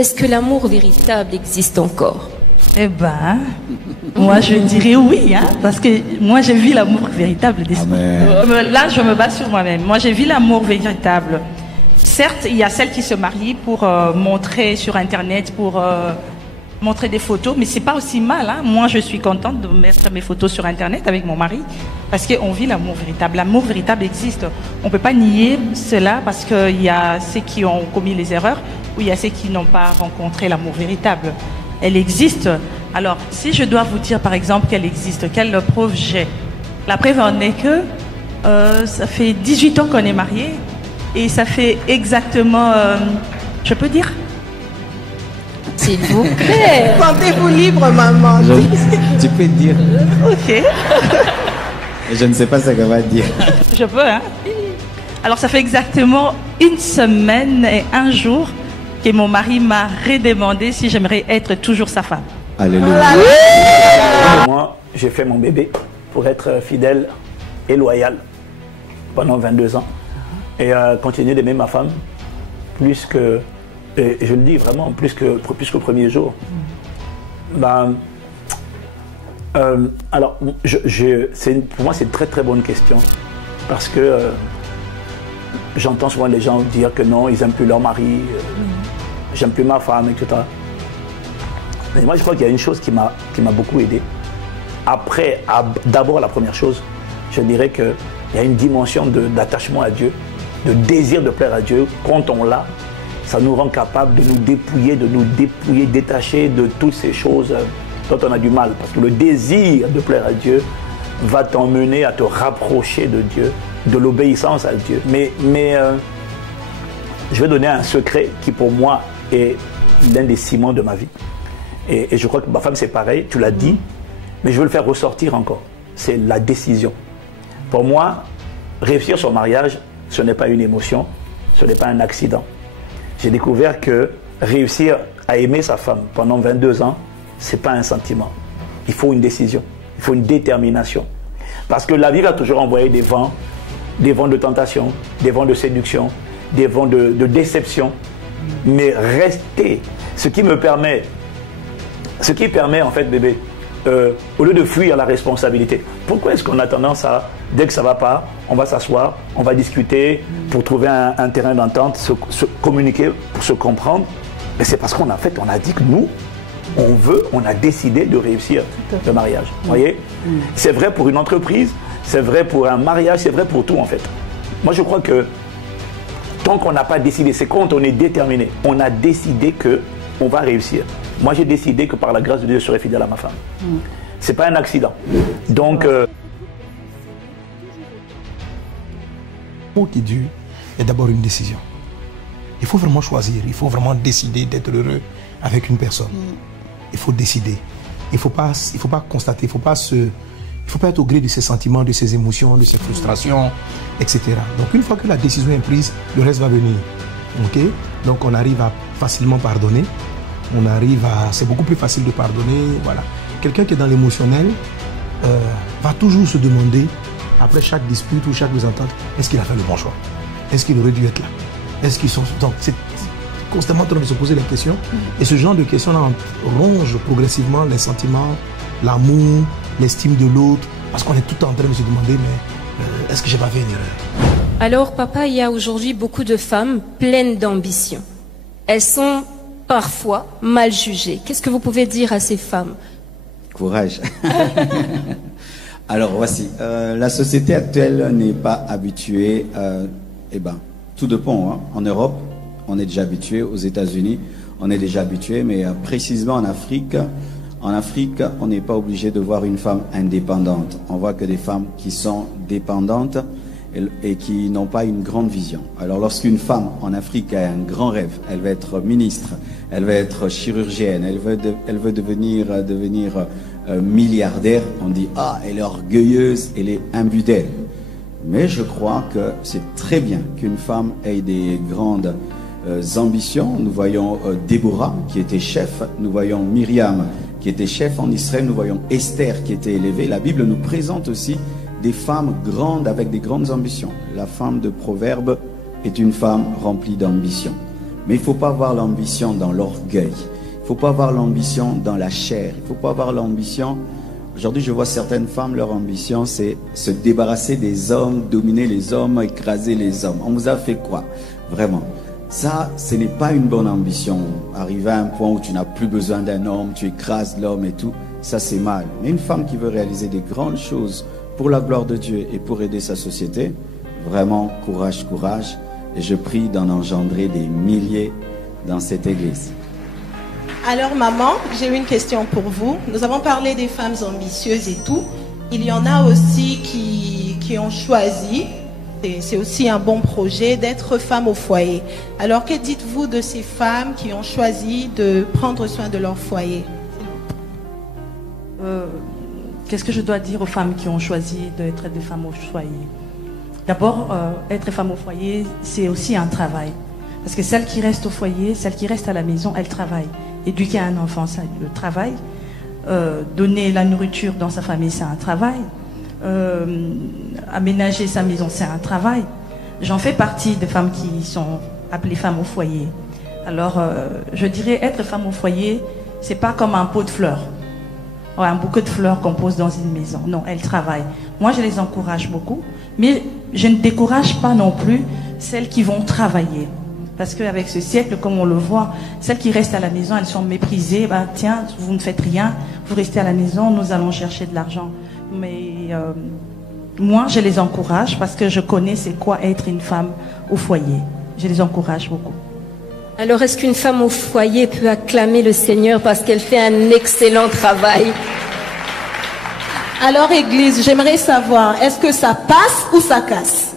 est-ce que l'amour véritable existe encore? Eh ben, moi je dirais oui, hein, parce que moi j'ai vu l'amour véritable. Là, je me base sur moi-même. Moi j'ai vu l'amour véritable. Certes, il y a celles qui se marient pour montrer sur Internet, pour montrer des photos, mais c'est pas aussi mal. Hein. Moi, je suis contente de mettre mes photos sur Internet avec mon mari, parce qu'on vit l'amour véritable. L'amour véritable existe. On peut pas nier cela, parce qu'il y a ceux qui ont commis les erreurs, ou il y a ceux qui n'ont pas rencontré l'amour véritable. Elle existe. Alors, si je dois vous dire, par exemple, qu'elle existe, quelle preuve j'ai? La preuve en est que ça fait 18 ans qu'on est mariés, et ça fait exactement, je peux dire? S'il vous plaît. Sentez-vous libre, maman. Tu peux dire. Ok. Je ne sais pas ce qu'elle va dire. Je peux, hein? Alors, ça fait exactement 1 semaine et 1 jour que mon mari m'a redemandé si j'aimerais être toujours sa femme. Alléluia. Moi, j'ai fait mon bébé pour être fidèle et loyal pendant 22 ans. Et continuer d'aimer ma femme plus que, et je le dis vraiment, plus qu'au premier jour. Ben, alors, pour moi, c'est une très très bonne question. Parce que j'entends souvent les gens dire que non, ils n'aiment plus leur mari, j'aime plus ma femme, etc. Mais moi, je crois qu'il y a une chose qui m'a beaucoup aidé. Après, d'abord, la première chose, je dirais qu'il y a une dimension d'attachement à Dieu, de désir de plaire à Dieu. Quand on l'a, ça nous rend capable de nous dépouiller, détacher de toutes ces choses dont on a du mal. Parce que le désir de plaire à Dieu va t'emmener à te rapprocher de Dieu, de l'obéissance à Dieu. Mais je vais donner un secret qui pour moi est l'un des ciments de ma vie. Et je crois que ma femme c'est pareil, tu l'as dit, mais je veux le faire ressortir encore. C'est la décision. Pour moi, réussir son mariage, ce n'est pas une émotion, ce n'est pas un accident. J'ai découvert que réussir à aimer sa femme pendant 22 ans, ce n'est pas un sentiment. Il faut une décision, il faut une détermination. Parce que la vie va toujours envoyer des vents de tentation, des vents de séduction, des vents de déception. Mais rester, ce qui permet en fait, bébé, au lieu de fuir la responsabilité. Pourquoi est-ce qu'on a tendance à, dès que ça ne va pas, on va s'asseoir, on va discuter pour trouver un terrain d'entente, se communiquer, pour se comprendre? Mais c'est parce qu'on a dit que nous, on a décidé de réussir le mariage. Vous voyez? C'est vrai pour une entreprise, c'est vrai pour un mariage, c'est vrai pour tout en fait. Moi je crois que tant qu'on n'a pas décidé, c'est quand on est déterminé, on a décidé qu'on va réussir. Moi j'ai décidé que par la grâce de Dieu je serai fidèle à ma femme. C'est pas un accident. Donc L'amour qui dure est d'abord une décision. Il faut vraiment choisir, il faut vraiment décider d'être heureux avec une personne. Il faut décider. Il faut pas constater, il faut pas être au gré de ses sentiments, de ses émotions, de ses frustrations, etc. Donc une fois que la décision est prise, le reste va venir. Ok? Donc on arrive à facilement pardonner. C'est beaucoup plus facile de pardonner. Voilà. Quelqu'un qui est dans l'émotionnel va toujours se demander, après chaque dispute ou chaque mésentente, est-ce qu'il a fait le bon choix? Est-ce qu'il aurait dû être là? Donc c'est constamment en train de se poser la question. Et ce genre de questions-là ronge progressivement les sentiments, l'amour, l'estime de l'autre, parce qu'on est tout le temps en train de se demander, mais est-ce que j'ai pas fait une erreur? Alors, papa, il y a aujourd'hui beaucoup de femmes pleines d'ambition. Elles sont parfois mal jugées. Qu'est-ce que vous pouvez dire à ces femmes? Courage. Alors voici, la société actuelle n'est pas habituée, tout dépend. Hein. En Europe, on est déjà habitué, aux États-Unis, on est déjà habitué, mais précisément en Afrique, on n'est pas obligé de voir une femme indépendante. On voit que des femmes qui sont dépendantes et qui n'ont pas une grande vision. Alors lorsqu'une femme en Afrique a un grand rêve, elle veut être ministre, elle veut être chirurgienne, elle veut devenir milliardaire, on dit « Ah, elle est orgueilleuse, elle est imbue d'elle ». Mais je crois que c'est très bien qu'une femme ait des grandes ambitions. Nous voyons Déborah qui était chef, nous voyons Myriam qui était chef en Israël, nous voyons Esther qui était élevée. La Bible nous présente aussi des femmes grandes avec des grandes ambitions. La femme de Proverbe est une femme remplie d'ambition. Mais il ne faut pas avoir l'ambition dans l'orgueil. Il ne faut pas avoir l'ambition dans la chair. Il ne faut pas avoir l'ambition... Aujourd'hui, je vois certaines femmes, leur ambition, c'est se débarrasser des hommes, dominer les hommes, écraser les hommes. On vous a fait quoi? Vraiment. Ça, ce n'est pas une bonne ambition. Arriver à un point où tu n'as plus besoin d'un homme, tu écrases l'homme et tout, ça c'est mal. Mais une femme qui veut réaliser des grandes choses pour la gloire de Dieu et pour aider sa société, vraiment, courage, courage. Et je prie d'en engendrer des milliers dans cette église. Alors maman, j'ai une question pour vous. Nous avons parlé des femmes ambitieuses et tout. Il y en a aussi qui ont choisi, c'est aussi un bon projet, d'être femme au foyer. Alors que dites-vous de ces femmes qui ont choisi de prendre soin de leur foyer? Qu'est-ce que je dois dire aux femmes qui ont choisi d'être des femmes au foyer? D'abord, être femme au foyer, c'est aussi un travail. Parce que celle qui reste au foyer, celle qui reste à la maison, elle travaille. Éduquer un enfant, c'est le travail. Donner la nourriture dans sa famille, c'est un travail. Aménager sa maison, c'est un travail. J'en fais partie des femmes qui sont appelées femmes au foyer. Alors, je dirais être femme au foyer, c'est pas comme un pot de fleurs. Ouais, un bouquet de fleurs qu'on pose dans une maison. Non, elles travaillent. Moi, je les encourage beaucoup, mais je ne décourage pas non plus celles qui vont travailler. Parce qu'avec ce siècle, comme on le voit, celles qui restent à la maison, elles sont méprisées. Ben, tiens, vous ne faites rien, vous restez à la maison, nous allons chercher de l'argent. Mais moi, je les encourage parce que je connais c'est quoi être une femme au foyer. Je les encourage beaucoup. Alors, est-ce qu'une femme au foyer peut acclamer le Seigneur parce qu'elle fait un excellent travail? Alors Église, j'aimerais savoir, est-ce que ça passe ou ça casse?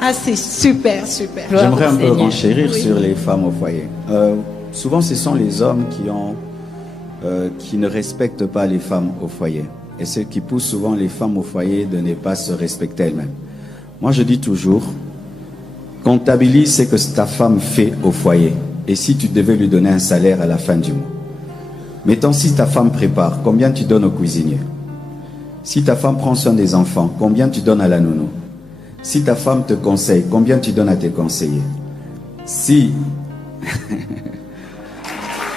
Ah, c'est super, super. J'aimerais un peu renchérir sur les femmes au foyer. Souvent, ce sont les hommes qui ne respectent pas les femmes au foyer. Et ce qui pousse souvent les femmes au foyer de ne pas se respecter elles-mêmes. Moi, je dis toujours, comptabilise ce que ta femme fait au foyer. Et si tu devais lui donner un salaire à la fin du mois. Mettons, si ta femme prépare, combien tu donnes au cuisinier? Si ta femme prend soin des enfants, combien tu donnes à la nounou? Si ta femme te conseille, combien tu donnes à tes conseillers? Si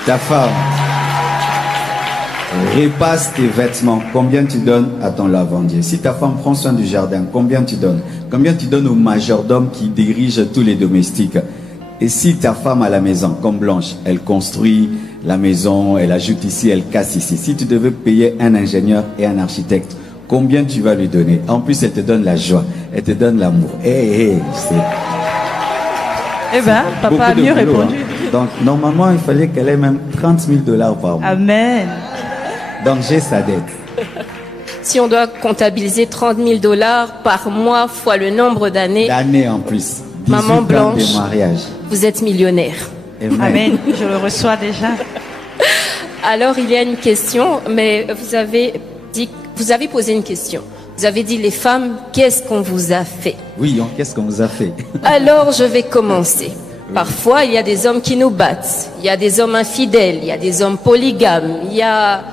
ta femme repasse tes vêtements, combien tu donnes à ton lavandier? Si ta femme prend soin du jardin, combien tu donnes? Combien tu donnes au majordome qui dirige tous les domestiques? Et si ta femme à la maison, comme Blanche, elle construit la maison, elle ajoute ici, elle casse ici. Si tu devais payer un ingénieur et un architecte, combien tu vas lui donner? En plus, elle te donne la joie, elle te donne l'amour. Eh ben, papa a mieux répondu. Hein. Donc, normalement, il fallait qu'elle ait même 30 000 $ par mois. Amen. Donc, j'ai sa dette. Si on doit comptabiliser 30 000 $ par mois fois le nombre d'années. D'années en plus. Maman Blanche, de mariage. Vous êtes millionnaire. Amen. Amen. Je le reçois déjà. Alors, il y a une question, mais vous avez posé une question. Vous avez dit, les femmes, qu'est-ce qu'on vous a fait? Oui, qu'est-ce qu'on vous a fait? Alors, je vais commencer. Parfois, il y a des hommes qui nous battent. Il y a des hommes infidèles. Il y a des hommes polygames. Il y a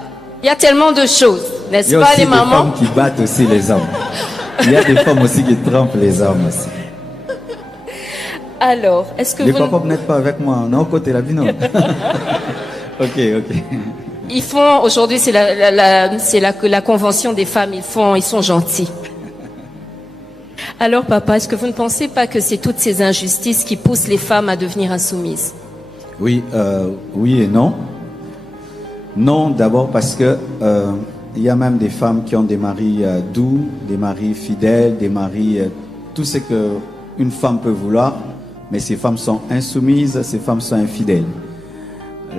tellement de choses. N'est-ce pas, les mamans? Il y a aussi des femmes qui battent aussi les hommes. Il y a des femmes aussi qui trompent les hommes aussi. Alors, est-ce que les papas n'êtes pas avec moi? Non, côté la bino. Ok. Ils font, aujourd'hui, c'est la convention des femmes, ils sont gentils. Alors, papa, est-ce que vous ne pensez pas que c'est toutes ces injustices qui poussent les femmes à devenir insoumises? Oui, oui et non. Non, d'abord parce que il y a même des femmes qui ont des maris doux, des maris fidèles, des maris... tout ce qu'une femme peut vouloir, mais ces femmes sont insoumises, ces femmes sont infidèles.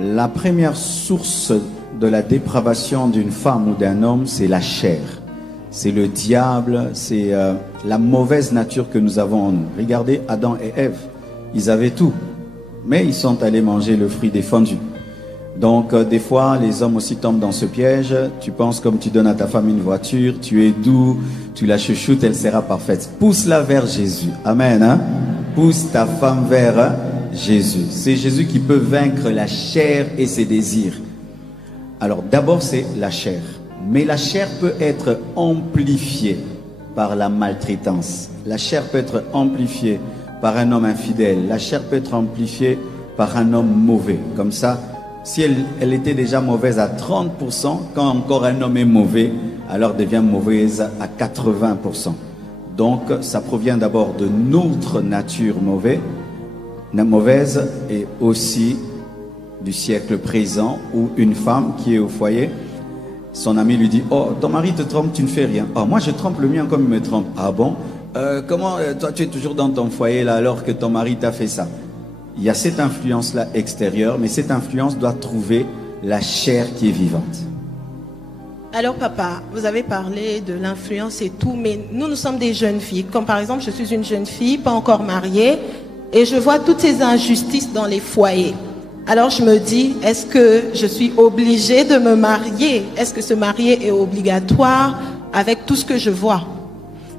La première source de la dépravation d'une femme ou d'un homme, c'est la chair. C'est le diable, c'est la mauvaise nature que nous avons en nous. Regardez Adam et Ève, ils avaient tout, mais ils sont allés manger le fruit défendu. Donc des fois, les hommes aussi tombent dans ce piège. Tu penses comme tu donnes à ta femme une voiture, tu es doux, tu la chouchoutes, elle sera parfaite. Pousse-la vers Jésus. Amen. Hein? Pousse ta femme vers Jésus. C'est Jésus qui peut vaincre la chair et ses désirs. Alors d'abord c'est la chair. Mais la chair peut être amplifiée par la maltraitance. La chair peut être amplifiée par un homme infidèle. La chair peut être amplifiée par un homme mauvais. Comme ça, si elle était déjà mauvaise à 30%, quand encore un homme est mauvais, alors elle devient mauvaise à 80%. Donc, ça provient d'abord de notre nature mauvaise et aussi du siècle présent où une femme qui est au foyer, son ami lui dit « Oh, ton mari te trompe, tu ne fais rien. Oh, moi je trompe le mien comme il me trompe. Ah bon? Comment toi tu es toujours dans ton foyer là alors que ton mari t'a fait ça ?» Il y a cette influence-là extérieure, mais cette influence doit trouver la chair qui est vivante. Alors papa, vous avez parlé de l'influence et tout, mais nous sommes des jeunes filles. Comme par exemple, je suis une jeune fille, pas encore mariée, et je vois toutes ces injustices dans les foyers. Alors je me dis, est-ce que je suis obligée de me marier? Est-ce que se marier est obligatoire avec tout ce que je vois?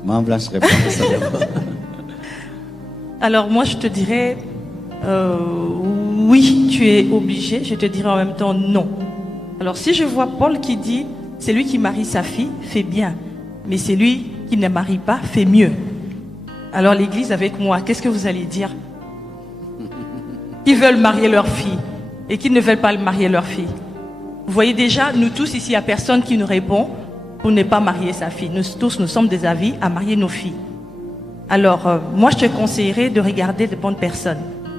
Maman Blanche répond à ça d'abord. Alors moi je te dirais, oui, tu es obligé. Je te dirais en même temps non. Alors si je vois Paul qui dit, c'est lui qui marie sa fille, fait bien. Mais c'est lui qui ne marie pas, fait mieux. Alors l'église avec moi, qu'est-ce que vous allez dire? Qui veulent marier leur fille et qui ne veulent pas marier leur fille. Vous voyez déjà, nous tous ici, il n'y a personne qui nous répond pour ne pas marier sa fille. Nous tous, nous sommes des avis à marier nos filles. Alors, moi, je te conseillerais de regarder de bonnes personnes.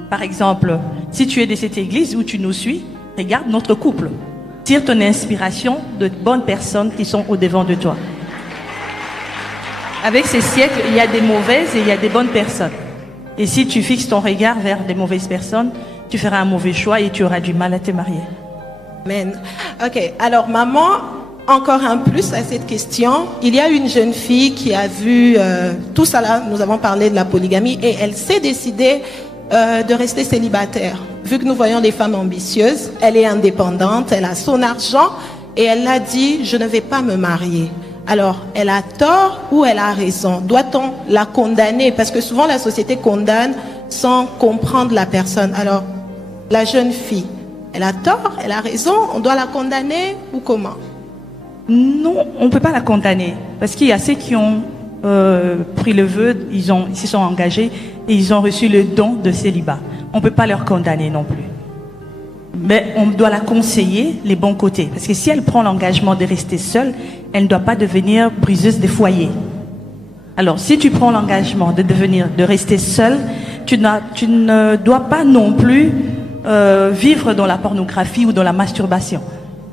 Par exemple, si tu es de cette église où tu nous suis, regarde notre couple. Tire ton inspiration de bonnes personnes qui sont au-devant de toi. Avec ces siècles, il y a des mauvaises et il y a des bonnes personnes. Et si tu fixes ton regard vers des mauvaises personnes, tu feras un mauvais choix et tu auras du mal à te marier. Amen. Ok, alors maman, encore un plus à cette question. Il y a une jeune fille qui a vu tout ça là, nous avons parlé de la polygamie, et elle s'est décidée de rester célibataire. Vu que nous voyons des femmes ambitieuses, elle est indépendante, elle a son argent, et elle a dit, je ne vais pas me marier. Alors, elle a tort ou elle a raison? Doit-on la condamner? Parce que souvent la société condamne sans comprendre la personne. Alors, la jeune fille, elle a tort, elle a raison, on doit la condamner ou comment? Non, on ne peut pas la condamner. Parce qu'il y a ceux qui ont pris le vœu, ils se sont engagés et ils ont reçu le don de célibat. On ne peut pas leur condamner non plus. Mais on doit la conseiller les bons côtés. Parce que si elle prend l'engagement de rester seule, elle ne doit pas devenir briseuse des foyers. Alors, si tu prends l'engagement de rester seule, tu ne dois pas non plus vivre dans la pornographie ou dans la masturbation.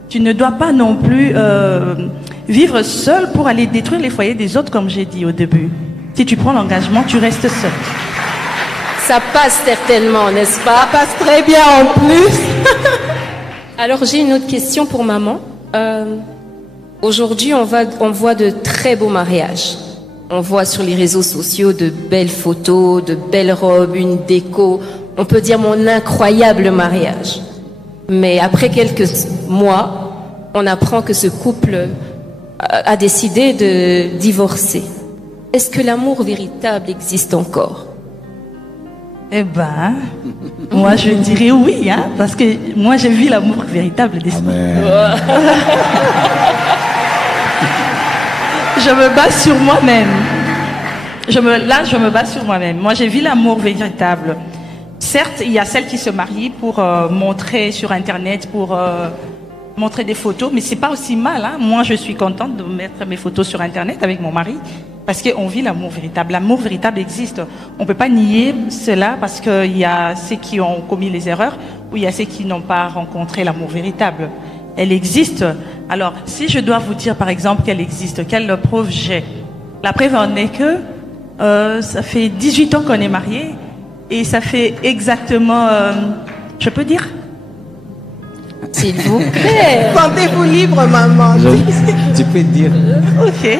Tu ne dois pas non plus vivre seule pour aller détruire les foyers des autres, comme j'ai dit au début. Si tu prends l'engagement, tu restes seule. Ça passe certainement, n'est-ce pas? Ça passe très bien en plus. Alors j'ai une autre question pour maman. Aujourd'hui, on voit de très beaux mariages. On voit sur les réseaux sociaux de belles photos, de belles robes, une déco. On peut dire mon incroyable mariage. Mais après quelques mois, on apprend que ce couple a décidé de divorcer. Est-ce que l'amour véritable existe encore? Eh ben, moi je dirais oui, hein, parce que moi j'ai vu l'amour véritable d'esprit. Je me base sur moi-même. Je me base sur moi-même. Moi j'ai vu l'amour véritable. Certes, il y a celles qui se marient pour montrer sur Internet, pour montrer des photos, mais c'est pas aussi mal. Hein. Moi je suis contente de mettre mes photos sur Internet avec mon mari. Parce qu'on vit l'amour véritable. L'amour véritable existe. On ne peut pas nier cela parce qu'il y a ceux qui ont commis les erreurs ou il y a ceux qui n'ont pas rencontré l'amour véritable. Elle existe. Alors, si je dois vous dire, par exemple, qu'elle existe, quelle preuve j'ai? La preuve en est que ça fait 18 ans qu'on est mariés et ça fait exactement... je peux dire? S'il vous plaît. Sentez-vous libre, maman. Tu peux dire. Ok.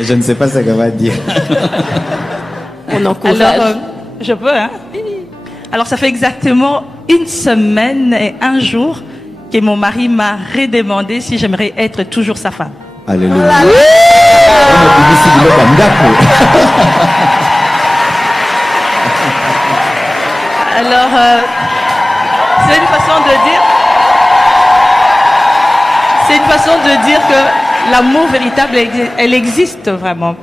Je ne sais pas ce qu'elle va dire. On encourage. Alors, je peux, hein? Alors, ça fait exactement 1 semaine et 1 jour que mon mari m'a redemandé si j'aimerais être toujours sa femme. Alléluia. Alors, c'est une façon de dire... C'est une façon de dire que l'amour véritable, elle existe vraiment.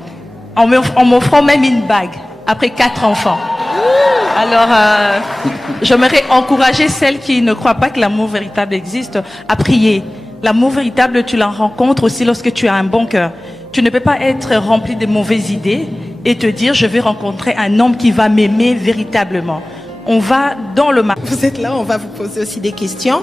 En m'offrant même une bague. après 4 enfants. Alors, j'aimerais encourager celles qui ne croient pas que l'amour véritable existe à prier. L'amour véritable, tu la rencontres aussi lorsque tu as un bon cœur. Tu ne peux pas être rempli de mauvaises idées et te dire, je vais rencontrer un homme qui va m'aimer véritablement. On va dans le marché. Vous êtes là, on va vous poser aussi des questions.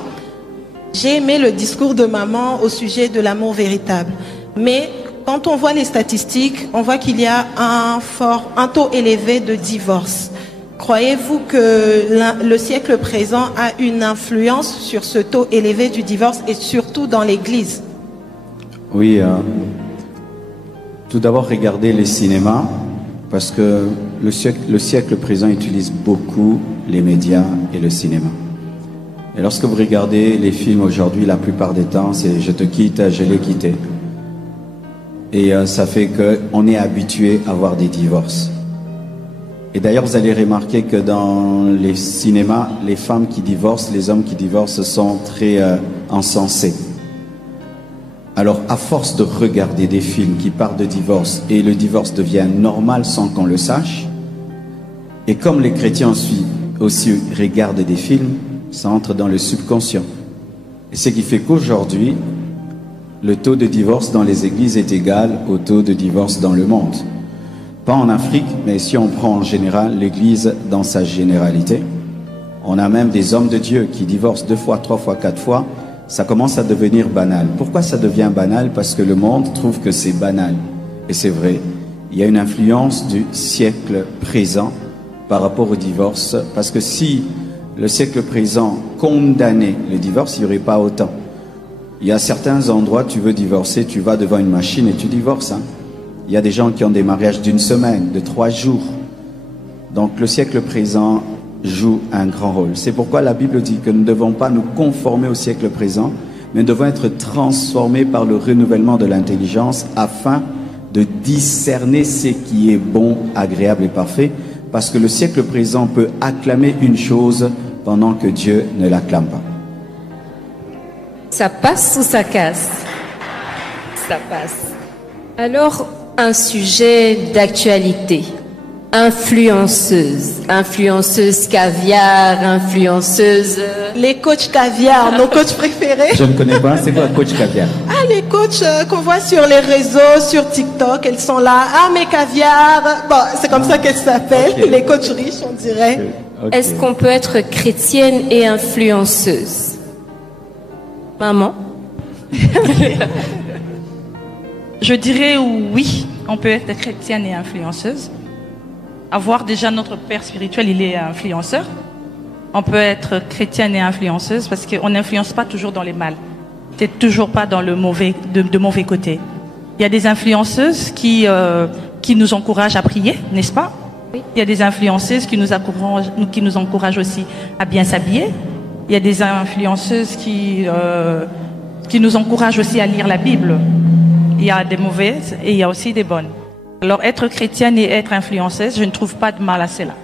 J'ai aimé le discours de maman au sujet de l'amour véritable. Mais quand on voit les statistiques, on voit qu'il y a un taux élevé de divorce. Croyez-vous que le siècle présent a une influence sur ce taux élevé du divorce et surtout dans l'Église? Oui, tout d'abord regardez les cinémas parce que le siècle présent utilise beaucoup les médias et le cinéma. Et lorsque vous regardez les films aujourd'hui, la plupart des temps, c'est « je te quitte, je l'ai quitté ». Et ça fait qu'on est habitué à voir des divorces. Et d'ailleurs, vous allez remarquer que dans les cinémas, les femmes qui divorcent, les hommes qui divorcent sont très encensés. Alors, à force de regarder des films qui parlent de divorce, et le divorce devient normal sans qu'on le sache, et comme les chrétiens aussi regardent des films, ça entre dans le subconscient. Et ce qui fait qu'aujourd'hui, le taux de divorce dans les églises est égal au taux de divorce dans le monde. Pas en Afrique, mais si on prend en général l'église dans sa généralité, on a même des hommes de Dieu qui divorcent 2 fois, 3 fois, 4 fois. Ça commence à devenir banal. Pourquoi ça devient banal? Parce que le monde trouve que c'est banal. Et c'est vrai, il y a une influence du siècle présent par rapport au divorce. Parce que si le siècle présent condamnait le divorce, il n'y aurait pas autant. Il y a certains endroits, tu veux divorcer, tu vas devant une machine et tu divorces. Il y a des gens qui ont des mariages d'1 semaine, de 3 jours. Donc le siècle présent joue un grand rôle. C'est pourquoi la Bible dit que nous ne devons pas nous conformer au siècle présent, mais nous devons être transformés par le renouvellement de l'intelligence afin de discerner ce qui est bon, agréable et parfait, parce que le siècle présent peut acclamer une chose pendant que Dieu ne l'acclame pas. Ça passe ou ça casse? Ça passe. Alors, un sujet d'actualité. Influenceuse. Influenceuse caviar, influenceuse... Les coachs caviar, nos coachs préférés. Je ne connais pas, c'est quoi coach caviar? Ah, les coachs qu'on voit sur les réseaux, sur TikTok, elles sont là. Ah, mes caviar. Bon, c'est comme ça qu'elles s'appellent. Okay. Les coachs riches, on dirait. Okay. Est-ce qu'on peut être chrétienne et influenceuse? Maman? Je dirais oui, on peut être chrétienne et influenceuse. Avoir déjà notre père spirituel, il est influenceur. On peut être chrétienne et influenceuse parce qu'on n'influence pas toujours dans les mal. C'est toujours pas dans le mauvais, de mauvais côté. Il y a des influenceuses qui nous encouragent à prier, n'est-ce pas? Oui. Il y a des influenceuses qui nous encouragent aussi à bien s'habiller. Il y a des influenceuses qui nous encouragent aussi à lire la Bible. Il y a des mauvaises et il y a aussi des bonnes. Alors, être chrétienne et être influenceuse, je ne trouve pas de mal à cela.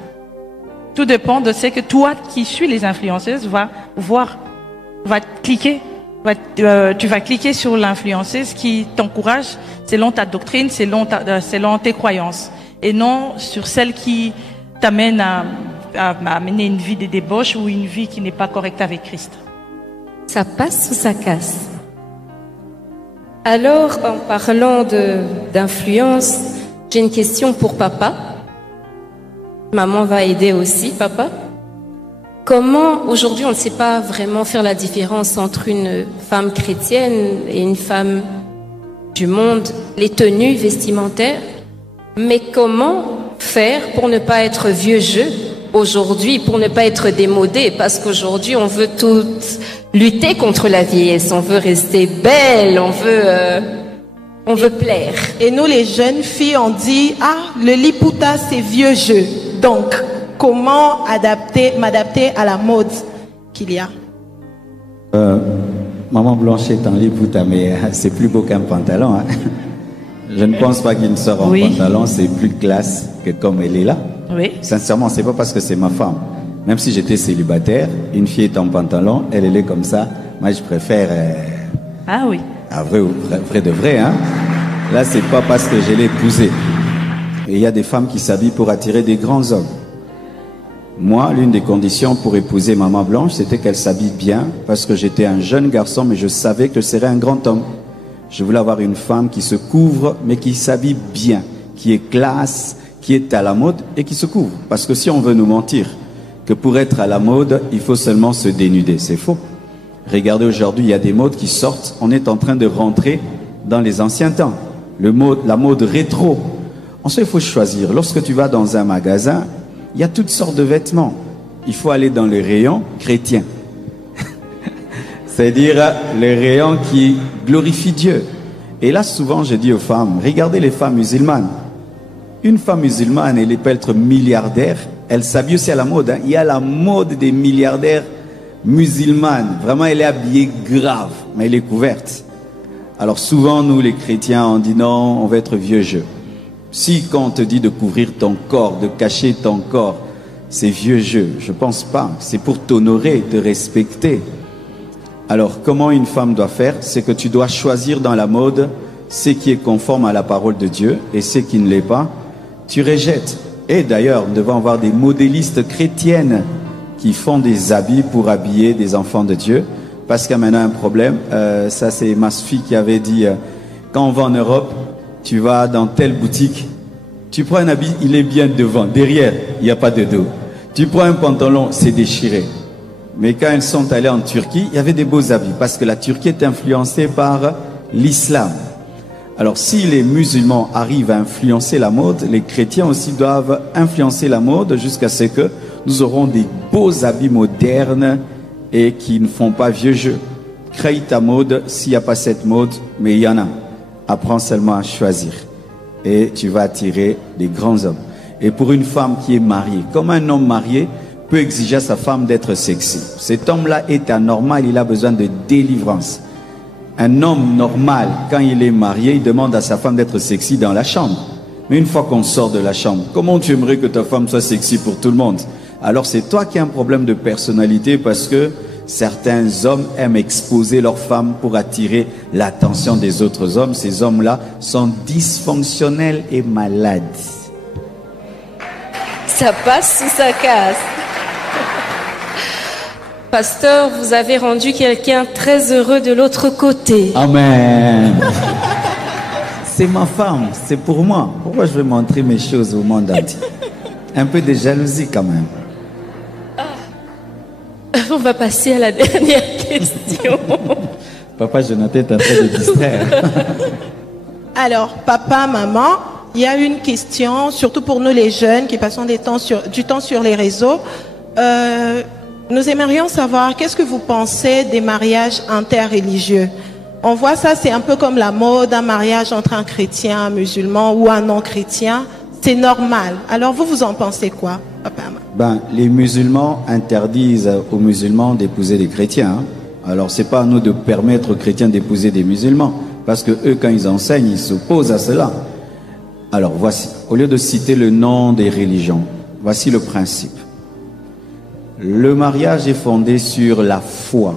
Tout dépend de ce que toi qui suis les influenceuses va voir, va cliquer. Tu vas cliquer sur l'influenceuse qui t'encourage selon ta doctrine, selon tes croyances. Et non sur celle qui t'amène à mener une vie de débauche ou une vie qui n'est pas correcte avec Christ. Ça passe ou ça casse? Alors, en parlant d'influence, j'ai une question pour papa. Maman va aider aussi, papa. Comment, aujourd'hui, on ne sait pas vraiment faire la différence entre une femme chrétienne et une femme du monde, les tenues vestimentaires, mais comment faire pour ne pas être vieux jeu aujourd'hui, pour ne pas être démodé, parce qu'aujourd'hui, on veut toutes lutter contre la vieillesse, on veut rester belle, on veut plaire. Et nous, les jeunes filles, on dit, ah, le liputa, c'est vieux jeu. Donc, comment m'adapter à la mode qu'il y a? Maman Blanche est en liputa, mais c'est plus beau qu'un pantalon. Hein. Je ne pense pas qu'une sœur en pantalon, c'est plus classe que comme elle est là. Oui. Sincèrement, c'est pas parce que c'est ma femme. Même si j'étais célibataire, une fille est en pantalon, elle est comme ça. Moi, je préfère... Ah oui. Vrai de vrai, hein. Là, c'est pas parce que je l'ai épousée. Et il y a des femmes qui s'habillent pour attirer des grands hommes. Moi, l'une des conditions pour épouser Maman Blanche, c'était qu'elle s'habille bien, parce que j'étais un jeune garçon, mais je savais que je serais un grand homme. Je voulais avoir une femme qui se couvre, mais qui s'habille bien, qui est classe, qui est à la mode et qui se couvre. Parce que si on veut nous mentir que pour être à la mode, il faut seulement se dénuder, c'est faux. Regardez aujourd'hui, il y a des modes qui sortent. On est en train de rentrer dans les anciens temps. La mode rétro. Ensuite, il faut choisir. Lorsque tu vas dans un magasin, il y a toutes sortes de vêtements. Il faut aller dans les rayons chrétiens. C'est-à-dire les rayons qui glorifient Dieu. Et là, souvent, je dis aux femmes, regardez les femmes musulmanes. Une femme musulmane, elle peut être milliardaire. Elle s'habille aussi à la mode. Hein. Il y a la mode des milliardaires musulmanes. Vraiment, elle est habillée grave, mais elle est couverte. Alors souvent, nous, les chrétiens, on dit non, on va être vieux jeu. Si quand on te dit de couvrir ton corps, de cacher ton corps, c'est vieux jeu. Je ne pense pas. C'est pour t'honorer, te respecter. Alors, comment une femme doit faire? C'est que tu dois choisir dans la mode ce qui est conforme à la parole de Dieu et ce qui ne l'est pas, tu rejettes. Et d'ailleurs, nous devons avoir des modélistes chrétiennes qui font des habits pour habiller des enfants de Dieu. Parce qu'il y a maintenant un problème. Ça, c'est ma fille qui avait dit, quand on va en Europe, tu vas dans telle boutique, tu prends un habit, il est bien devant. Derrière, il n'y a pas de dos. Tu prends un pantalon, c'est déchiré. Mais quand elles sont allées en Turquie, il y avait des beaux habits. Parce que la Turquie est influencée par l'islam. Alors si les musulmans arrivent à influencer la mode, les chrétiens aussi doivent influencer la mode jusqu'à ce que nous aurons des beaux habits modernes et qui ne font pas vieux jeu. Crée ta mode s'il n'y a pas cette mode, mais il y en a. Apprends seulement à choisir et tu vas attirer des grands hommes. Et pour une femme qui est mariée, comme un homme marié peut exiger à sa femme d'être sexy. Cet homme-là est anormal, il a besoin de délivrance. Un homme normal, quand il est marié, il demande à sa femme d'être sexy dans la chambre. Mais une fois qu'on sort de la chambre, comment tu aimerais que ta femme soit sexy pour tout le monde? Alors c'est toi qui as un problème de personnalité parce que certains hommes aiment exposer leurs femmes pour attirer l'attention des autres hommes. Ces hommes-là sont dysfonctionnels et malades. Ça passe ou ça casse? Pasteur, vous avez rendu quelqu'un très heureux de l'autre côté. Amen. C'est ma femme, c'est pour moi. Pourquoi je vais montrer mes choses au monde entier? Un peu de jalousie quand même. On va passer à la dernière question. Papa Jonathan est en train de distraire. Alors, papa, maman, il y a une question, surtout pour nous les jeunes qui passons du temps sur les réseaux. Nous aimerions savoir, qu'est-ce que vous pensez des mariages interreligieux? On voit ça, c'est un peu comme la mode, un mariage entre un chrétien, un musulman ou un non-chrétien. C'est normal. Alors vous, vous en pensez quoi, papa? Les musulmans interdisent aux musulmans d'épouser des chrétiens. Hein. Alors c'est pas à nous de permettre aux chrétiens d'épouser des musulmans. Parce que eux, quand ils enseignent, ils s'opposent à cela. Alors voici, au lieu de citer le nom des religions, voici le principe. Le mariage est fondé sur la foi,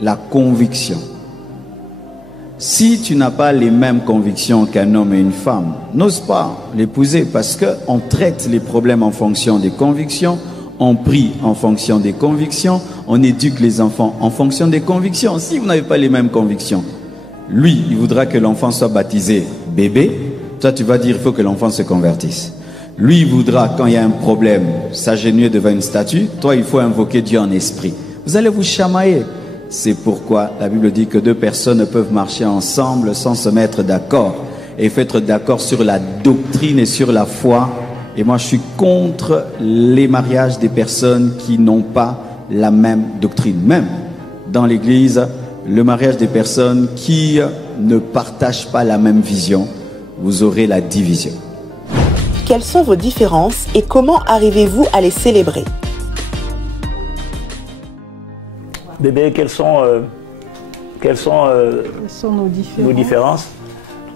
la conviction. Si tu n'as pas les mêmes convictions qu'un homme et une femme, n'ose pas l'épouser parce qu'on traite les problèmes en fonction des convictions, on prie en fonction des convictions, on éduque les enfants en fonction des convictions. Si vous n'avez pas les mêmes convictions, lui, il voudra que l'enfant soit baptisé bébé, toi tu vas dire il faut que l'enfant se convertisse. Lui, il voudra, quand il y a un problème, s'agenouiller devant une statue. Toi, il faut invoquer Dieu en esprit. Vous allez vous chamailler. C'est pourquoi la Bible dit que deux personnes peuvent marcher ensemble sans se mettre d'accord. Et il faut être d'accord sur la doctrine et sur la foi. Et moi, je suis contre les mariages des personnes qui n'ont pas la même doctrine. Même dans l'Église, le mariage des personnes qui ne partagent pas la même vision, vous aurez la division. Quelles sont vos différences et comment arrivez-vous à les célébrer? Bébé, quelles sont nos différences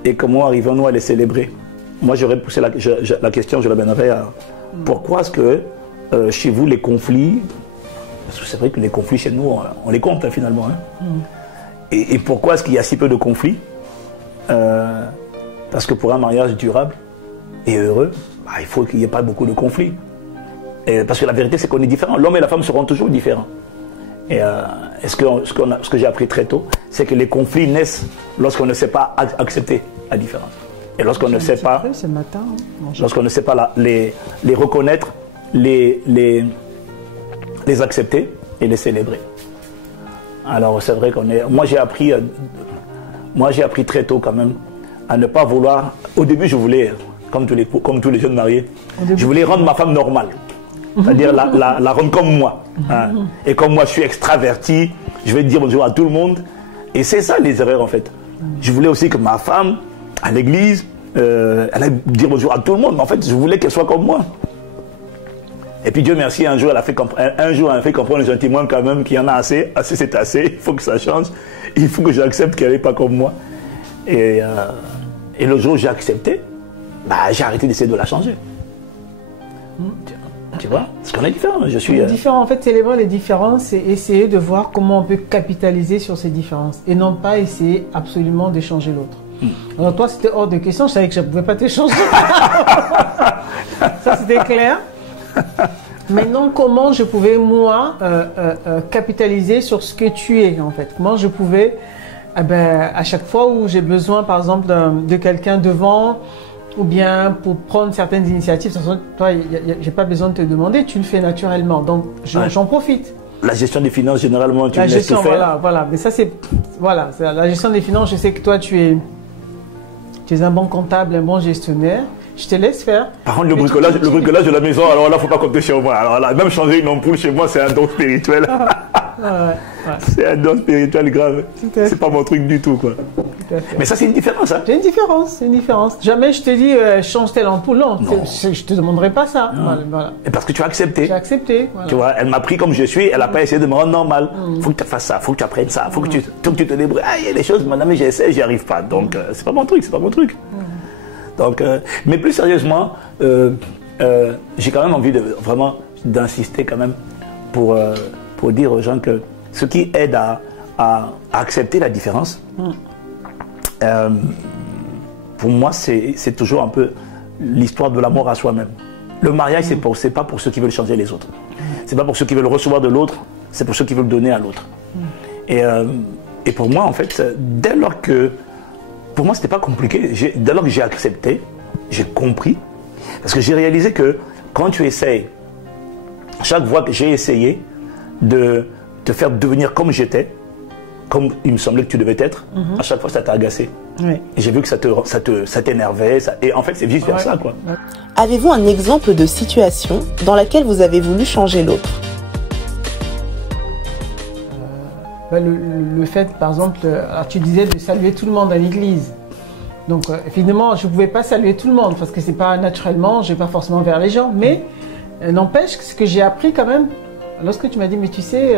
et comment arrivons-nous à les célébrer? Moi, j'aurais poussé la question, je l'amènerais à pourquoi est-ce que chez vous les conflits, parce que c'est vrai que les conflits chez nous, on les compte finalement. Hein. Et pourquoi est-ce qu'il y a si peu de conflits? Parce que pour un mariage durable, et heureux, bah, il faut qu'il n'y ait pas beaucoup de conflits. Et parce que la vérité, c'est qu'on est différents. L'homme et la femme seront toujours différents. Et ce que j'ai appris très tôt, c'est que les conflits naissent lorsqu'on ne sait pas accepter la différence. Et lorsqu'on ne sait pas, lorsqu'on ne sait pas les reconnaître, les accepter et les célébrer. Alors c'est vrai qu'on est. Moi j'ai appris très tôt quand même à ne pas vouloir. Au début je voulais, comme tous les jeunes mariés, je voulais rendre ma femme normale. C'est-à-dire la rendre comme moi. Hein. Et comme moi je suis extraverti, je vais dire bonjour à tout le monde. Et c'est ça les erreurs en fait. Je voulais aussi que ma femme, à l'église, elle allait dire bonjour à tout le monde. Mais en fait je voulais qu'elle soit comme moi. Et puis Dieu merci, un jour elle a fait comprendre gentiment quand même qu'il y en a assez. Assez c'est assez, il faut que ça change. Il faut que j'accepte qu'elle n'est pas comme moi. Et le jour où j'ai accepté, bah, j'ai arrêté d'essayer de la changer. Tu vois, parce qu'on est différents. On est différents. En fait, célébrer les différences, c'est essayer de voir comment on peut capitaliser sur ces différences. Et non pas essayer absolument d'échanger l'autre. Alors toi, c'était hors de question. Je savais que je ne pouvais pas t'échanger. Ça, c'était clair. Maintenant, comment je pouvais, moi, capitaliser sur ce que tu es, en fait. Comment je pouvais, à chaque fois où j'ai besoin, par exemple, de quelqu'un devant, ou bien pour prendre certaines initiatives, toi, j'ai pas besoin de te demander, tu le fais naturellement. Donc, j'en profite. La gestion des finances, généralement, tu me laisses tout faire. Voilà. Mais ça, c'est la gestion des finances. Je sais que toi, tu es un bon comptable, un bon gestionnaire. Je te laisse faire. Par contre, le bricolage de la maison, alors là, faut pas compter sur moi. Alors là, même changer une ampoule chez moi, c'est un don spirituel. Ouais. C'est un don spirituel grave. C'est pas mon truc du tout, quoi. Mais ça, c'est une différence, hein. C'est une différence. Jamais je te dis, change telle ampoule. Non. Je te demanderai pas ça. Voilà. Et parce que tu as accepté. J'ai accepté. Voilà. Tu vois, elle m'a pris comme je suis, elle n'a pas essayé de me rendre normal. Faut que tu fasses ça, faut que tu apprennes ça, faut que tu te débrouilles. Ah, il y a des choses, madame, j'essaie, j'y arrive pas. Donc, c'est pas mon truc, Donc, mais plus sérieusement, j'ai quand même envie d'insister quand même pour dire aux gens que ce qui aide à accepter la différence, pour moi, c'est toujours un peu l'histoire de l'amour à soi-même. Le mariage, c'est pas pour ceux qui veulent changer les autres. C'est pas pour ceux qui veulent recevoir de l'autre, c'est pour ceux qui veulent donner à l'autre. Et pour moi, en fait, dès lors que... Pour moi, c'était pas compliqué. Dès lors que j'ai accepté, j'ai compris. Parce que j'ai réalisé que quand tu essayes, chaque fois que j'ai essayé de te faire devenir comme j'étais, comme il me semblait que tu devais être, à chaque fois ça t'a agacé. Oui. Et j'ai vu que ça t'énervait. Et en fait, c'est vice versa, quoi. Avez-vous un exemple de situation dans laquelle vous avez voulu changer l'autre? Le fait, par exemple, tu disais de saluer tout le monde à l'église. Donc, évidemment, je ne pouvais pas saluer tout le monde parce que c'est pas naturellement, je ne vais pas forcément vers les gens. Mais n'empêche que ce que j'ai appris quand même, lorsque tu m'as dit, mais tu sais,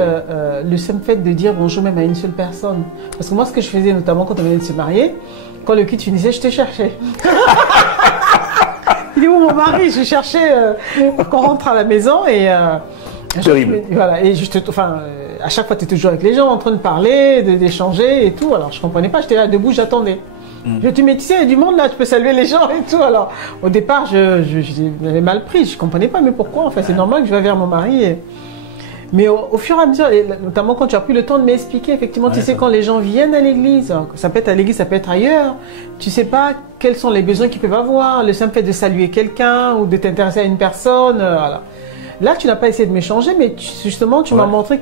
le simple fait de dire bonjour même à une seule personne. Parce que moi, ce que je faisais, notamment quand on venait de se marier, quand le culte finissait, je te cherchais. Il dit, où mon mari? Je cherchais qu'on rentre à la maison et... terrible. Voilà, et à chaque fois, tu es toujours avec les gens, en train de parler, d'échanger et tout. Alors, je ne comprenais pas, j'étais là debout, j'attendais. Je dis, mais tu sais, il y a du monde là, tu peux saluer les gens et tout. Alors, au départ, j'avais mal pris, je ne comprenais pas, mais pourquoi? Enfin, c'est normal que je vais vers mon mari. Mais au fur et à mesure, et notamment quand tu as pris le temps de m'expliquer, effectivement, tu sais, quand les gens viennent à l'église, ça peut être à l'église, ça peut être ailleurs, tu ne sais pas quels sont les besoins qu'ils peuvent avoir, le simple fait de saluer quelqu'un ou de t'intéresser à une personne, voilà. Là, tu n'as pas essayé de m'échanger, mais justement, tu m'as montré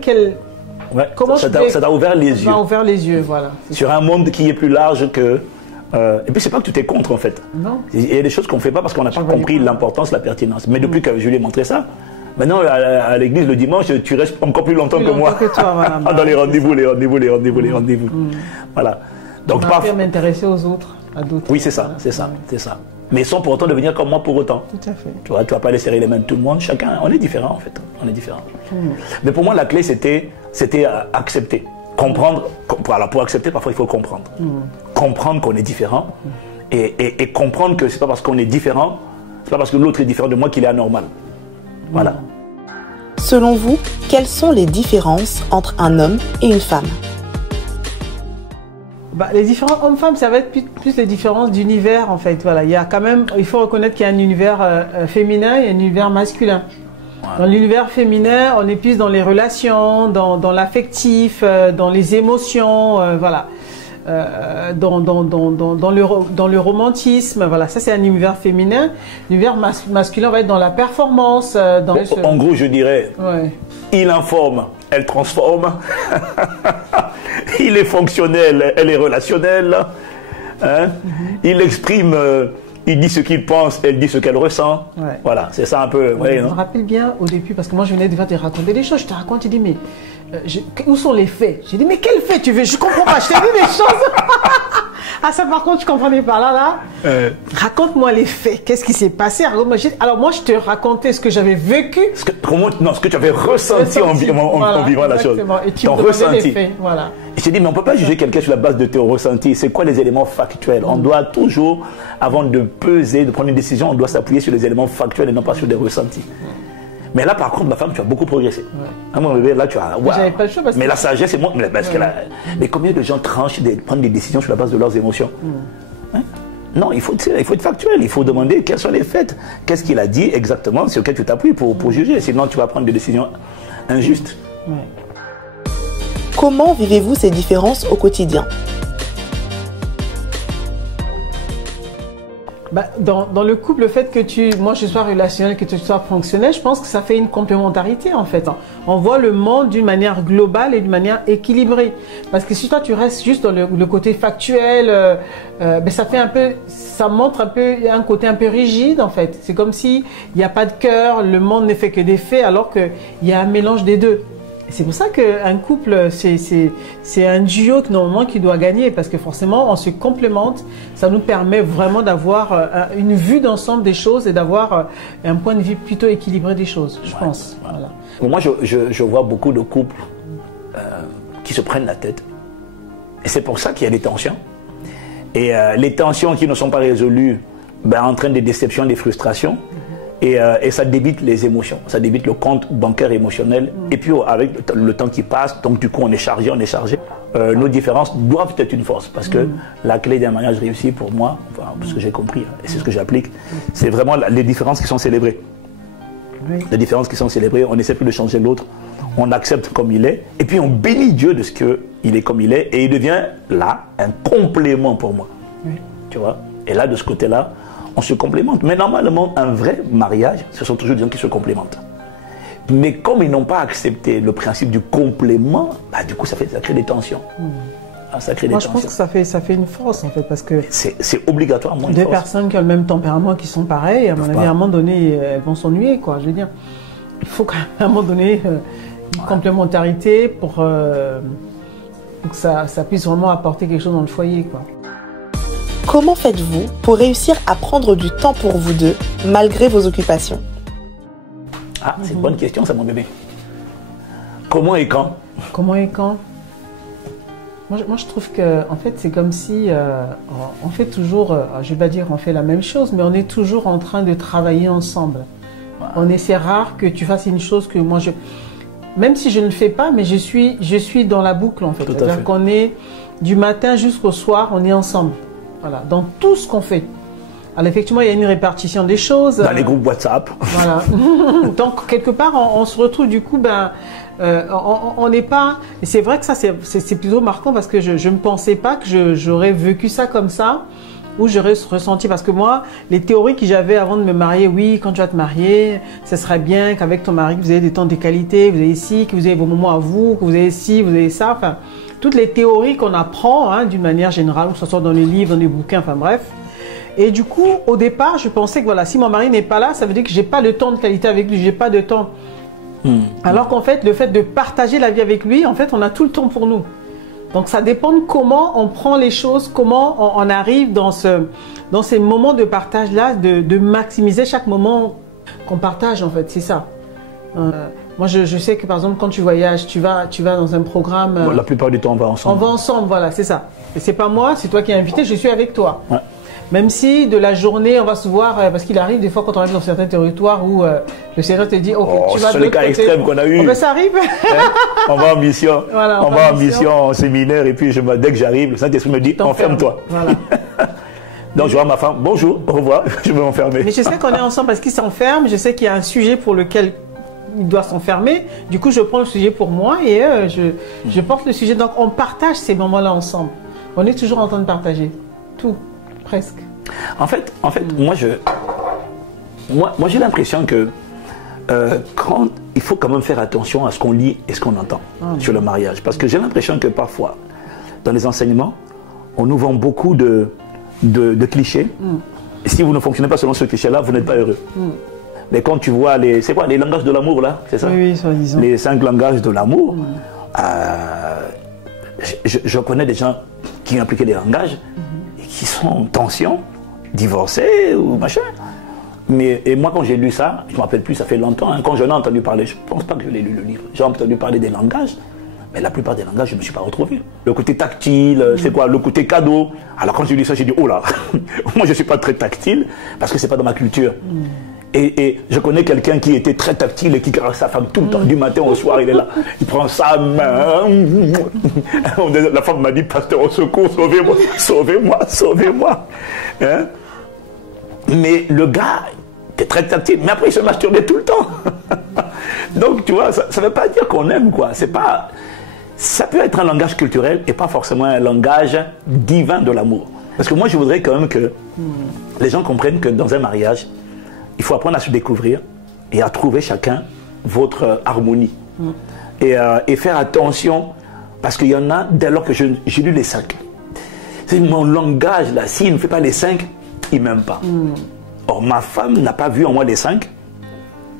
comment ça t'a ouvert les yeux. Ça m'a ouvert les yeux, voilà. Sur un monde qui est plus large que... et puis, c'est pas que tu t'es contre, en fait. Non. Il y a des choses qu'on ne fait pas parce qu'on n'a pas compris l'importance, la pertinence. Mais depuis que je lui ai montré ça, maintenant, à l'église, le dimanche, tu restes encore plus longtemps que moi. Que toi, voilà. Dans les rendez-vous. Voilà. Donc, pas m'intéresser aux autres, à d'autres. Oui, c'est ça. Mais sans pour autant devenir comme moi pour autant. Tout à fait. Tu vois, tu vas pas aller serrer les mains de tout le monde. Chacun, on est différent en fait. Mais pour moi, la clé, c'était accepter. Comprendre. Alors pour accepter, parfois, il faut comprendre. Comprendre qu'on est différent. Et comprendre que c'est pas parce qu'on est différent, c'est pas parce que l'autre est différent de moi qu'il est anormal. Voilà. Selon vous, quelles sont les différences entre un homme et une femme? Les différents hommes-femmes, ça va être plus les différences d'univers en fait. Voilà, il y a quand même, il faut reconnaître qu'il y a un univers féminin et un univers masculin. Dans l'univers féminin, on est plus dans les relations, dans l'affectif, dans les émotions, voilà. Dans le romantisme, voilà, ça c'est un univers féminin. L'univers masculin va être dans la performance. En gros, je dirais, il informe, elle transforme. Il est fonctionnel, elle est relationnelle. Hein? Il exprime, il dit ce qu'il pense, elle dit ce qu'elle ressent. Voilà, c'est ça un peu. Je me rappelle bien au début, parce que moi je venais de te raconter des choses, je te raconte, tu dis mais où sont les faits? J'ai dit mais quels faits tu veux? Je comprends pas, je t'ai dit des choses. Ah ça par contre je comprenais pas là. Raconte-moi les faits, qu'est-ce qui s'est passé? Alors moi je te racontais ce que j'avais vécu. Ce que tu avais ressenti en vivant la chose. Et tu me demandais les faits, voilà. Je t'ai dit mais on ne peut pas juger quelqu'un sur la base de tes ressentis. C'est quoi les éléments factuels? On doit toujours, avant de peser, de prendre une décision, on doit s'appuyer sur les éléments factuels et non pas sur des ressentis. Mais là, par contre, ma femme, tu as beaucoup progressé. Mon bébé, là, tu as. Wow. J'avais pas le choix parce mais la sagesse, c'est moi. Mais combien de gens tranchent de prendre des décisions sur la base de leurs émotions? Hein? Non, il faut être factuel. Il faut demander quels sont les faits. Qu'est-ce qu'il a dit exactement sur lequel tu t'appuies pour juger. Sinon, tu vas prendre des décisions injustes. Comment vivez-vous ces différences au quotidien? Dans le couple, le fait que moi je sois relationnel, que tu sois fonctionnel, je pense que ça fait une complémentarité en fait. On voit le monde d'une manière globale et d'une manière équilibrée. Parce que si toi tu restes juste dans le côté factuel, ça fait un peu, ça montre un peu un côté un peu rigide en fait. C'est comme si il n'y a pas de cœur, le monde ne fait que des faits, alors qu'il y a un mélange des deux. C'est pour ça qu'un couple, c'est un duo normalement qui doit gagner parce que forcément, on se complémente. Ça nous permet vraiment d'avoir une vue d'ensemble des choses et d'avoir un point de vue plutôt équilibré des choses, je pense. Voilà. Moi, je vois beaucoup de couples qui se prennent la tête. Et c'est pour ça qu'il y a des tensions. Et les tensions qui ne sont pas résolues entraînent des déceptions, des frustrations. Et ça débite les émotions, ça débite le compte bancaire émotionnel. Et puis avec le temps qui passe, donc du coup on est chargé. Nos différences doivent être une force parce que la clé d'un mariage réussi pour moi, ce que j'ai compris, et c'est ce que j'applique, c'est vraiment les différences qui sont célébrées. Les différences qui sont célébrées, on n'essaie plus de changer l'autre, on accepte comme il est, et puis on bénit Dieu de ce qu'il est comme il est, et il devient là un complément pour moi. Tu vois? Et là, de ce côté-là, on se complémente. Mais normalement, un vrai mariage, ce sont toujours des gens qui se complémentent. Mais comme ils n'ont pas accepté le principe du complément, du coup, ça crée des tensions. Ça crée des tensions. Je pense que ça fait une force, en fait, parce que... C'est obligatoirement une force. Deux personnes qui ont le même tempérament, qui sont pareils, à mon avis, à un moment donné, elles vont s'ennuyer, quoi. Je veux dire, il faut qu'à un moment donné, une complémentarité pour que ça puisse vraiment apporter quelque chose dans le foyer, quoi. Comment faites-vous pour réussir à prendre du temps pour vous deux, malgré vos occupations? C'est une bonne question, ça, mon bébé. Comment et quand? Comment et quand? Moi, je trouve que, en fait, c'est comme si on fait toujours, je vais pas dire on fait la même chose, mais on est toujours en train de travailler ensemble. C'est rare que tu fasses une chose que moi, même si je ne le fais pas, mais je suis dans la boucle, en fait. C'est-à-dire qu'on est du matin jusqu'au soir, on est ensemble. Voilà, dans tout ce qu'on fait. Alors effectivement, il y a une répartition des choses. Dans les groupes WhatsApp. Voilà. Donc, quelque part, on se retrouve du coup, on n'est pas... Et c'est vrai que ça, c'est plutôt marquant parce que je ne pensais pas que j'aurais vécu ça comme ça, ou j'aurais ressenti. Parce que moi, les théories que j'avais avant de me marier, oui, quand tu vas te marier, ce serait bien qu'avec ton mari, vous ayez des temps de qualité, vous ayez ci, que vous ayez vos moments à vous, que vous ayez ci, vous ayez ça, enfin... Toutes les théories qu'on apprend d'une manière générale, que ce soit dans les livres, dans les bouquins, enfin bref. Et du coup, au départ, je pensais que voilà, si mon mari n'est pas là, ça veut dire que j'ai pas de temps de qualité avec lui, j'ai pas de temps. Alors qu'en fait, le fait de partager la vie avec lui, en fait, on a tout le temps pour nous. Donc ça dépend de comment on prend les choses, comment on arrive dans ces moments de partage-là, de maximiser chaque moment qu'on partage, en fait, c'est ça. Moi, je sais que par exemple, quand tu voyages, tu vas dans un programme. La plupart du temps, on va ensemble. On va ensemble, voilà, c'est ça. Et c'est pas moi, c'est toi qui es invité, je suis avec toi. Même si de la journée, on va se voir, parce qu'il arrive des fois quand on arrive dans certains territoires où le Seigneur te dit, ok, tu vas de l'autre côté. C'est le cas extrême qu'on a eu. Oh, ben, ça arrive. On va en mission. Voilà, on va en mission, en séminaire, et puis dès que j'arrive, le Saint-Esprit me dit, enferme-toi. Voilà. Donc je vois ma femme, bonjour, au revoir, je vais m'enfermer. Mais je sais qu'on est ensemble parce qu'il s'enferme, je sais qu'il y a un sujet pour lequel il doit s'enfermer. Du coup, je prends le sujet pour moi et je porte le sujet. Donc, on partage ces moments-là ensemble. On est toujours en train de partager. Tout, presque. En fait, moi j'ai l'impression que il faut quand même faire attention à ce qu'on lit et ce qu'on entend sur le mariage. Parce que j'ai l'impression que parfois, dans les enseignements, on nous vend beaucoup de clichés. Et si vous ne fonctionnez pas selon ce cliché-là, vous n'êtes pas heureux. Mais quand tu vois c'est quoi les langages de l'amour là, c'est ça? Oui, soi-disant. Les 5 langages de l'amour. Je connais des gens qui ont appliqué les langages et qui sont en tension, divorcés ou machin. Et moi, quand j'ai lu ça, je ne me rappelle plus, ça fait longtemps, hein, quand j'en ai entendu parler, je ne pense pas que je l'ai lu le livre, j'ai entendu parler des langages, mais la plupart des langages, je ne me suis pas retrouvé. Le côté tactile, c'est quoi? Le côté cadeau. Alors quand j'ai lu ça, j'ai dit, oh là, moi je ne suis pas très tactile, parce que ce n'est pas dans ma culture. Et je connais quelqu'un qui était très tactile et qui caresse sa femme tout le temps, du matin au soir, il est là, il prend sa main. La femme m'a dit, pasteur, au secours, sauvez-moi, sauvez-moi, sauvez-moi. Hein? Mais le gars était très tactile, mais après il se masturbait tout le temps. Donc tu vois, ça ne veut pas dire qu'on aime, quoi. C'est pas... Ça peut être un langage culturel et pas forcément un langage divin de l'amour. Parce que moi je voudrais quand même que les gens comprennent que dans un mariage, il faut apprendre à se découvrir et à trouver chacun votre harmonie. Et faire attention, parce qu'il y en a, dès lors que j'ai lu les 5. C'est mon langage là, s'il ne fait pas les 5, il ne m'aime pas. Or, ma femme n'a pas vu en moi les 5,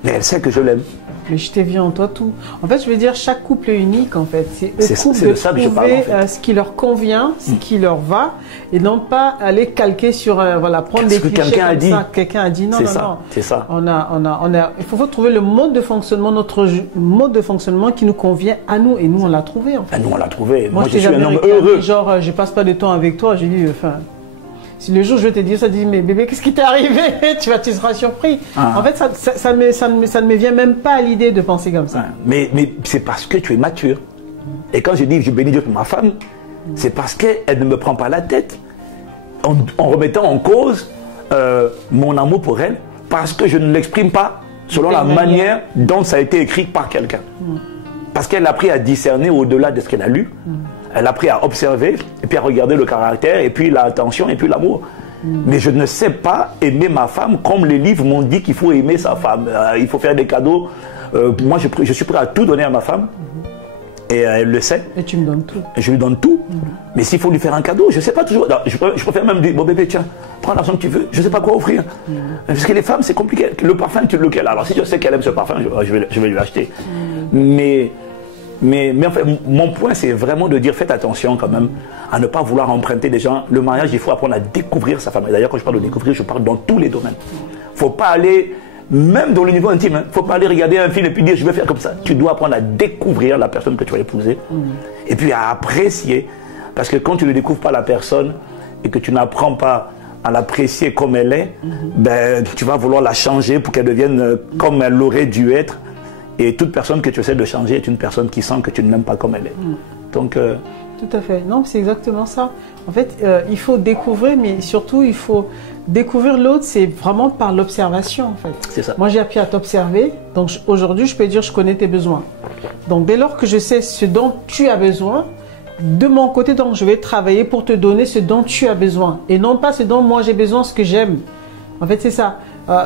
mais elle sait que je l'aime. Mais je t'ai vu en toi tout. En fait, je veux dire, chaque couple est unique en fait. C'est au couple de trouver ce qui leur convient, ce qui leur va, et non pas aller calquer sur, voilà, prendre des clichés comme ça. Quelqu'un a dit non, non, non. C'est ça. Il faut trouver le mode de fonctionnement, notre mode de fonctionnement qui nous convient à nous, et nous on l'a trouvé en fait. Nous on l'a trouvé. Moi je suis un homme heureux. Genre, je passe pas de temps avec toi. J'ai dit, enfin. Si le jour je vais te dire ça, dis mais bébé, qu'est-ce qui t'est arrivé? Tu seras surpris. En fait, ça ne me vient même pas à l'idée de penser comme ça. Mais c'est parce que tu es mature. Et quand je dis je bénis Dieu pour ma femme, c'est parce qu'elle ne me prend pas la tête en remettant en cause mon amour pour elle, parce que je ne l'exprime pas selon la manière dont ça a été écrit par quelqu'un. Parce qu'elle a appris à discerner au-delà de ce qu'elle a lu. Elle a appris à observer, et puis à regarder le caractère, et puis l'attention, et puis l'amour. Mais je ne sais pas aimer ma femme comme les livres m'ont dit qu'il faut aimer sa femme. Il faut faire des cadeaux. Moi, je suis prêt à tout donner à ma femme. Et elle le sait. Et tu me donnes tout. Je lui donne tout. Mais s'il faut lui faire un cadeau, je ne sais pas toujours. Je préfère même dire, bon bébé, tiens, prends l'argent que tu veux, je ne sais pas quoi offrir. Parce que les femmes, c'est compliqué. Le parfum, tu lequel? Alors si je sais qu'elle aime ce parfum, je vais lui acheter. Mais en fait, mon point, c'est vraiment de dire, faites attention quand même à ne pas vouloir emprunter des gens. Le mariage, il faut apprendre à découvrir sa femme. Et d'ailleurs, quand je parle de découvrir, je parle dans tous les domaines. Il ne faut pas aller, même dans le niveau intime, il ne faut pas aller regarder un film et puis dire, je vais faire comme ça. Tu dois apprendre à découvrir la personne que tu vas épouser. Et puis à apprécier. Parce que quand tu ne découvres pas la personne et que tu n'apprends pas à l'apprécier comme elle est, ben, tu vas vouloir la changer pour qu'elle devienne comme elle aurait dû être. Et toute personne que tu essaies de changer est une personne qui sent que tu ne l'aimes pas comme elle est. Donc, tout à fait. Non, c'est exactement ça. En fait, il faut découvrir, mais surtout, il faut découvrir l'autre, c'est vraiment par l'observation, en fait. C'est ça. Moi, j'ai appris à t'observer. Donc, aujourd'hui, je peux dire, je connais tes besoins. Donc, dès lors que je sais ce dont tu as besoin, de mon côté, donc, je vais travailler pour te donner ce dont tu as besoin. Et non pas ce dont moi j'ai besoin, ce que j'aime. En fait, c'est ça.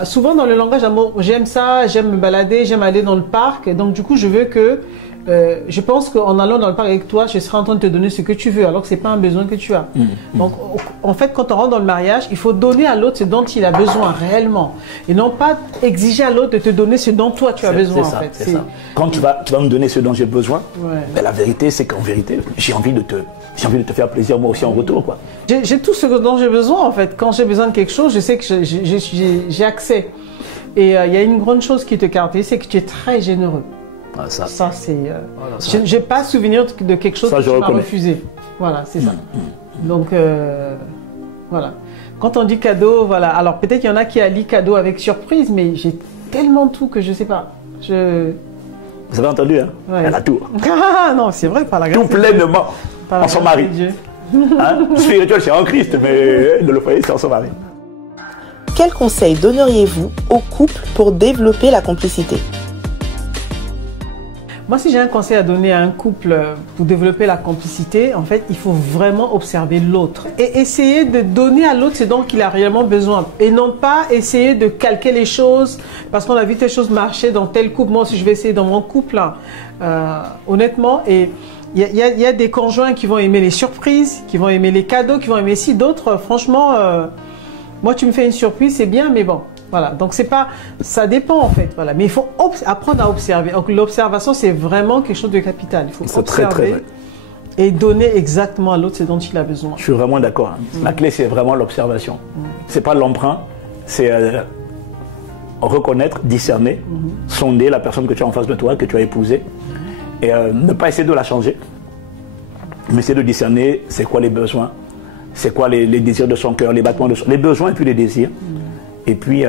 Souvent dans le langage amour, j'aime ça, j'aime me balader, j'aime aller dans le parc. Et donc du coup, je veux que, je pense qu'en allant dans le parc avec toi, je serai en train de te donner ce que tu veux, alors que c'est pas un besoin que tu as. Donc en fait, quand on rentre dans le mariage, il faut donner à l'autre ce dont il a besoin réellement, et non pas exiger à l'autre de te donner ce dont toi tu as besoin. Ça, en fait. C'est ça. Quand tu vas me donner ce dont j'ai besoin, ben, la vérité, c'est qu'en vérité, j'ai envie de te faire plaisir moi aussi en retour, quoi. J'ai tout ce dont j'ai besoin en fait. Quand j'ai besoin de quelque chose, je sais que j'ai accès. Et il y a une grande chose qui te caractérise, c'est que tu es très généreux. Ah, ça c'est. Je n'ai pas souvenir de quelque chose que tu m'as refusé. Voilà, c'est ça. Donc Voilà. Quand on dit cadeau, voilà. Alors peut-être qu'il y en a qui allient cadeau avec surprise, mais j'ai tellement tout que je sais pas. Vous avez entendu, hein? Ouais. Elle a tout. Ah non, c'est vrai, par la grâce. Tout pleinement en son mari. Hein? Spirituel, c'est en Christ, mais dans le foyer, c'est en son mari. Quels conseils donneriez-vous aux couples pour développer la complicité? Moi, si j'ai un conseil à donner à un couple pour développer la complicité, en fait, il faut vraiment observer l'autre et essayer de donner à l'autre ce dont il a réellement besoin et non pas essayer de calquer les choses parce qu'on a vu telle chose marcher dans tel couple. Moi aussi, je vais essayer dans mon couple, honnêtement. Et il y a des conjoints qui vont aimer les surprises, qui vont aimer les cadeaux, qui vont aimer si d'autres, franchement, moi, tu me fais une surprise, c'est bien, mais bon. Voilà, donc c'est pas, ça dépend en fait, voilà. Mais il faut apprendre à observer. Donc l'observation, c'est vraiment quelque chose de capital. Il faut observer très vrai. Et donner exactement à l'autre ce dont il a besoin. Je suis vraiment d'accord. Hein. La clé, c'est vraiment l'observation. C'est pas l'emprunt, c'est reconnaître, discerner, sonder la personne que tu as en face de toi, que tu as épousée, et ne pas essayer de la changer, mais essayer de discerner c'est quoi les besoins, c'est quoi les désirs de son cœur, les battements de son... les besoins et puis les désirs. Et puis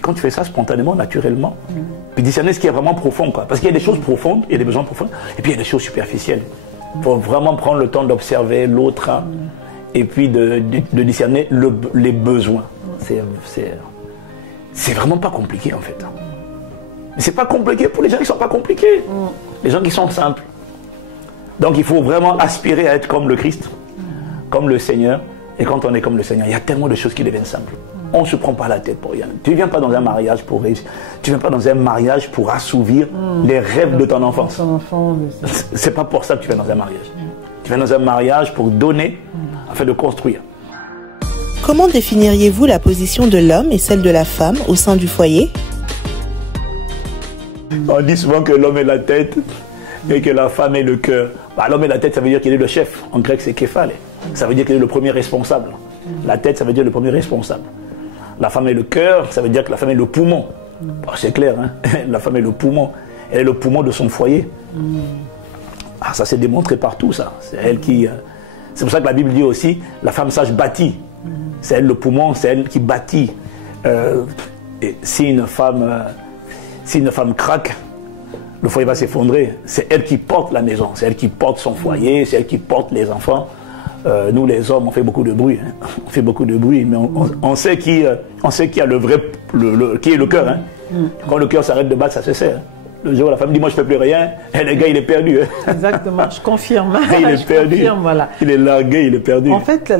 quand tu fais ça spontanément, naturellement, puis discerner ce qui est vraiment profond, quoi. Parce qu'il y a des choses profondes, il y a des besoins profonds, et puis il y a des choses superficielles. Il faut vraiment prendre le temps d'observer l'autre, hein, et puis de discerner les besoins. C'est vraiment pas compliqué, en fait. C'est pas compliqué pour les gens qui sont pas compliqués, les gens qui sont simples. Donc il faut vraiment aspirer à être comme le Christ, comme le Seigneur. Et quand on est comme le Seigneur, il y a tellement de choses qui deviennent simples. On ne se prend pas la tête pour rien. Tu ne viens pas dans un mariage pour réussir. Tu ne viens pas dans un mariage pour assouvir les rêves de ton enfance. C'est pas pour ça que tu viens dans un mariage. Tu viens dans un mariage pour donner, afin de construire. Comment définiriez-vous la position de l'homme et celle de la femme au sein du foyer? On dit souvent que l'homme est la tête et que la femme est le cœur. Bah, l'homme est la tête, ça veut dire qu'il est le chef. En grec, c'est képhale. Ça veut dire qu'il est le premier responsable. La tête, ça veut dire le premier responsable. La femme est le cœur, ça veut dire que la femme est le poumon. Bah, c'est clair, hein? La femme est le poumon. Elle est le poumon de son foyer. Ah, ça s'est démontré partout, ça. C'est elle qui... C'est pour ça que la Bible dit aussi, la femme sage bâtit. C'est elle le poumon, c'est elle qui bâtit. Et si une femme craque, le foyer va s'effondrer. C'est elle qui porte la maison, c'est elle qui porte son foyer, c'est elle qui porte les enfants. Nous les hommes, on fait beaucoup de bruit, hein. On fait beaucoup de bruit, mais on sait qui a le vrai, qui est le cœur. Hein. Quand le cœur s'arrête de battre, ça se sait. Hein. Le jour où la femme dit moi je ne fais plus rien, et le gars il est perdu. Hein. Exactement, je confirme. Il est perdu. Confirme, voilà. Il est largué, il est perdu. En fait,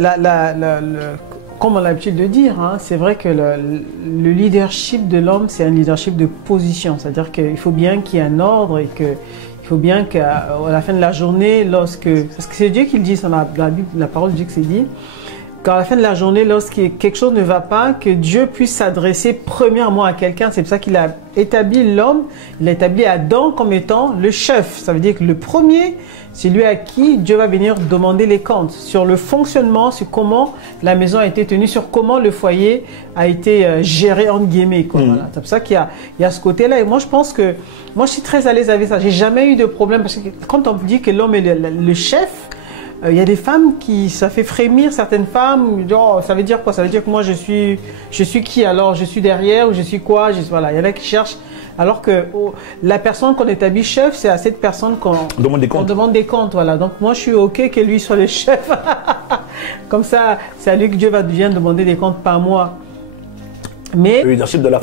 comme on a l'habitude de dire, hein, c'est vrai que le leadership de l'homme, c'est un leadership de position. C'est-à-dire qu'il faut bien qu'il y ait un ordre et qu'il faut bien qu'à la fin de la journée, parce que c'est Dieu qui le dit, ça, la parole de Dieu que c'est dit, qu'à la fin de la journée, lorsque quelque chose ne va pas, que Dieu puisse s'adresser premièrement à quelqu'un. C'est pour ça qu'il a établi l'homme, il a établi Adam comme étant le chef. Ça veut dire que le premier, c'est lui à qui Dieu va venir demander les comptes sur le fonctionnement, sur comment la maison a été tenue, sur comment le foyer a été géré entre guillemets. Voilà. C'est pour ça qu'il y a ce côté-là. Et moi, je pense que moi, je suis très à l'aise avec ça. J'ai jamais eu de problème parce que quand on dit que l'homme est le chef, il y a des femmes qui, ça fait frémir certaines femmes. Oh, ça veut dire quoi? Ça veut dire que moi je suis qui alors? Je suis derrière ou je suis quoi? Voilà, il y en a qui cherchent. Alors que la personne qu'on établit chef, c'est à cette personne qu'on demande des comptes. Voilà. Donc moi je suis ok que lui soit le chef. Comme ça, c'est à lui que Dieu va venir demander des comptes, pas moi. Mais le leadership de la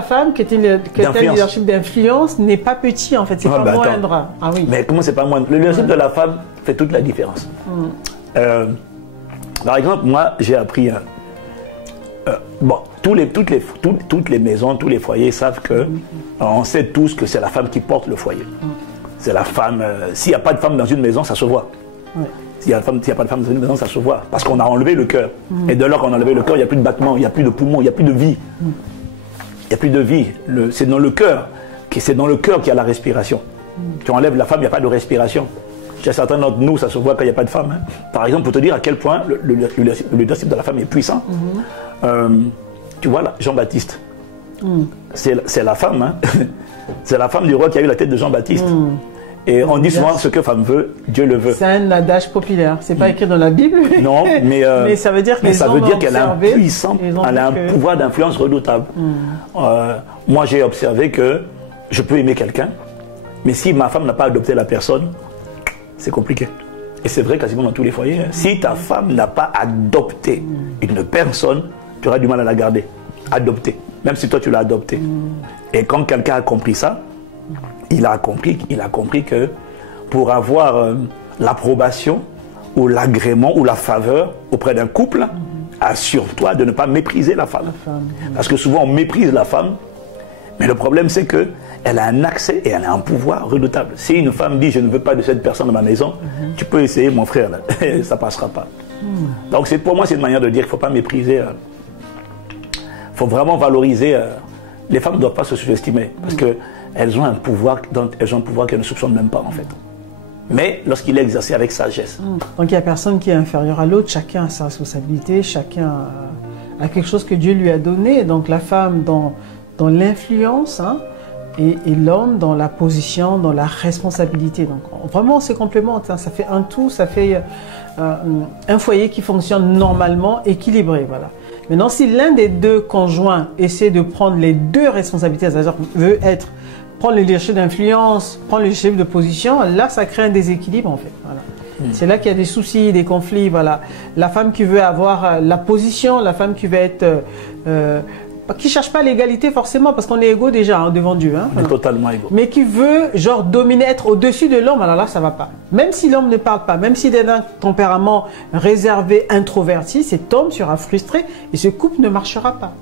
femme, qui était un leadership d'influence, n'est pas petit en fait, c'est pas moindre. Ah oui. Mais comment c'est pas moindre? Le leadership de la femme fait toute la différence. Par exemple, moi j'ai appris, bon, toutes les maisons, tous les foyers savent que on sait tous que c'est la femme qui porte le foyer. C'est la femme. S'il n'y a pas de femme dans une maison, ça se voit. S'il n'y a pas de femme dans une maison, ça se voit. Parce qu'on a enlevé le cœur. Et de lors qu'on a enlevé le cœur, il n'y a plus de battement, il n'y a plus de poumons, il n'y a plus de vie. Il n'y a plus de vie. C'est dans le cœur qu'il y a la respiration. Tu enlèves la femme, il n'y a pas de respiration. Chez certains d'entre nous, ça se voit quand il n'y a pas de femme. Hein. Par exemple, pour te dire à quel point le leadership de la femme est puissant. Tu vois là, Jean-Baptiste. C'est la femme. Hein. C'est la femme du roi qui a eu la tête de Jean-Baptiste. Et on dit souvent ce que femme veut, Dieu le veut. C'est un adage populaire. C'est pas écrit dans la Bible. Non, mais ça veut dire que qu'elle a un pouvoir d'influence redoutable. Moi, j'ai observé que je peux aimer quelqu'un, mais si ma femme n'a pas adopté la personne, c'est compliqué. Et c'est vrai quasiment dans tous les foyers. Si ta femme n'a pas adopté une personne, tu auras du mal à la garder. Adopter. Même si toi tu l'as adopté. Et quand quelqu'un a compris ça, il a compris que pour avoir l'approbation ou l'agrément ou la faveur auprès d'un couple, assure-toi de ne pas mépriser la femme. Parce que souvent on méprise la femme, mais le problème c'est que elle a un accès et elle a un pouvoir redoutable. Si une femme dit je ne veux pas de cette personne dans ma maison, tu peux essayer mon frère, là. Ça ne passera pas. Donc pour moi c'est une manière de dire qu'il ne faut pas mépriser. Il faut vraiment valoriser. Les femmes ne doivent pas se sous-estimer parce qu'elles ont un pouvoir qu'elles ne soupçonnent même pas en fait. Mais lorsqu'il est exercé avec sagesse. Donc il n'y a personne qui est inférieur à l'autre, chacun a sa responsabilité, chacun a quelque chose que Dieu lui a donné. Donc la femme dans l'influence, hein, et l'homme dans la position, dans la responsabilité. Donc vraiment on se complémente, hein, ça fait un tout, ça fait un foyer qui fonctionne normalement, équilibré. Voilà. Maintenant, si l'un des deux conjoints essaie de prendre les deux responsabilités, c'est-à-dire veut prendre le leadership d'influence, prendre le leadership de position, là, ça crée un déséquilibre en fait. Voilà. C'est là qu'il y a des soucis, des conflits. Voilà. La femme qui veut avoir la position, la femme qui veut être... qui ne cherche pas l'égalité forcément, parce qu'on est égaux déjà hein, devant Dieu. Hein, on est totalement égaux. Mais qui veut genre dominer, être au-dessus de l'homme, alors là ça ne va pas. Même si l'homme ne parle pas, même s'il est d'un tempérament réservé, introverti, cet homme sera frustré et ce couple ne marchera pas.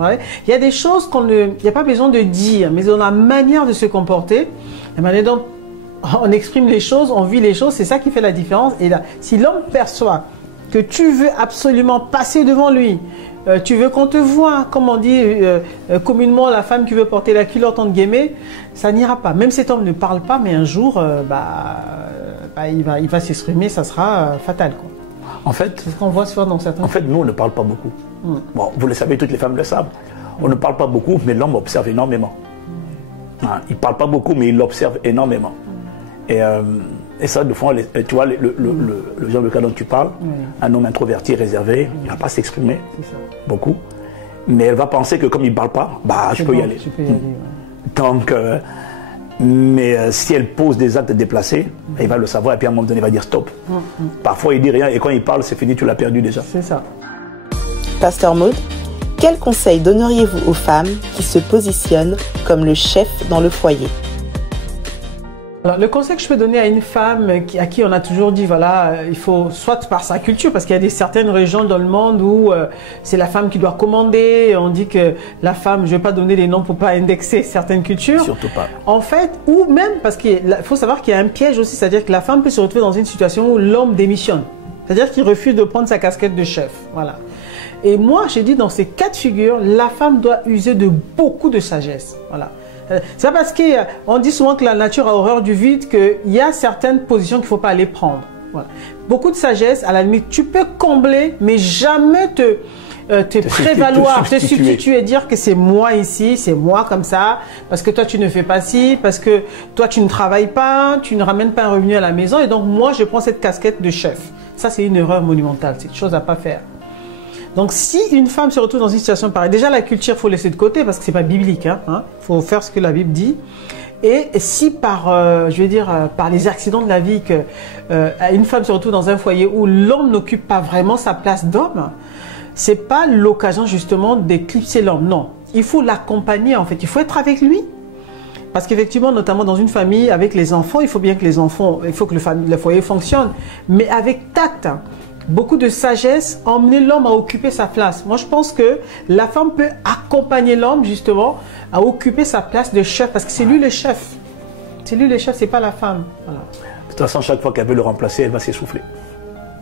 Ouais. Il y a des choses il n'y a pas besoin de dire, mais dans la manière de se comporter, la manière dont on exprime les choses, on vit les choses, c'est ça qui fait la différence. Et là, si l'homme perçoit que tu veux absolument passer devant lui, tu veux qu'on te voie, comme on dit communément, la femme qui veut porter la culotte entre guillemets, ça n'ira pas. Même cet homme ne parle pas, mais un jour, il va s'exprimer, ça sera fatal, quoi. En fait, c'est ce qu'on voit souvent dans certains. En fait, nous, on ne parle pas beaucoup. Bon, vous le savez, toutes les femmes le savent. On ne parle pas beaucoup, mais l'homme observe énormément. Il ne parle pas beaucoup, mais il observe énormément. Et ça, de fond, tu vois, le genre de cas dont tu parles, un homme introverti, réservé, il ne va pas s'exprimer beaucoup. Mais elle va penser que comme il ne parle pas, je peux y aller. Tu peux y aller, ouais. Donc, mais si elle pose des actes déplacés, il va le savoir et puis à un moment donné, il va dire stop. Parfois, il dit rien et quand il parle, c'est fini, tu l'as perdu déjà. C'est ça. Pasteur Maud, quel conseil donneriez-vous aux femmes qui se positionnent comme le chef dans le foyer ? Alors, le conseil que je peux donner à une femme à qui on a toujours dit, voilà, il faut, soit par sa culture, parce qu'il y a certaines régions dans le monde où c'est la femme qui doit commander, on dit que la femme, je ne vais pas donner les noms pour ne pas indexer certaines cultures. Surtout pas. En fait, ou même, parce qu'il faut savoir qu'il y a un piège aussi, c'est-à-dire que la femme peut se retrouver dans une situation où l'homme démissionne. C'est-à-dire qu'il refuse de prendre sa casquette de chef. Voilà. Et moi, j'ai dit dans ces cas de figure, la femme doit user de beaucoup de sagesse. Voilà. C'est pas parce qu'on dit souvent que la nature a horreur du vide qu'il y a certaines positions qu'il ne faut pas aller prendre. Voilà. Beaucoup de sagesse, à la limite, tu peux combler, mais jamais te prévaloir, te substituer, dire que c'est moi ici, c'est moi comme ça, parce que toi tu ne fais pas ci, parce que toi tu ne travailles pas, tu ne ramènes pas un revenu à la maison, et donc moi je prends cette casquette de chef. Ça c'est une erreur monumentale, c'est une chose à ne pas faire. Donc si une femme se retrouve dans une situation pareille, déjà la culture, il faut laisser de côté parce que ce n'est pas biblique. Il faut faire ce que la Bible dit. Et si par les accidents de la vie, une femme se retrouve dans un foyer où l'homme n'occupe pas vraiment sa place d'homme, ce n'est pas l'occasion justement d'éclipser l'homme. Non, il faut l'accompagner en fait, il faut être avec lui. Parce qu'effectivement, notamment dans une famille avec les enfants, il faut bien que il faut que le foyer fonctionne, mais avec tact. Beaucoup de sagesse, emmener l'homme à occuper sa place. Moi, je pense que la femme peut accompagner l'homme, justement, à occuper sa place de chef, parce que c'est lui le chef. C'est lui le chef, c'est pas la femme. Voilà. De toute façon, chaque fois qu'elle veut le remplacer, elle va s'essouffler.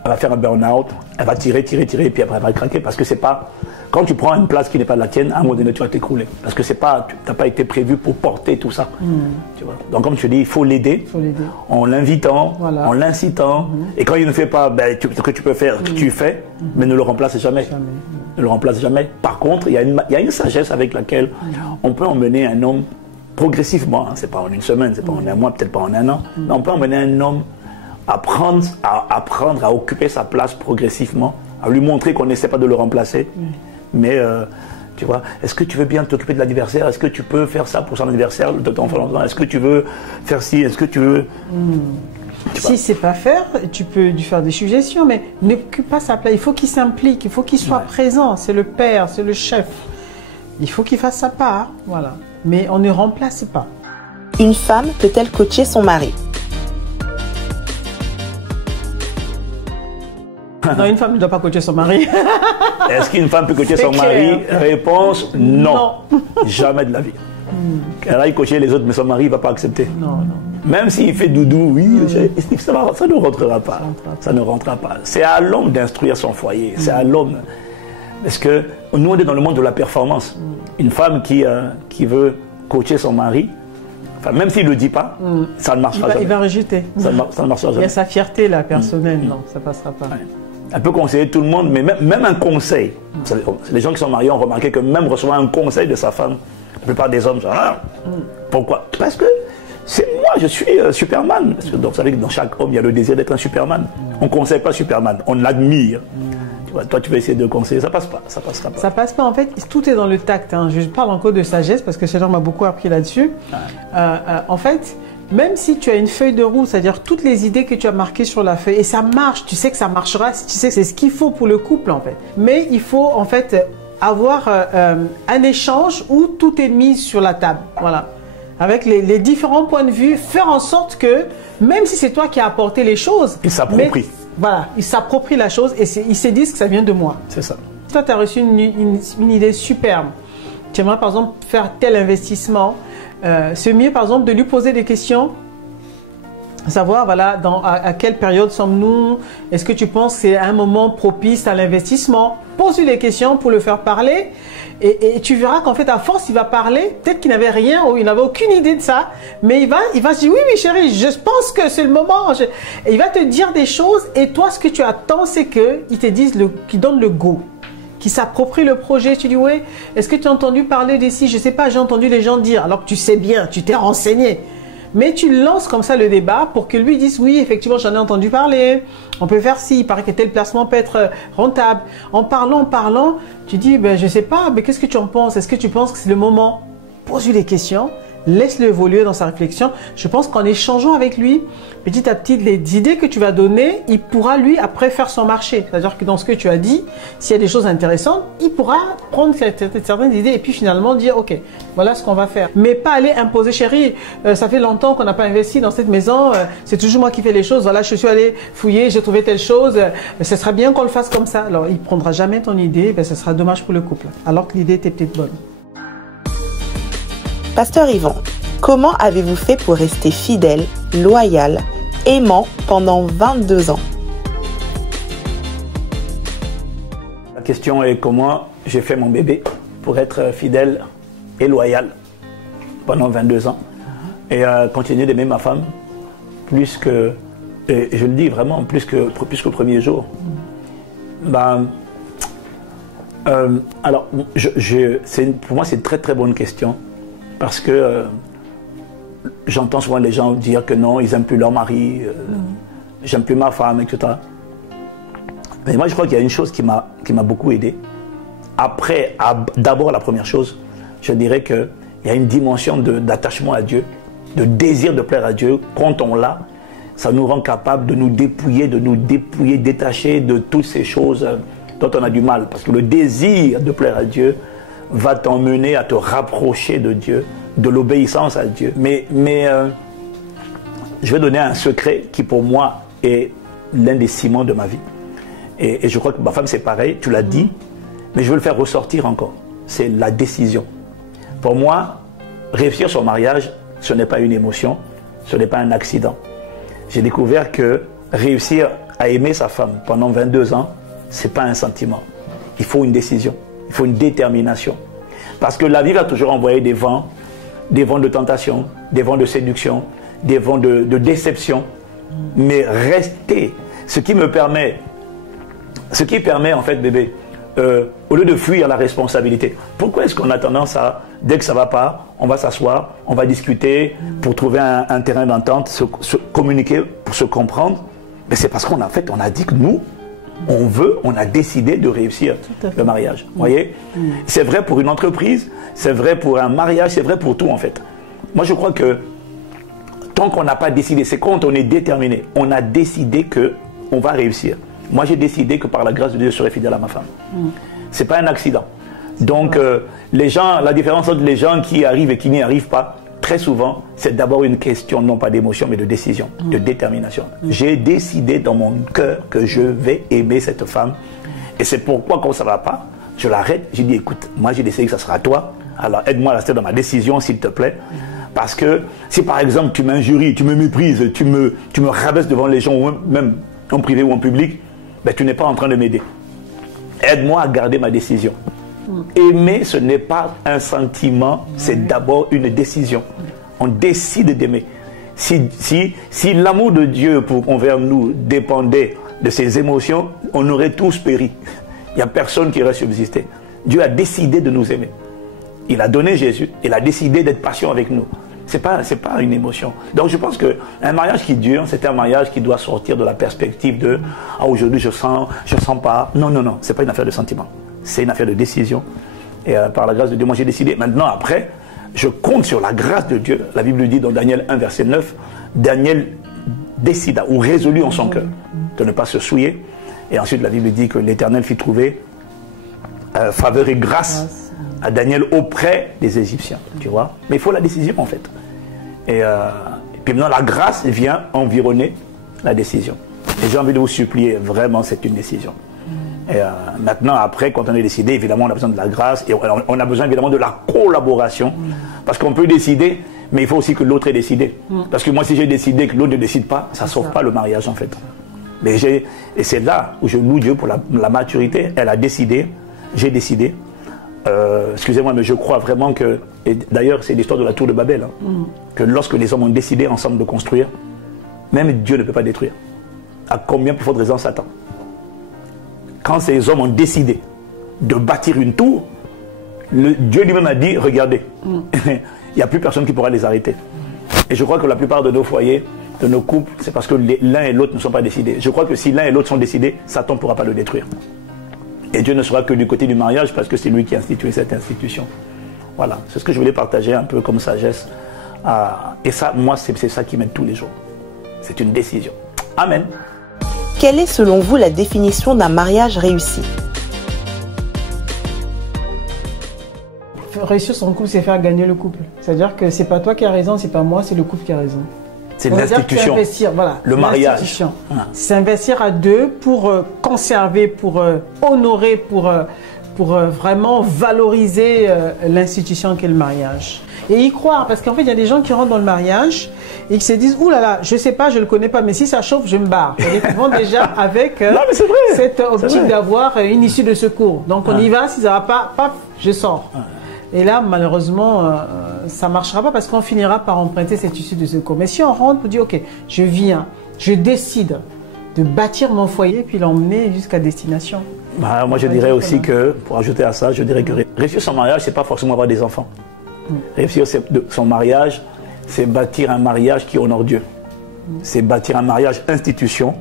Elle va faire un burn-out, elle va tirer, et puis après elle va craquer, parce que c'est pas... Quand tu prends une place qui n'est pas la tienne, à un moment donné, tu vas t'écrouler. Parce que tu n'as pas été prévu pour porter tout ça. Tu vois. Donc, comme tu dis, il faut l'aider en l'invitant, en l'incitant. Et quand il ne fait pas, ce que tu peux faire, tu fais, mais ne le remplace jamais. Ne le remplace jamais. Par contre, il y a une sagesse avec laquelle on peut emmener un homme progressivement, hein, c'est pas en une semaine, c'est pas en un mois, peut-être pas en un an, mais on peut emmener un homme à apprendre à occuper sa place progressivement, à lui montrer qu'on n'essaie pas de le remplacer, mais tu vois, est-ce que tu veux bien t'occuper de l'anniversaire? Est-ce que tu peux faire ça pour son anniversaire de ton enfant? Est-ce que tu veux faire ci? Est-ce que tu veux... Si c'est pas faire, tu peux lui faire des suggestions, mais n'occupe pas sa place. Il faut qu'il s'implique, il faut qu'il soit présent. C'est le père, c'est le chef. Il faut qu'il fasse sa part, voilà. Mais on ne remplace pas. Une femme peut-elle coacher son mari? Non, une femme ne doit pas coacher son mari. Est-ce qu'une femme peut coacher son mari? Réponse, non. Jamais de la vie. Elle aille coacher les autres, mais son mari ne va pas accepter. Non. Même s'il fait doudou, oui, ça ne rentrera pas. Ça ne rentrera pas. C'est à l'homme d'instruire son foyer. C'est à l'homme. Parce que nous, on est dans le monde de la performance. Une femme qui veut coacher son mari, enfin, même s'il ne le dit pas, ça ne marchera jamais. Il va rejeter. Ça ne marchera jamais. Il y a sa fierté là, personnelle. Non, ça ne passera pas. Ouais. Elle peut conseiller tout le monde, mais même un conseil. Les gens qui sont mariés ont remarqué que même recevoir un conseil de sa femme, la plupart des hommes sont pourquoi? Parce que c'est moi, je suis Superman. Parce que, donc, vous savez que dans chaque homme, il y a le désir d'être un Superman. On ne conseille pas Superman, on l'admire. Toi, tu vas essayer de conseiller, ça passe pas, ça passera pas. Ça passe pas, en fait, tout est dans le tact. Hein. Je parle encore de sagesse parce que ce genre m'a beaucoup appris là-dessus. En fait, même si tu as une feuille de route, c'est-à-dire toutes les idées que tu as marquées sur la feuille, et ça marche, tu sais que ça marchera, tu sais que c'est ce qu'il faut pour le couple, en fait. Mais il faut, en fait, avoir un échange où tout est mis sur la table, voilà. Avec les différents points de vue, faire en sorte que, même si c'est toi qui as apporté les choses... Il s'approprie. Voilà, il s'approprie la chose et ils se disent que ça vient de moi. C'est ça. Toi, tu as reçu une idée superbe. Tu aimerais, par exemple, faire tel investissement. C'est mieux, par exemple, de lui poser des questions. Savoir, voilà, à quelle période sommes-nous? Est-ce que tu penses que c'est un moment propice à l'investissement? Pose-lui les questions pour le faire parler. Et tu verras qu'en fait, à force, il va parler. Peut-être qu'il n'avait rien ou il n'avait aucune idée de ça. Mais il va se dire, oui, chérie, je pense que c'est le moment. Et il va te dire des choses. Et toi, ce que tu attends, c'est qu'il te dise, qu'il donne le go. Qu'il s'approprie le projet. Tu dis, oui, est-ce que tu as entendu parler d'ici? Je ne sais pas, j'ai entendu les gens dire. Alors que tu sais bien, tu t'es renseigné. Mais tu lances comme ça le débat pour que lui dise, oui, effectivement, j'en ai entendu parler. On peut faire ci, il paraît que tel placement peut être rentable. En parlant, tu dis, ben, je ne sais pas, mais qu'est-ce que tu en penses? Est-ce que tu penses que c'est le moment? Pose-lui des questions, laisse-le évoluer dans sa réflexion. Je pense qu'en échangeant avec lui, petit à petit, les idées que tu vas donner, il pourra, lui, après faire son marché. C'est-à-dire que dans ce que tu as dit, s'il y a des choses intéressantes, il pourra prendre certaines idées et puis finalement dire, ok, voilà ce qu'on va faire. Mais pas aller imposer, chérie, ça fait longtemps qu'on n'a pas investi dans cette maison, c'est toujours moi qui fais les choses, voilà, je suis allé fouiller, j'ai trouvé telle chose, ce serait bien qu'on le fasse comme ça. Alors, il ne prendra jamais ton idée, ben, ce sera dommage pour le couple, alors que l'idée était peut-être bonne. Pasteur Yvan, comment avez-vous fait pour rester fidèle, loyal, aimant pendant 22 ans? La question est comment j'ai fait mon bébé pour être fidèle et loyal pendant 22 ans et continuer d'aimer ma femme plus que, et je le dis vraiment, plus qu'au premier jour. Ben, alors, pour moi, c'est une très très bonne question. Parce que j'entends souvent les gens dire que non, ils n'aiment plus leur mari, j'aime plus ma femme, etc. Mais moi, je crois qu'il y a une chose qui m'a beaucoup aidé. Après, d'abord, la première chose, je dirais qu'il y a une dimension d'attachement à Dieu, de désir de plaire à Dieu. Quand on l'a, ça nous rend capable de nous dépouiller, détacher de toutes ces choses dont on a du mal. Parce que le désir de plaire à Dieu va t'emmener à te rapprocher de Dieu, de l'obéissance à Dieu. Mais je vais donner un secret qui pour moi est l'un des ciments de ma vie. Et je crois que ma femme c'est pareil, tu l'as dit, mais je veux le faire ressortir encore. C'est la décision. Pour moi, réussir son mariage, ce n'est pas une émotion, ce n'est pas un accident. J'ai découvert que réussir à aimer sa femme pendant 22 ans, ce n'est pas un sentiment. Il faut une décision. Il faut une détermination. Parce que la vie va toujours envoyer des vents de tentation, des vents de séduction, des vents de déception. Mais rester, ce qui permet en fait, bébé, au lieu de fuir la responsabilité. Pourquoi est-ce qu'on a tendance à Dès que ça ne va pas, on va s'asseoir, on va discuter pour trouver un terrain d'entente, se communiquer, pour se comprendre. Mais c'est parce qu'on a dit que nous, on a décidé de réussir le mariage. Vous voyez? C'est vrai pour une entreprise, c'est vrai pour un mariage, c'est vrai pour tout en fait. Moi je crois que tant qu'on n'a pas décidé, c'est quand on est déterminé, on a décidé qu'on va réussir. Moi j'ai décidé que par la grâce de Dieu je serai fidèle à ma femme. C'est pas un accident. Donc les gens, la différence entre les gens qui arrivent et qui n'y arrivent pas, très souvent, c'est d'abord une question non pas d'émotion mais de décision, de détermination. J'ai décidé dans mon cœur que je vais aimer cette femme. Et c'est pourquoi quand ça ne va pas, je l'arrête. J'ai dit écoute, moi j'ai décidé que ça sera toi. Alors aide-moi à rester dans ma décision s'il te plaît. Parce que si par exemple tu m'injuries, tu me méprises, tu me rabaisses devant les gens, ou même en privé ou en public, ben, tu n'es pas en train de m'aider. Aide-moi à garder ma décision. Aimer, ce n'est pas un sentiment, c'est d'abord une décision. On décide d'aimer. Si l'amour de Dieu envers nous dépendait de ses émotions, on aurait tous péri. Il n'y a personne qui aurait subsisté. Dieu a décidé de nous aimer. Il a donné Jésus. Il a décidé d'être patient avec nous. Ce n'est pas une émotion. Donc je pense qu'un mariage qui dure, c'est un mariage qui doit sortir de la perspective de « Ah, aujourd'hui je sens pas ». Non, non, non. Ce n'est pas une affaire de sentiment. C'est une affaire de décision. Et par la grâce de Dieu, moi j'ai décidé. Maintenant, après, je compte sur la grâce de Dieu. La Bible dit dans Daniel 1, verset 9, Daniel décida ou résolut en son cœur de ne pas se souiller. Et ensuite, la Bible dit que l'Éternel fit trouver faveur et grâce à Daniel auprès des Égyptiens. Tu vois? Mais il faut la décision en fait. Et puis maintenant, la grâce vient environner la décision. Et j'ai envie de vous supplier, vraiment, c'est une décision. Et maintenant, après, quand on est décidé, évidemment, on a besoin de la grâce et on a besoin évidemment de la collaboration. Parce qu'on peut décider, mais il faut aussi que l'autre ait décidé. Parce que moi, si j'ai décidé que l'autre ne décide pas, ça ne sauve pas le mariage en fait. Mais et c'est là où je loue Dieu pour la maturité. Elle a décidé, j'ai décidé. Excusez-moi, mais je crois vraiment que, et d'ailleurs, c'est l'histoire de la tour de Babel, hein, que lorsque les hommes ont décidé ensemble de construire, même Dieu ne peut pas détruire. À combien plus forte raison Satan? Quand ces hommes ont décidé de bâtir une tour, Dieu lui-même a dit, regardez, il n'y a plus personne qui pourra les arrêter. Et je crois que la plupart de nos foyers, de nos couples, c'est parce que l'un et l'autre ne sont pas décidés. Je crois que si l'un et l'autre sont décidés, Satan ne pourra pas le détruire. Et Dieu ne sera que du côté du mariage parce que c'est lui qui a institué cette institution. Voilà, c'est ce que je voulais partager un peu comme sagesse. Et ça, moi, c'est ça qui m'aide tous les jours. C'est une décision. Amen. Quelle est selon vous la définition d'un mariage réussi? Réussir son couple, c'est faire gagner le couple. C'est-à-dire que c'est pas toi qui as raison, c'est pas moi, c'est le couple qui a raison. C'est l'institution, voilà, le mariage. C'est investir à deux pour conserver, pour honorer, pour vraiment valoriser l'institution qu'est le mariage. Et y croire, parce qu'en fait, il y a des gens qui rentrent dans le mariage et qui se disent « Ouh là là, je sais pas, je le connais pas, mais si ça chauffe, je me barre. » Ils vont déjà avec cet objectif d'avoir une issue de secours. Donc on y va, si ça va pas, paf, je sors. Et là, malheureusement, ça ne marchera pas parce qu'on finira par emprunter cette issue de secours. Mais si on rentre pour dire, ok, je viens, je décide de bâtir mon foyer puis l'emmener jusqu'à destination. Bah, moi, je dirais aussi que, pour ajouter à ça, je dirais que réussir son mariage, ce n'est pas forcément avoir des enfants. Réussir son mariage, c'est bâtir un mariage qui honore Dieu. C'est bâtir un mariage institution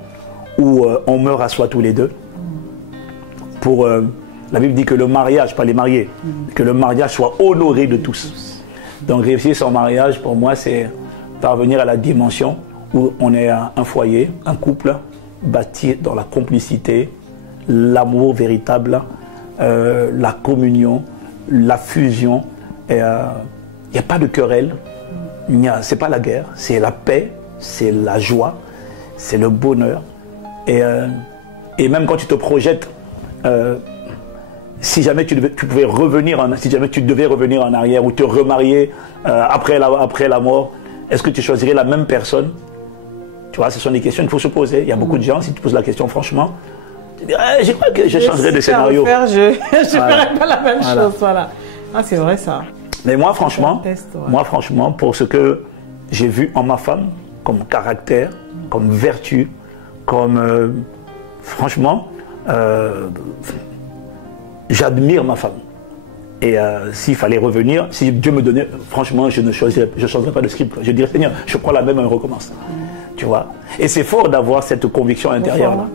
où on meurt à soi tous les deux. Pour... la Bible dit que le mariage, pas les mariés, que le mariage soit honoré de tous. Donc réussir son mariage, pour moi, c'est parvenir à la dimension où on est un foyer, un couple, bâti dans la complicité, l'amour véritable, la communion, la fusion. Il n'y a pas de querelle, ce n'est pas la guerre, c'est la paix, c'est la joie, c'est le bonheur. Et même quand tu te projettes... si jamais tu devais revenir, si jamais tu devais revenir en arrière ou te remarier après la mort, est-ce que tu choisirais la même personne? Tu vois, ce sont des questions qu'il faut se poser. Il y a beaucoup de gens, si tu poses la question franchement, tu dis je crois que je changerais de scénario. Je ne ferais pas la même chose. Voilà. Ah, c'est vrai ça. Mais moi, franchement, pour ce que j'ai vu en ma femme, comme caractère, comme vertu, comme franchement, j'admire ma femme. Et s'il fallait revenir, si Dieu me donnait, franchement, je ne changerais pas de script. Je dirais, Seigneur, je prends la même et on recommence. Tu vois. Et c'est fort d'avoir cette conviction intérieure là.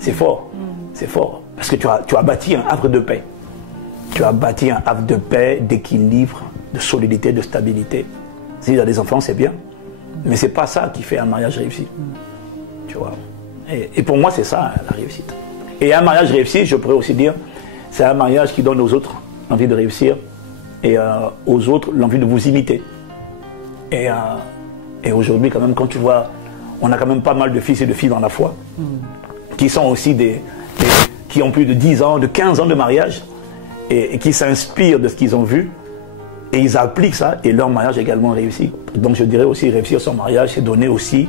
C'est fort. C'est fort. Parce que tu as bâti un havre de paix. Tu as bâti un havre de paix, d'équilibre, de solidité, de stabilité. S'il y a des enfants, c'est bien. Mais c'est pas ça qui fait un mariage réussi. Tu vois. Et pour moi, c'est ça, la réussite. Et un mariage réussi, je pourrais aussi dire, c'est un mariage qui donne aux autres l'envie de réussir et aux autres l'envie de vous imiter. Et aujourd'hui, quand même, quand tu vois, on a quand même pas mal de fils et de filles dans la foi qui sont aussi qui ont plus de 10 ans, de 15 ans de mariage et qui s'inspirent de ce qu'ils ont vu et ils appliquent ça et leur mariage est également réussi. Donc je dirais aussi réussir son mariage, c'est donner aussi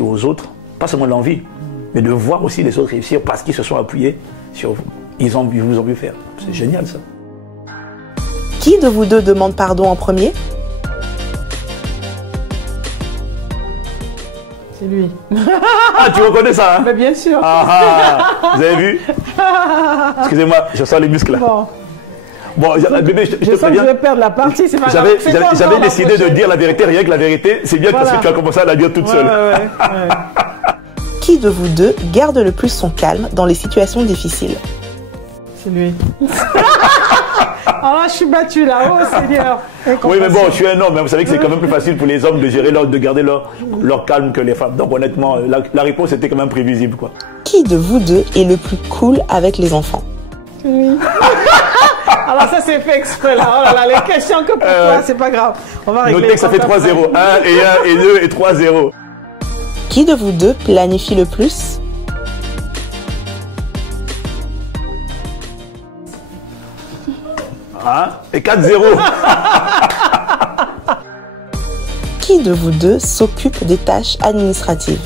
aux autres, pas seulement l'envie, mais de voir aussi les autres réussir parce qu'ils se sont appuyés sur vous. Ils vous ont vu faire. C'est génial ça. Qui de vous deux demande pardon en premier? C'est lui. Ah, tu reconnais ça, hein? Mais bien sûr. Vous avez vu? Excusez-moi, je sens les muscles là. Bon, bébé, je te sens que je vais perdre la partie. J'avais décidé de dire la vérité, rien que la vérité. C'est bien parce que tu as commencé à la dire toute seule. Qui de vous deux garde le plus son calme dans les situations difficiles? C'est lui. Alors là, je suis battue là, oh Seigneur. Oui, mais bon, je suis un homme, hein. Vous savez que c'est quand même plus facile pour les hommes de garder leur calme que les femmes. Donc honnêtement, la réponse était quand même prévisible, quoi. Qui de vous deux est le plus cool avec les enfants? C'est lui. Alors ça c'est fait exprès là. Oh là là, les questions que pour toi, c'est pas grave. On va régler. Notez que ça fait 3-0. 1 et 2 et 3-0. Qui de vous deux planifie le plus? Et 4-0. Qui de vous deux s'occupe des tâches administratives?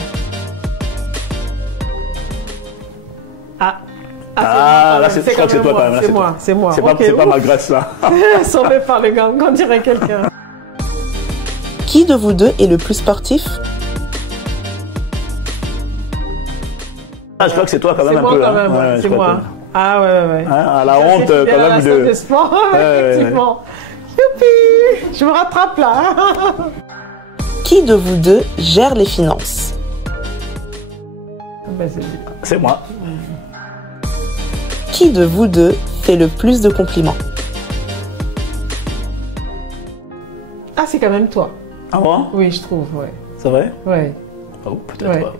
Là, je crois que c'est toi quand même. C'est moi. C'est pas ma grâce là. Sauvé par le gang, on dirait quelqu'un. Qui de vous deux est le plus sportif? Je crois que c'est toi quand même un peu. C'est moi. Ah ouais. À la honte quand même de sport, effectivement. Youpi, je me rattrape là. Qui de vous deux gère les finances? C'est moi. Qui de vous deux fait le plus de compliments? Ah, c'est quand même toi. Ah bon? Oui, je trouve, ouais. C'est vrai? Ouais. Oh, peut-être pas.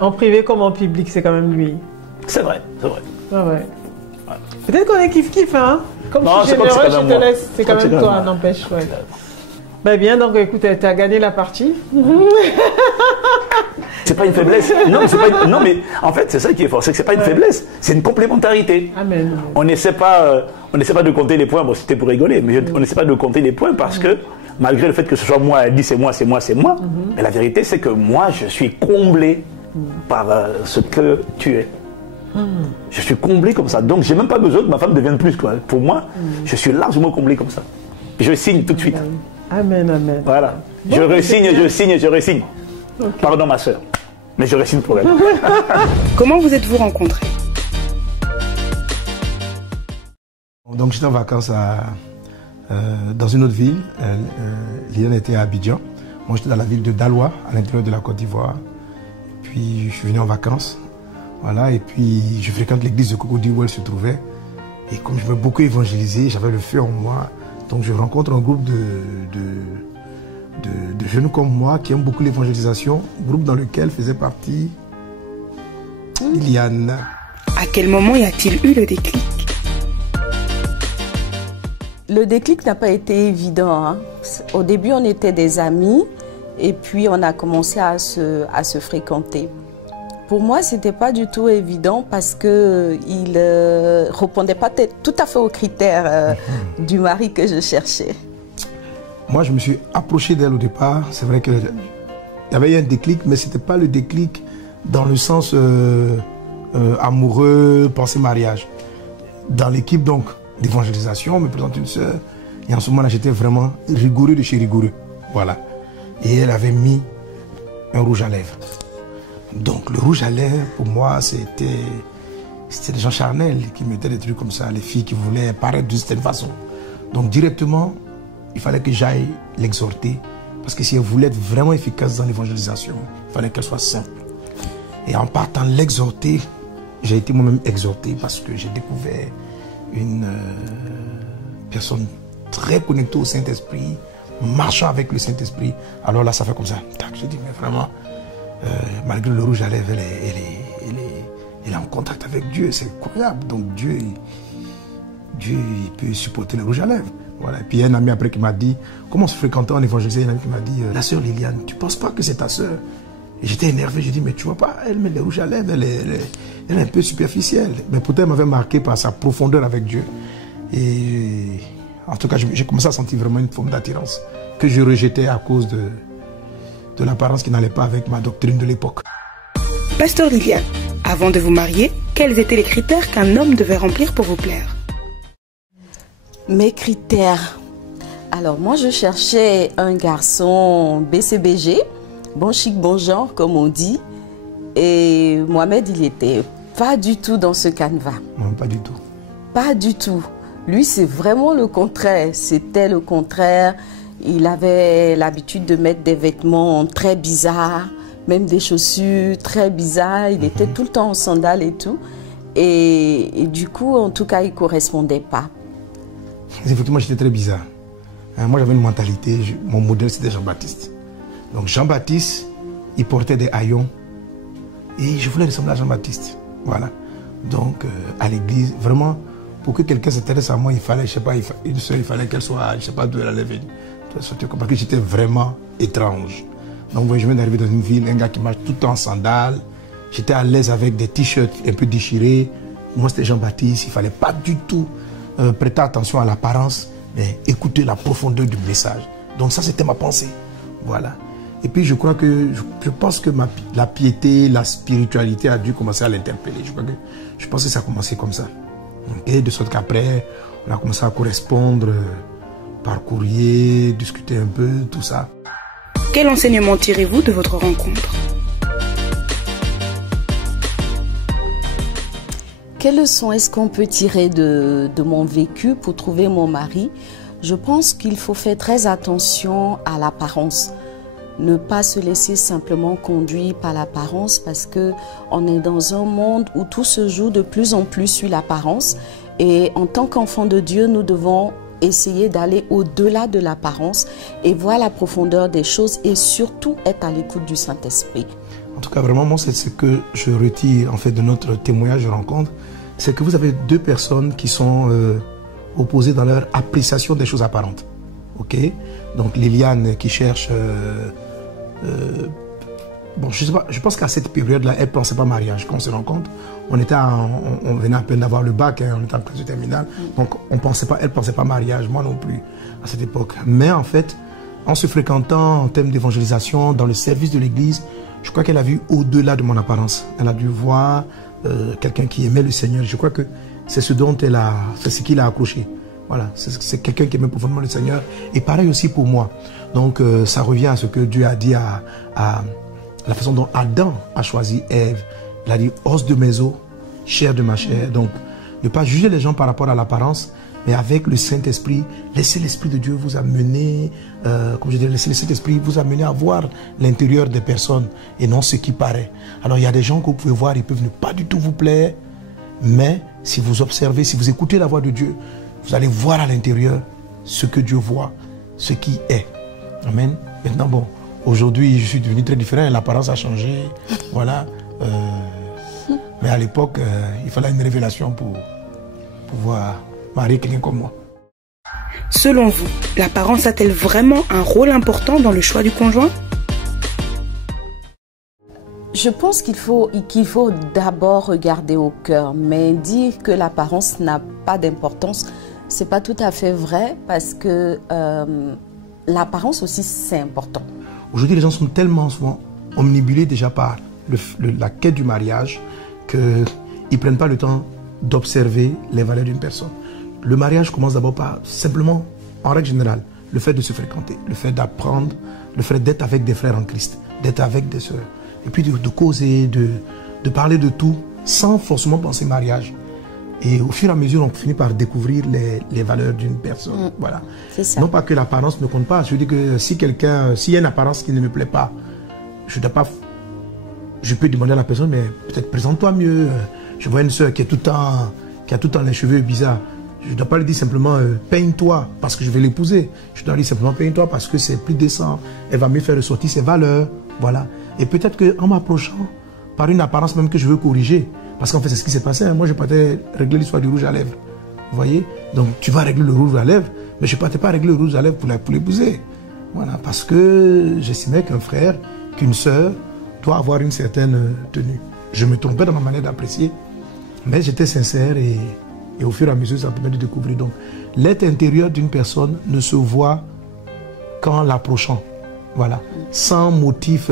En privé comme en public, c'est quand même lui. C'est vrai. Ouais. Peut-être qu'on est kiff-kiff, hein? Comme non, je suis généreux, je te laisse. C'est quand même toi, n'empêche. Ouais. Ben bien, donc écoute, tu as gagné la partie. C'est pas une faiblesse. Non, mais en fait, c'est ça qui est fort, c'est que c'est pas une faiblesse, c'est une complémentarité. Amen. On n'essaie pas de compter les points. Bon, c'était pour rigoler, mais on n'essaie pas de compter les points parce que malgré le fait que ce soit moi, elle dit c'est moi, mais la vérité c'est que moi, je suis comblé par ce que tu es. Je suis comblé comme ça, donc j'ai même pas besoin que ma femme devienne plus, quoi. Pour moi, je suis largement comblé comme ça. Je signe tout de suite. Amen. Voilà. Bon, je resigne. Okay. Pardon ma soeur, mais je resigne pour elle. Comment vous êtes-vous rencontrés? Donc j'étais en vacances dans une autre ville. Liliane était à Abidjan. Moi j'étais dans la ville de Daloa, à l'intérieur de la Côte d'Ivoire. Puis je suis venu en vacances. Voilà, et puis je fréquente l'église de Cocody où elle se trouvait. Et comme je veux beaucoup évangéliser, j'avais le feu en moi. Donc je rencontre un groupe de jeunes comme moi qui aiment beaucoup l'évangélisation, groupe dans lequel faisait partie Liliane. À quel moment y a-t-il eu le déclic? Le déclic n'a pas été évident, hein. Au début, on était des amis et puis on a commencé à se fréquenter. Pour moi, ce n'était pas du tout évident parce qu'il ne répondait pas tout à fait aux critères du mari que je cherchais. Moi, je me suis approché d'elle au départ. C'est vrai qu'il y avait eu un déclic, mais ce n'était pas le déclic dans le sens amoureux, pensée mariage. Dans l'équipe donc d'évangélisation, on me présente une sœur. Et en ce moment-là, j'étais vraiment rigoureux de chez rigoureux. Voilà. Et elle avait mis un rouge à lèvres. Donc le rouge à lèvres, pour moi, c'était C'était des gens charnels qui mettaient des trucs comme ça, les filles qui voulaient paraître d'une certaine façon. Donc directement, il fallait que j'aille l'exhorter. Parce que si elle voulait être vraiment efficace dans l'évangélisation, il fallait qu'elle soit simple. Et en partant l'exhorter, j'ai été moi-même exhorté parce que j'ai découvert une personne très connectée au Saint-Esprit, marchant avec le Saint-Esprit. Alors là, ça fait comme ça. Tac, je dis, mais vraiment, malgré le rouge à lèvres, elle est en contact avec Dieu. C'est incroyable. Donc Dieu, il peut supporter le rouge à lèvres. Voilà. Et puis il y a un ami après qui m'a dit, comment on se fréquentait en évangélisation, un ami qui m'a dit, la sœur Liliane, tu ne penses pas que c'est ta sœur? Et j'étais énervé, j'ai dit, mais tu vois pas, elle met les rouges à lèvres, elle est un peu superficielle. Mais pourtant, elle m'avait marqué par sa profondeur avec Dieu. Et en tout cas, j'ai commencé à sentir vraiment une forme d'attirance que je rejetais à cause de l'apparence qui n'allait pas avec ma doctrine de l'époque. Pasteur Liliane, avant de vous marier, quels étaient les critères qu'un homme devait remplir pour vous plaire? Mes critères. Alors, moi, je cherchais un garçon BCBG, bon chic, bon genre, comme on dit. Et Mohamed, il n'était pas du tout dans ce canevas. Non, pas du tout. Pas du tout. Lui, c'est vraiment le contraire. C'était le contraire. Il avait l'habitude de mettre des vêtements très bizarres, même des chaussures très bizarres. Il était tout le temps en sandales et tout. Et du coup, en tout cas, il ne correspondait pas. Effectivement, j'étais très bizarre. Moi, j'avais une mentalité, mon modèle, c'était Jean-Baptiste. Donc, Jean-Baptiste, il portait des haillons. Et je voulais ressembler à Jean-Baptiste. Voilà. Donc, à l'église, vraiment, pour que quelqu'un s'intéresse à moi, il fallait, je sais pas, une soeur, il fallait qu'elle soit, je sais pas d'où elle allait venir. Parce que j'étais vraiment étrange. Donc, je venais d'arriver dans une ville, un gars qui marche tout le temps en sandales. J'étais à l'aise avec des t-shirts un peu déchirés. Moi, c'était Jean-Baptiste. Il ne fallait pas du tout prêter attention à l'apparence, mais écouter la profondeur du message. Donc, ça, c'était ma pensée. Voilà. Et puis, je crois que, je pense que la piété, la spiritualité a dû commencer à l'interpeller. Je pense que ça a commencé comme ça. Et de sorte qu'après, on a commencé à correspondre par courrier, discuter un peu, tout ça. Quel enseignement tirez-vous de votre rencontre? Quelle leçon est-ce qu'on peut tirer de mon vécu pour trouver mon mari? Je pense qu'il faut faire très attention à l'apparence. Ne pas se laisser simplement conduire par l'apparence parce qu'on est dans un monde où tout se joue de plus en plus sur l'apparence. Et en tant qu'enfant de Dieu, nous devons essayer d'aller au-delà de l'apparence et voir la profondeur des choses et surtout être à l'écoute du Saint-Esprit. En tout cas, vraiment, moi, c'est ce que je retire en fait de notre témoignage de rencontre, c'est que vous avez deux personnes qui sont opposées dans leur appréciation des choses apparentes. Ok? Donc Liliane qui cherche, bon, je sais pas, je pense qu'à cette période-là, elle ne pensait pas mariage. Quand on se rencontre, on venait à peine d'avoir le bac, hein, on était en classe de terminale, donc elle ne pensait pas mariage, moi non plus à cette époque. Mais en fait, en se fréquentant en termes d'évangélisation, dans le service de l'église, je crois qu'elle a vu au-delà de mon apparence. Elle a dû voir quelqu'un qui aimait le Seigneur. Je crois que c'est ce dont c'est ce qui l'a accroché. Voilà, c'est quelqu'un qui aimait profondément le Seigneur. Et pareil aussi pour moi. Donc ça revient à ce que Dieu a dit à la façon dont Adam a choisi Ève. Il a dit, os de mes os, chair de ma chair. Donc, ne pas juger les gens par rapport à l'apparence, mais avec le Saint-Esprit, laissez l'Esprit de Dieu vous amener, comme je dis, laissez le Saint-Esprit vous amener à voir l'intérieur des personnes et non ce qui paraît. Alors, il y a des gens que vous pouvez voir, ils peuvent ne pas du tout vous plaire, mais si vous observez, si vous écoutez la voix de Dieu, vous allez voir à l'intérieur ce que Dieu voit, ce qui est. Amen. Maintenant, bon, aujourd'hui, je suis devenu très différent, l'apparence a changé, voilà. Mais à l'époque, il fallait une révélation pour pouvoir marier quelqu'un comme moi. Selon vous, l'apparence a-t-elle vraiment un rôle important dans le choix du conjoint? Je pense qu'il faut d'abord regarder au cœur, mais dire que l'apparence n'a pas d'importance, c'est pas tout à fait vrai parce que l'apparence aussi c'est important. Aujourd'hui, les gens sont tellement souvent omnibulés déjà par la quête du mariage qu'ils ne prennent pas le temps d'observer les valeurs d'une personne. Le mariage commence d'abord par simplement, en règle générale, le fait de se fréquenter, le fait d'apprendre, le fait d'être avec des frères en Christ, d'être avec des sœurs. Et puis de causer, de parler de tout sans forcément penser mariage. Et au fur et à mesure, on finit par découvrir les valeurs d'une personne. Voilà. Ça. Non pas que l'apparence ne compte pas. Je veux dire que si quelqu'un, s'il y a une apparence qui ne me plaît pas, je peux demander à la personne, mais peut-être présente-toi mieux. Je vois une soeur qui a tout le temps les cheveux bizarres. Je ne dois pas lui dire simplement peigne-toi parce que je vais l'épouser. Je dois lui dire simplement peigne-toi parce que c'est plus décent. Elle va mieux faire ressortir ses valeurs. Voilà. Et peut-être qu'en m'approchant par une apparence même que je veux corriger, parce qu'en fait c'est ce qui s'est passé. Hein. Moi je partais régler l'histoire du rouge à lèvres. Vous voyez? Donc tu vas régler le rouge à lèvres, mais je ne partais pas régler le rouge à lèvres pour l'épouser. Voilà. Parce que j'estimais qu'un frère, qu'une sœur doit avoir une certaine tenue. Je me trompais dans ma manière d'apprécier, mais j'étais sincère et au fur et à mesure, ça permet de découvrir. Donc, l'être intérieur d'une personne ne se voit qu'en l'approchant. Voilà. Sans motif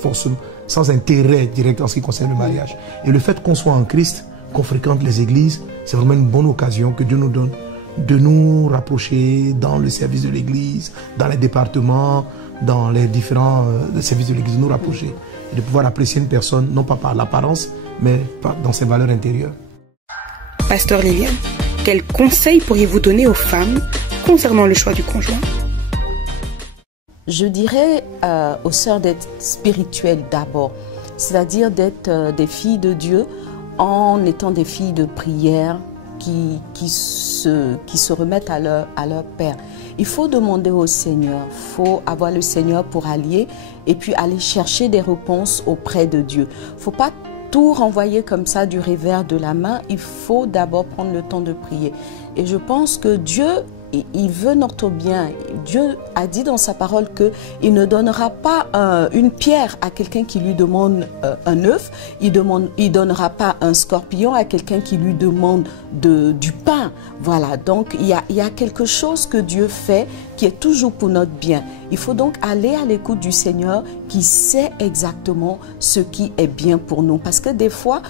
forcément, sans intérêt direct en ce qui concerne le mariage. Et le fait qu'on soit en Christ, qu'on fréquente les églises, c'est vraiment une bonne occasion que Dieu nous donne de nous rapprocher dans le service de l'église, dans les départements, dans les différents services de l'église, de nous rapprocher. Et de pouvoir apprécier une personne, non pas par l'apparence, mais dans ses valeurs intérieures. Pasteur Liliane, quels conseils pourriez-vous donner aux femmes concernant le choix du conjoint? Je dirais aux sœurs d'être spirituelles d'abord, c'est-à-dire d'être des filles de Dieu en étant des filles de prière qui se remettent à leur Père. Il faut demander au Seigneur, il faut avoir le Seigneur pour allier et puis aller chercher des réponses auprès de Dieu. Il ne faut pas tout renvoyer comme ça du revers de la main, il faut d'abord prendre le temps de prier. Et je pense que Dieu, il veut notre bien. Dieu a dit dans sa parole qu'il ne donnera pas une pierre à quelqu'un qui lui demande un œuf, il ne donnera pas un scorpion à quelqu'un qui lui demande du pain. Voilà, donc il y a quelque chose que Dieu fait qui est toujours pour notre bien. Il faut donc aller à l'écoute du Seigneur qui sait exactement ce qui est bien pour nous. Parce que des fois,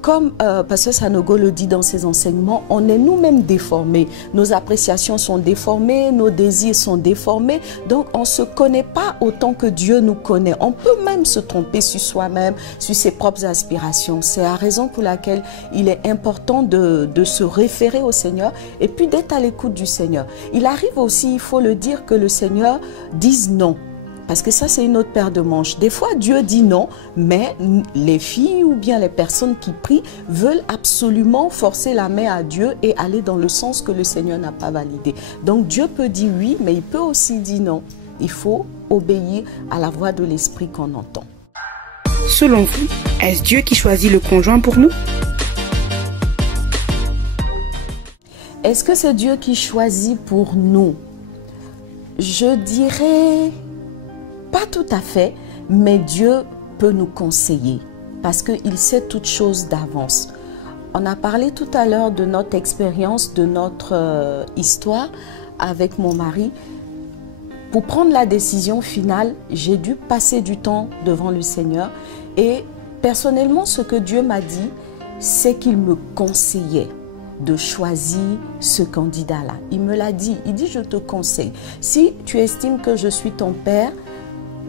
comme Pasteur Sanogo le dit dans ses enseignements, on est nous-mêmes déformés. Nos appréciations sont déformées, nos désirs sont déformés. Donc, on ne se connaît pas autant que Dieu nous connaît. On peut même se tromper sur soi-même, sur ses propres aspirations. C'est la raison pour laquelle il est important de se référer au Seigneur et puis d'être à l'écoute du Seigneur. Il arrive aussi, il faut le dire, que le Seigneur dise non. Parce que ça, c'est une autre paire de manches. Des fois, Dieu dit non, mais les filles ou bien les personnes qui prient veulent absolument forcer la main à Dieu et aller dans le sens que le Seigneur n'a pas validé. Donc, Dieu peut dire oui, mais il peut aussi dire non. Il faut obéir à la voix de l'Esprit qu'on entend. Selon vous, est-ce Dieu qui choisit le conjoint pour nous? Est-ce que c'est Dieu qui choisit pour nous? Je dirais pas tout à fait, mais Dieu peut nous conseiller parce qu'il sait toutes choses d'avance. On a parlé tout à l'heure de notre expérience, de notre histoire avec mon mari. Pour prendre la décision finale, j'ai dû passer du temps devant le Seigneur et personnellement, ce que Dieu m'a dit, c'est qu'il me conseillait de choisir ce candidat-là. Il me l'a dit, il dit je te conseille. Si tu estimes que je suis ton père,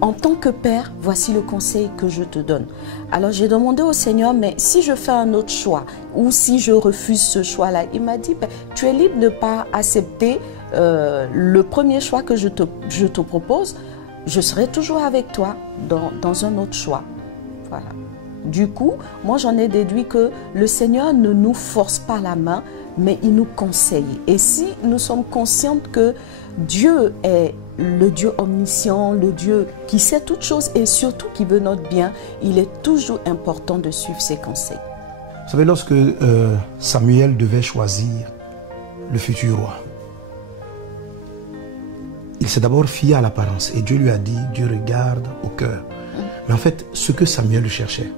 en tant que père, voici le conseil que je te donne. Alors j'ai demandé au Seigneur, mais si je fais un autre choix ou si je refuse ce choix-là, il m'a dit, tu es libre de ne pas accepter le premier choix que je te propose. Je serai toujours avec toi dans un autre choix. Voilà. Du coup, moi j'en ai déduit que le Seigneur ne nous force pas la main, mais il nous conseille. Et si nous sommes conscientes que Dieu est le Dieu omniscient, le Dieu qui sait toutes choses et surtout qui veut notre bien, il est toujours important de suivre ses conseils. Vous savez, lorsque Samuel devait choisir le futur roi, il s'est d'abord fié à l'apparence et Dieu lui a dit, Dieu regarde au cœur. Mais en fait, ce que Samuel cherchait,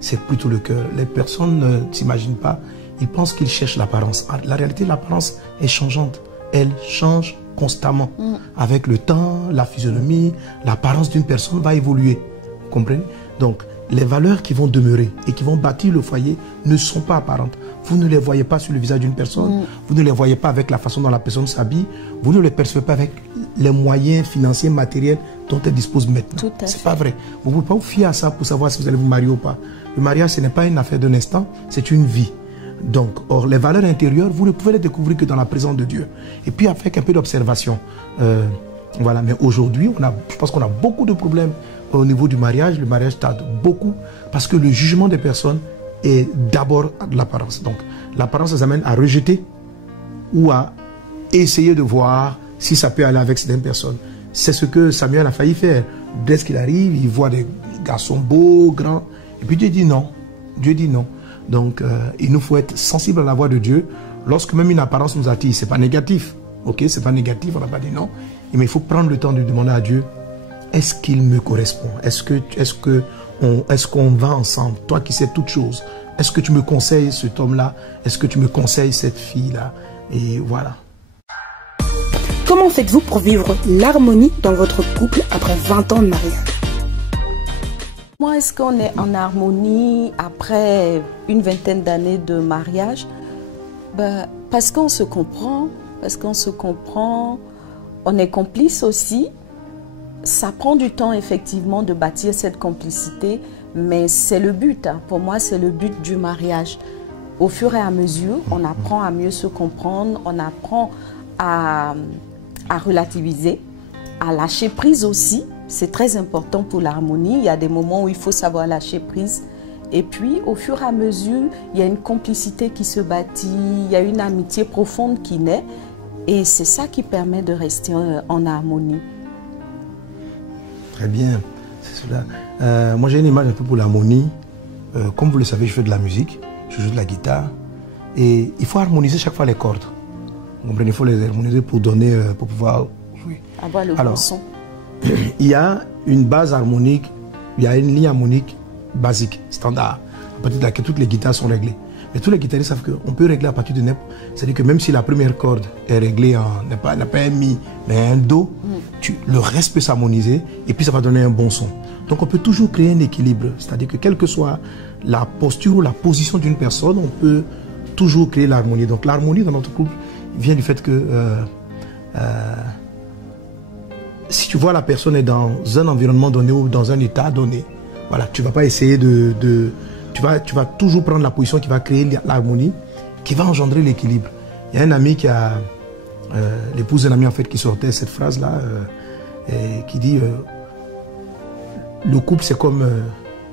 c'est plutôt le cœur. Les personnes ne s'imaginent pas, ils pensent qu'ils cherchent l'apparence. La réalité, l'apparence est changeante. Elle change constamment. Avec le temps, la physionomie, l'apparence d'une personne va évoluer. Vous comprenez? Donc, les valeurs qui vont demeurer et qui vont bâtir le foyer ne sont pas apparentes. Vous ne les voyez pas sur le visage d'une personne, vous ne les voyez pas avec la façon dont la personne s'habille, vous ne les percevez pas avec les moyens financiers, matériels dont elle dispose maintenant. C'est pas vrai. Vous ne pouvez pas vous fier à ça pour savoir si vous allez vous marier ou pas. Le mariage, ce n'est pas une affaire d'un instant, c'est une vie. Donc, or, les valeurs intérieures, vous ne pouvez les découvrir que dans la présence de Dieu. Et puis avec un peu d'observation. Voilà, mais aujourd'hui, je pense qu'on a beaucoup de problèmes au niveau du mariage. Le mariage tarde beaucoup parce que le jugement des personnes est d'abord de l'apparence. Donc, l'apparence les amène à rejeter ou à essayer de voir si ça peut aller avec certaines personnes. C'est ce que Samuel a failli faire. Dès qu'il arrive, il voit des garçons beaux, grands. Et puis Dieu dit non. Dieu dit non. Donc, il nous faut être sensible à la voix de Dieu. Lorsque même une apparence nous attire, c'est pas négatif. Ok, c'est pas négatif, on n'a pas dit non. Mais il faut prendre le temps de demander à Dieu, est-ce qu'il me correspond? Est-ce qu'on va ensemble? Toi qui sais toutes choses, est-ce que tu me conseilles cet homme-là? Est-ce que tu me conseilles cette fille-là? Et voilà. Comment faites-vous pour vivre l'harmonie dans votre couple après 20 ans de mariage? Moi, est-ce qu'on est en harmonie après une vingtaine d'années de mariage? Parce qu'on se comprend, on est complices aussi. Ça prend du temps effectivement de bâtir cette complicité, mais c'est le but. Pour moi, c'est le but du mariage. Au fur et à mesure, on apprend à mieux se comprendre, on apprend à relativiser, à lâcher prise aussi. C'est très important pour l'harmonie. Il y a des moments où il faut savoir lâcher prise. Et puis, au fur et à mesure, il y a une complicité qui se bâtit, il y a une amitié profonde qui naît. Et c'est ça qui permet de rester en harmonie. Très bien. C'est cela. Moi, j'ai une image un peu pour l'harmonie. Comme vous le savez, je fais de la musique, je joue de la guitare. Et il faut harmoniser chaque fois les cordes. Vous comprenez, il faut les harmoniser pour pouvoir jouer. Avoir le bon son. Il y a une base harmonique, il y a une ligne harmonique basique, standard, à partir de laquelle toutes les guitares sont réglées. Mais tous les guitaristes savent qu'on peut régler à partir de n'importe. C'est-à-dire que même si la première corde est réglée n'a pas un mi, mais un do, le reste peut s'harmoniser et puis ça va donner un bon son. Donc on peut toujours créer un équilibre. C'est-à-dire que quelle que soit la posture ou la position d'une personne, on peut toujours créer l'harmonie. Donc l'harmonie dans notre couple vient du fait que si tu vois la personne est dans un environnement donné ou dans un état donné, voilà, tu ne vas pas essayer tu vas toujours prendre la position qui va créer l'harmonie, qui va engendrer l'équilibre. Il y a un ami qui a, l'épouse d'un ami en fait qui sortait cette phrase-là, qui dit le couple c'est comme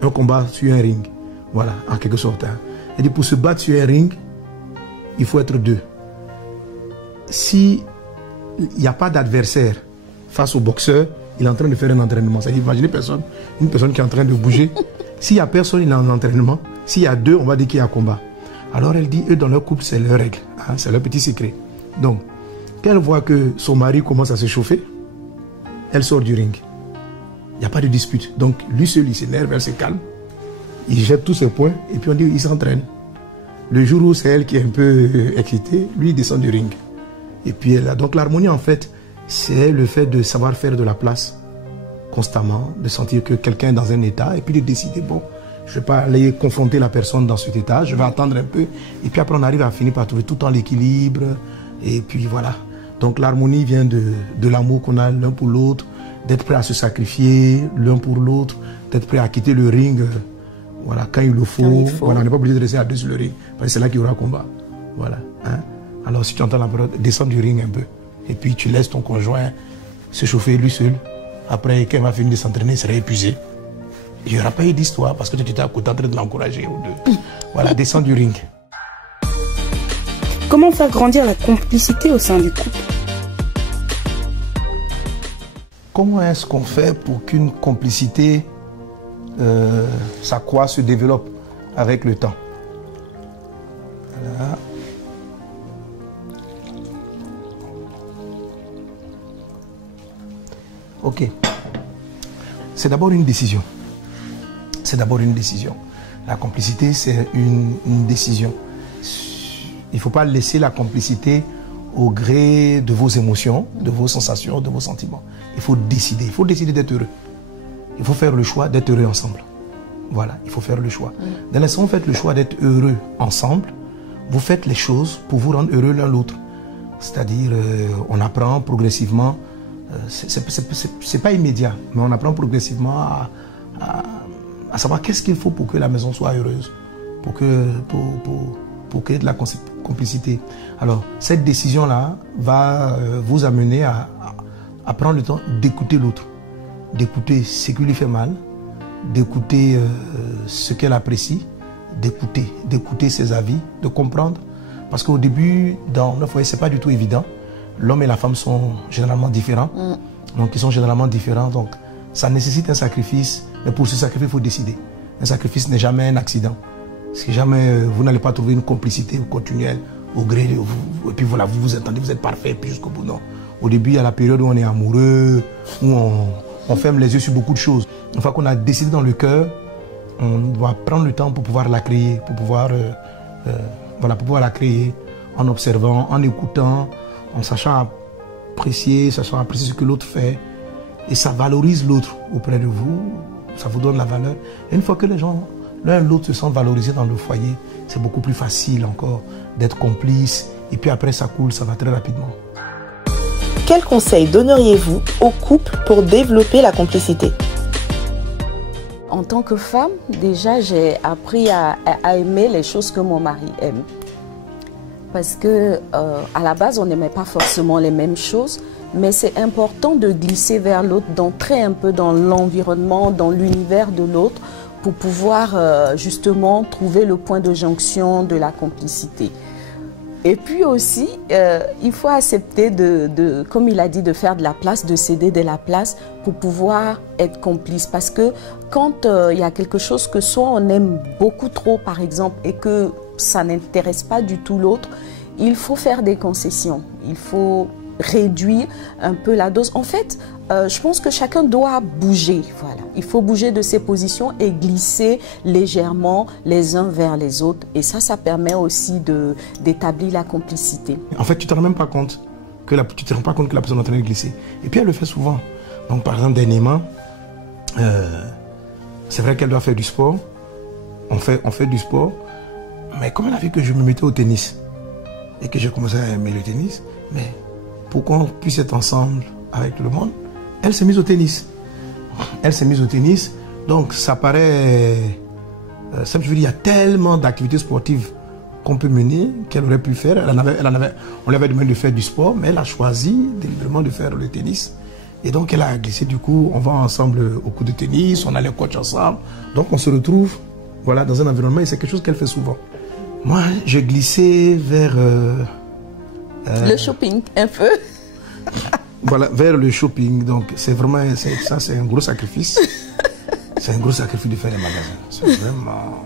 un combat sur un ring, voilà, en quelque sorte. Hein. Elle dit pour se battre sur un ring, il faut être deux. Si il n'y a pas d'adversaire face au boxeur, il est en train de faire un entraînement. C'est-à-dire, imaginez une personne qui est en train de bouger. S'il n'y a personne, il est en entraînement. S'il y a deux, on va dire qu'il y a combat. Alors elle dit, eux dans leur couple, c'est leur règle. Hein, c'est leur petit secret. Donc, quand elle voit que son mari commence à se chauffer, elle sort du ring. Il n'y a pas de dispute. Donc, lui seul, il s'énerve, elle se calme. Il jette tous ses points et puis on dit, il s'entraîne. Le jour où c'est elle qui est un peu excitée, lui, il descend du ring. Et puis, donc l'harmonie, en fait, c'est le fait de savoir faire de la place constamment, de sentir que quelqu'un est dans un état et puis de décider, bon, je ne vais pas aller confronter la personne dans cet état, je vais attendre un peu et puis après on arrive à finir par trouver tout le temps l'équilibre et puis voilà. Donc l'harmonie vient de l'amour qu'on a l'un pour l'autre, d'être prêt à se sacrifier l'un pour l'autre, d'être prêt à quitter le ring voilà, quand il le faut. Voilà, on n'est pas obligé de rester à deux sur le ring parce que c'est là qu'il y aura combat. Voilà, hein? Alors si tu entends la parole, descends du ring un peu. Et puis tu laisses ton conjoint se chauffer lui seul. Après, quand il va finir de s'entraîner, il sera épuisé. Il n'y aura pas eu d'histoire parce que tu étais à côté en train de l'encourager. Voilà, descends du ring. Comment faire grandir la complicité au sein du couple? Comment est-ce qu'on fait pour qu'une complicité s'accroisse, se développe avec le temps? Voilà. Ok. C'est d'abord une décision. C'est d'abord une décision. La complicité, c'est une décision. Il ne faut pas laisser la complicité au gré de vos émotions, de vos sensations, de vos sentiments. Il faut décider. Il faut décider d'être heureux. Il faut faire le choix d'être heureux ensemble. Voilà, il faut faire le choix. Dès l'instant où vous faites le choix d'être heureux ensemble, vous faites les choses pour vous rendre heureux l'un l'autre. C'est-à-dire, on apprend progressivement, c'est pas immédiat, mais on apprend progressivement à savoir qu'est-ce qu'il faut pour que la maison soit heureuse, pour qu'il y ait de la complicité. Alors, cette décision-là va vous amener à prendre le temps d'écouter l'autre, d'écouter ce qui lui fait mal, d'écouter ce qu'elle apprécie, d'écouter ses avis, de comprendre. Parce qu'au début, dans le foyer, ce n'est pas du tout évident. L'homme et la femme sont généralement différents. Donc, ils sont généralement différents. Donc, ça nécessite un sacrifice. Mais pour ce sacrifice, il faut décider. Un sacrifice n'est jamais un accident. Si jamais vous n'allez pas trouver une complicité continuelle au gré, et puis voilà, vous vous entendez, vous êtes parfait, puis jusqu'au bout, non. Au début, il y a la période où on est amoureux, où on ferme les yeux sur beaucoup de choses. Une fois qu'on a décidé dans le cœur, on doit prendre le temps pour pouvoir la créer, pour pouvoir la créer en observant, en écoutant, en sachant apprécier ce que l'autre fait. Et ça valorise l'autre auprès de vous, ça vous donne la valeur. Et une fois que les gens, l'un et l'autre se sentent valorisés dans le foyer, c'est beaucoup plus facile encore d'être complice. Et puis après, ça coule, ça va très rapidement. Quels conseils donneriez-vous au couple pour développer la complicité? En tant que femme, déjà, j'ai appris à aimer les choses que mon mari aime. Parce que à la base, on n'aimait pas forcément les mêmes choses, mais c'est important de glisser vers l'autre, d'entrer un peu dans l'environnement, dans l'univers de l'autre, pour pouvoir justement trouver le point de jonction de la complicité. Et puis aussi, il faut accepter comme il a dit, de faire de la place, de céder de la place pour pouvoir être complice. Parce que quand il y a quelque chose que soit on aime beaucoup trop, par exemple, et que ça n'intéresse pas du tout l'autre, il faut faire des concessions. Il faut réduire un peu la dose. En fait, je pense que chacun doit bouger. Voilà. Il faut bouger de ses positions et glisser légèrement les uns vers les autres. Et ça permet aussi d'établir la complicité. En fait, tu ne te rends même pas compte que la personne est en train de glisser. Et puis, elle le fait souvent. Donc, par exemple, dernièrement, c'est vrai qu'elle doit faire du sport. On fait du sport. Mais comme elle a vu que je me mettais au tennis et que j'ai commencé à aimer le tennis, mais pour qu'on puisse être ensemble avec tout le monde, elle s'est mise au tennis. Elle s'est mise au tennis, donc ça paraît... je veux dire, il y a tellement d'activités sportives qu'on peut mener, qu'elle aurait pu faire. On lui avait demandé de faire du sport, mais elle a choisi délibérément de faire le tennis. Et donc elle a glissé, du coup, on va ensemble au cours de tennis, on a les coachs ensemble. Donc on se retrouve voilà, dans un environnement et c'est quelque chose qu'elle fait souvent. Moi, je glissais vers... le shopping, un peu. Voilà, vers le shopping. Donc, c'est vraiment... Ça, c'est un gros sacrifice. C'est un gros sacrifice de faire les magasins. C'est vraiment...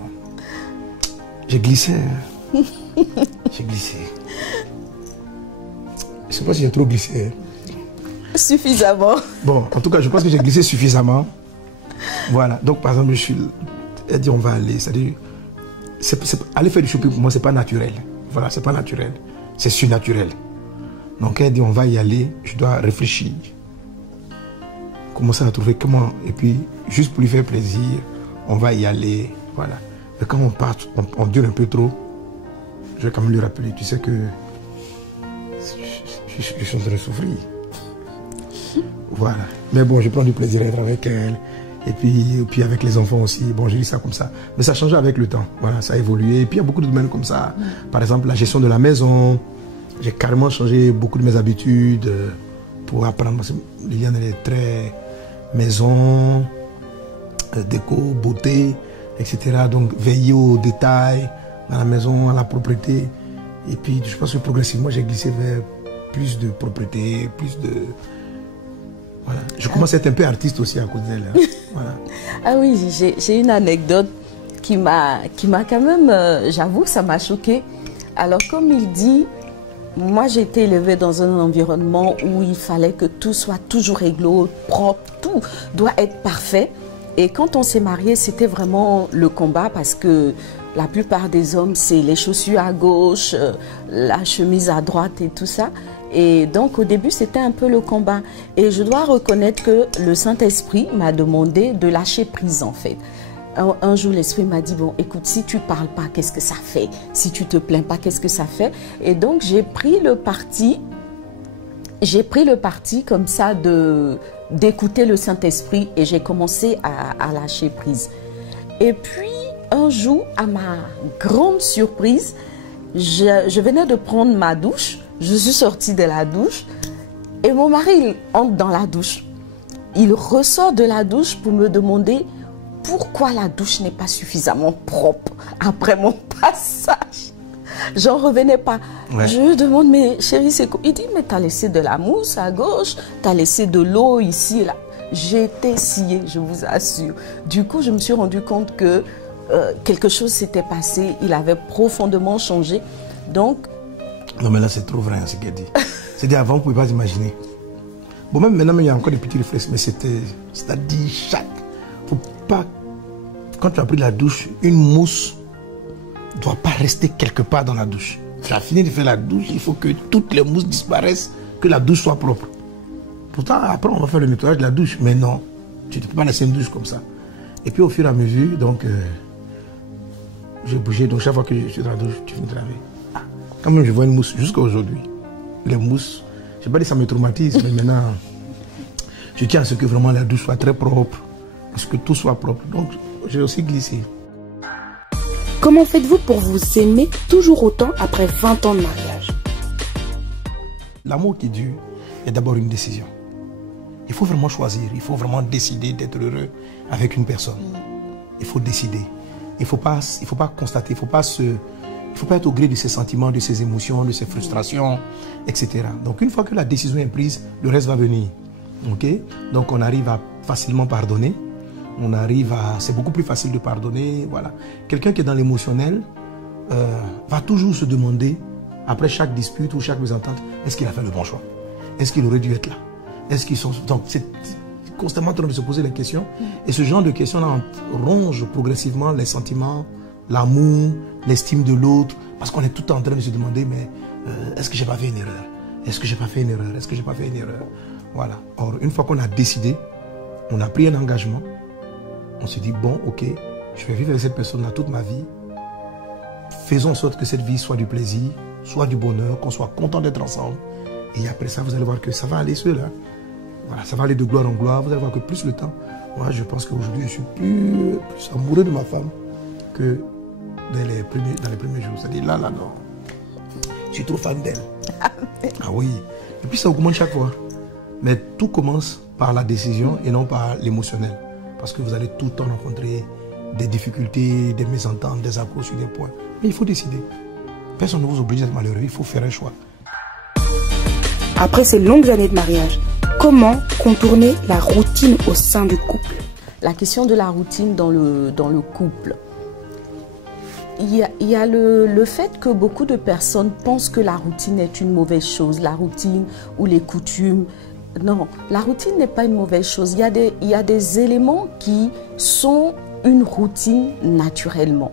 J'ai glissé. J'ai glissé. Je ne sais pas si j'ai trop glissé. Suffisamment. Bon, en tout cas, je pense que j'ai glissé suffisamment. Voilà. Donc, par exemple, elle dit, on va aller. C'est-à-dire... aller faire du shopping, pour moi, c'est pas naturel. Voilà, c'est pas naturel. C'est surnaturel. Donc elle dit, on va y aller, je dois réfléchir. Commencer à trouver comment, et puis, juste pour lui faire plaisir, on va y aller, voilà. Mais quand on part, on dure un peu trop, je vais quand même lui rappeler, tu sais que je suis en train de souffrir. Voilà. Mais bon, je prends du plaisir à être avec elle. Et puis avec les enfants aussi, bon, j'ai dit ça comme ça. Mais ça a changé avec le temps, voilà, ça a évolué. Et puis il y a beaucoup de domaines comme ça. Par exemple, la gestion de la maison. J'ai carrément changé beaucoup de mes habitudes pour apprendre. Parce que Liliane, elle est très maison, déco, beauté, etc. Donc veiller aux détails dans la maison, à la propreté. Et puis je pense que progressivement, j'ai glissé vers plus de propreté, plus de... Voilà. Je commence à être un peu artiste aussi à cause d'elle. Hein. Voilà. Ah oui, j'ai une anecdote qui m'a quand même, j'avoue, ça m'a choquée. Alors comme il dit, moi j'ai été élevée dans un environnement où il fallait que tout soit toujours réglo, propre, tout doit être parfait. Et quand on s'est mariés, c'était vraiment le combat parce que la plupart des hommes, c'est les chaussures à gauche, la chemise à droite et tout ça. Et donc, au début, c'était un peu le combat. Et je dois reconnaître que le Saint-Esprit m'a demandé de lâcher prise, en fait. un jour, l'esprit m'a dit, bon, écoute, si tu parles pas, qu'est-ce que ça fait? Si tu te plains pas, qu'est-ce que ça fait? Et donc, j'ai pris le parti comme ça d'écouter le Saint-Esprit et j'ai commencé à lâcher prise. Et puis, un jour, à ma grande surprise, je venais de prendre ma douche, je suis sortie de la douche et mon mari il entre dans la douche. Il ressort de la douche pour me demander pourquoi la douche n'est pas suffisamment propre après mon passage. J'en revenais pas. Ouais. Je lui demande, mais chérie, c'est quoi? Il dit, mais t'as laissé de la mousse à gauche, t'as laissé de l'eau ici et là. J'étais sciée, je vous assure. Du coup, je me suis rendu compte que quelque chose s'était passé. Il avait profondément changé. Donc... Non, mais là, c'est trop vrai, hein, ce qu'elle dit. C'est-à-dire, avant, vous ne pouvez pas imaginer. Bon, même maintenant, il y a encore des petits réflexes, mais c'est-à-dire, faut pas... Quand tu as pris la douche, une mousse ne doit pas rester quelque part dans la douche. Tu as fini de faire la douche, il faut que toutes les mousses disparaissent, que la douche soit propre. Pourtant, après, on va faire le nettoyage de la douche. Mais non, tu ne peux pas laisser une douche comme ça. Et puis, au fur et à mesure, donc, j'ai bougé. Donc, chaque fois que je suis dans la douche, tu finis de laver. Quand même, je vois une mousse jusqu'à aujourd'hui. Les mousses, je ne sais pas si ça me traumatise, mais maintenant, je tiens à ce que vraiment la douche soit très propre. Parce que tout soit propre. Donc, j'ai aussi glissé. Comment faites-vous pour vous aimer toujours autant après 20 ans de mariage? L'amour qui dure est d'abord une décision. Il faut vraiment choisir, il faut vraiment décider d'être heureux avec une personne. Il faut décider. Il ne faut pas constater, il ne faut pas être au gré de ses sentiments, de ses émotions, de ses frustrations, etc. Donc une fois que la décision est prise, le reste va venir. Okay? Donc on arrive à facilement pardonner. C'est beaucoup plus facile de pardonner. Voilà. Quelqu'un qui est dans l'émotionnel va toujours se demander, après chaque dispute ou chaque mésentente, est-ce qu'il a fait le bon choix? Est-ce qu'il aurait dû être là? Donc c'est constamment en train de se poser la question. Et ce genre de questions-là ronge progressivement les sentiments, l'amour, l'estime de l'autre. Parce qu'on est tout le temps en train de se demander, mais est-ce que j'ai pas fait une erreur? Est-ce que j'ai pas fait une erreur? Est-ce que j'ai pas fait une erreur? Voilà. Or, une fois qu'on a décidé, on a pris un engagement, on se dit, bon, ok, je vais vivre avec cette personne-là toute ma vie. Faisons en sorte que cette vie soit du plaisir, soit du bonheur, qu'on soit content d'être ensemble. Et après ça, vous allez voir que ça va aller seul. Hein. Voilà, ça va aller de gloire en gloire. Vous allez voir que plus le temps, moi je pense qu'aujourd'hui je suis plus amoureux de ma femme que dans les premiers jours. C'est-à-dire là, non. Je suis trop fan d'elle. Ah oui. Et puis ça augmente chaque fois. Mais tout commence par la décision et non par l'émotionnel. Parce que vous allez tout le temps rencontrer des difficultés, des mésententes, des accrocs sur des points. Mais il faut décider. Personne ne vous oblige d'être malheureux. Il faut faire un choix. Après ces longues années de mariage, comment contourner la routine au sein du couple? La question de la routine dans le couple. Il y a le fait que beaucoup de personnes pensent que la routine est une mauvaise chose. La routine ou les coutumes. Non, la routine n'est pas une mauvaise chose. Il y a des éléments qui sont une routine naturellement.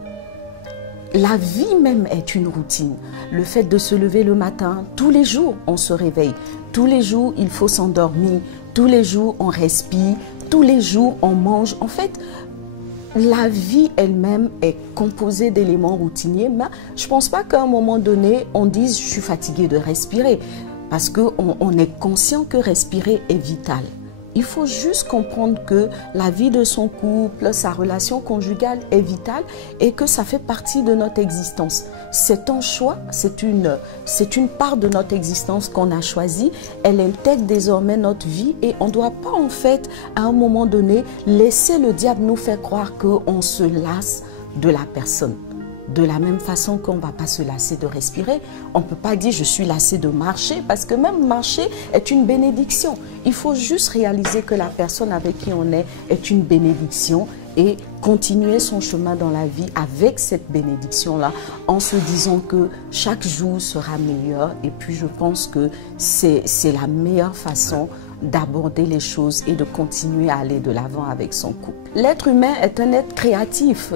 La vie même est une routine. Le fait de se lever le matin, tous les jours on se réveille. Tous les jours il faut s'endormir. Tous les jours on respire. Tous les jours on mange. En fait, la vie elle-même est composée d'éléments routiniers. Mais je ne pense pas qu'à un moment donné, on dise « je suis fatigué de respirer ». Parce qu'on est conscient que respirer est vital. Il faut juste comprendre que la vie de son couple, sa relation conjugale est vitale et que ça fait partie de notre existence. C'est un choix, c'est une part de notre existence qu'on a choisie. Elle intègre désormais notre vie et on ne doit pas en fait, à un moment donné, laisser le diable nous faire croire qu'on se lasse de la personne. De la même façon qu'on ne va pas se lasser de respirer, on ne peut pas dire je suis lassé de marcher parce que même marcher est une bénédiction. Il faut juste réaliser que la personne avec qui on est une bénédiction et continuer son chemin dans la vie avec cette bénédiction-là en se disant que chaque jour sera meilleur. Et puis je pense que c'est la meilleure façon d'aborder les choses et de continuer à aller de l'avant avec son couple. L'être humain est un être créatif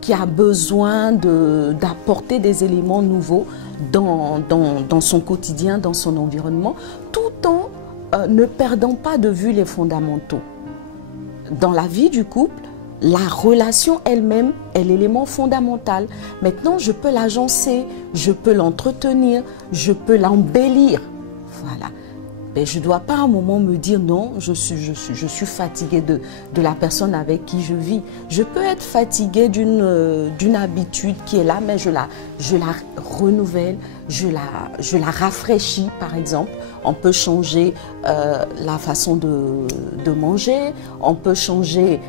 qui a besoin d'apporter des éléments nouveaux dans son quotidien, dans son environnement, tout en ne perdant pas de vue les fondamentaux. Dans la vie du couple, la relation elle-même est l'élément fondamental. Maintenant, je peux l'agencer, je peux l'entretenir, je peux l'embellir. Voilà. Mais je ne dois pas à un moment me dire non, je suis fatiguée de la personne avec qui je vis. Je peux être fatiguée d'une habitude qui est là, mais je la renouvelle, je la rafraîchis par exemple. On peut changer la façon de manger, on peut changer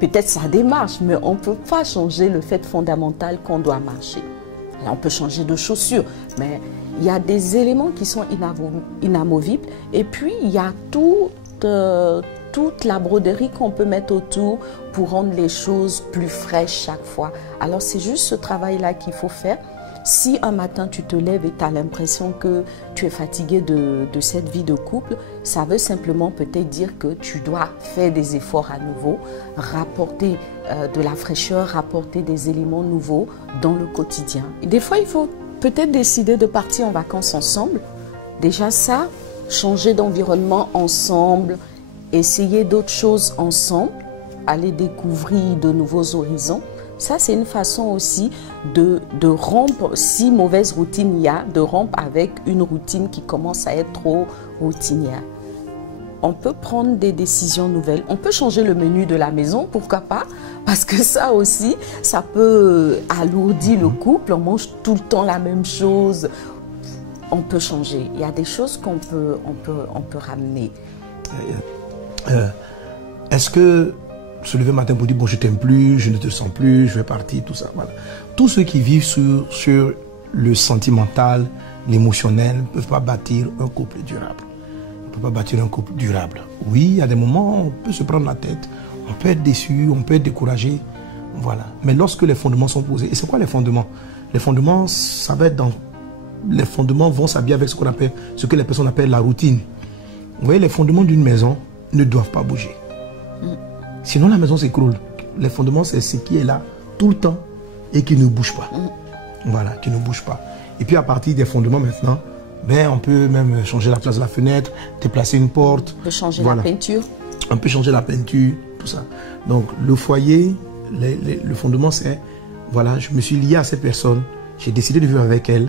peut-être sa démarche, mais on ne peut pas changer le fait fondamental qu'on doit marcher. Alors, on peut changer de chaussures, mais il y a des éléments qui sont inamovibles. Et puis, il y a toute la broderie qu'on peut mettre autour pour rendre les choses plus fraîches chaque fois. Alors, c'est juste ce travail-là qu'il faut faire. Si un matin, tu te lèves et tu as l'impression que tu es fatigué de cette vie de couple, ça veut simplement peut-être dire que tu dois faire des efforts à nouveau, rapporter de la fraîcheur, rapporter des éléments nouveaux dans le quotidien. Et des fois, il faut peut-être décider de partir en vacances ensemble. Déjà ça, changer d'environnement ensemble, essayer d'autres choses ensemble, aller découvrir de nouveaux horizons. Ça, c'est une façon aussi de rompre, si mauvaise routine il y a, de rompre avec une routine qui commence à être trop routinière. On peut prendre des décisions nouvelles. On peut changer le menu de la maison, pourquoi pas? Parce que ça aussi, ça peut alourdir le couple. On mange tout le temps la même chose. On peut changer. Il y a des choses qu'on peut ramener. Est-ce que se lever le matin pour dire bon, je t'aime plus, je ne te sens plus, je vais partir, tout ça, voilà. Tous ceux qui vivent sur le sentimental, l'émotionnel, ne peuvent pas bâtir un couple durable. On ne peut pas bâtir un couple durable. Oui, il y a des moments où on peut se prendre la tête, on peut être déçu, on peut être découragé, voilà. Mais lorsque les fondements sont posés, et c'est quoi les fondements? Les fondements, ça va être dans... Les fondements vont s'habiller avec ce que les personnes appellent la routine. Vous voyez, les fondements d'une maison ne doivent pas bouger. Sinon, la maison s'écroule. Les fondements, c'est ce qui est là tout le temps et qui ne bouge pas. Voilà, qui ne bouge pas. Et puis, à partir des fondements, maintenant, ben, on peut même changer la place de la fenêtre, déplacer une porte. On peut changer voilà. la peinture. On peut changer la peinture, tout ça. Donc, le foyer, le fondement, c'est, voilà, je me suis lié à cette personne, j'ai décidé de vivre avec elle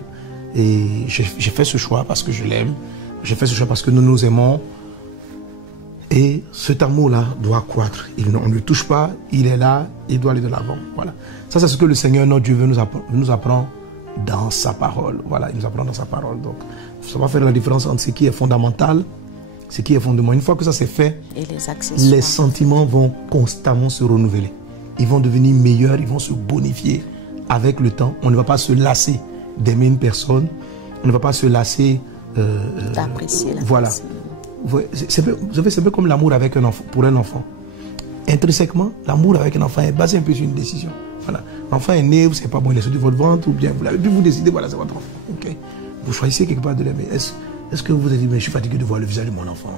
et j'ai fait ce choix parce que je l'aime. J'ai fait ce choix parce que nous nous aimons. Et cet amour-là doit croître. On ne le touche pas, il est là, il doit aller de l'avant. Voilà. Ça, c'est ce que le Seigneur, notre Dieu, veut nous apprendre dans sa parole. Voilà, il nous apprend dans sa parole. Donc, ça va faire la différence entre ce qui est fondamental, ce qui est fondement. Une fois que ça c'est fait, et les sentiments vont constamment se renouveler. Ils vont devenir meilleurs, ils vont se bonifier avec le temps. On ne va pas se lasser d'aimer une personne. On ne va pas se lasser d'apprécier la voilà. personne. C'est un peu comme l'amour avec un enfant, pour un enfant. Intrinsèquement, l'amour avec un enfant est basé un peu sur une décision. Voilà. L'enfant est né, vous ne savez pas, bon, il est sorti de votre ventre, ou bien vous l'avez, puis vous décidez, voilà, c'est votre enfant. Okay. Vous choisissez quelque part de l'aimer. Est-ce que vous vous dites, mais je suis fatigué de voir le visage de mon enfant,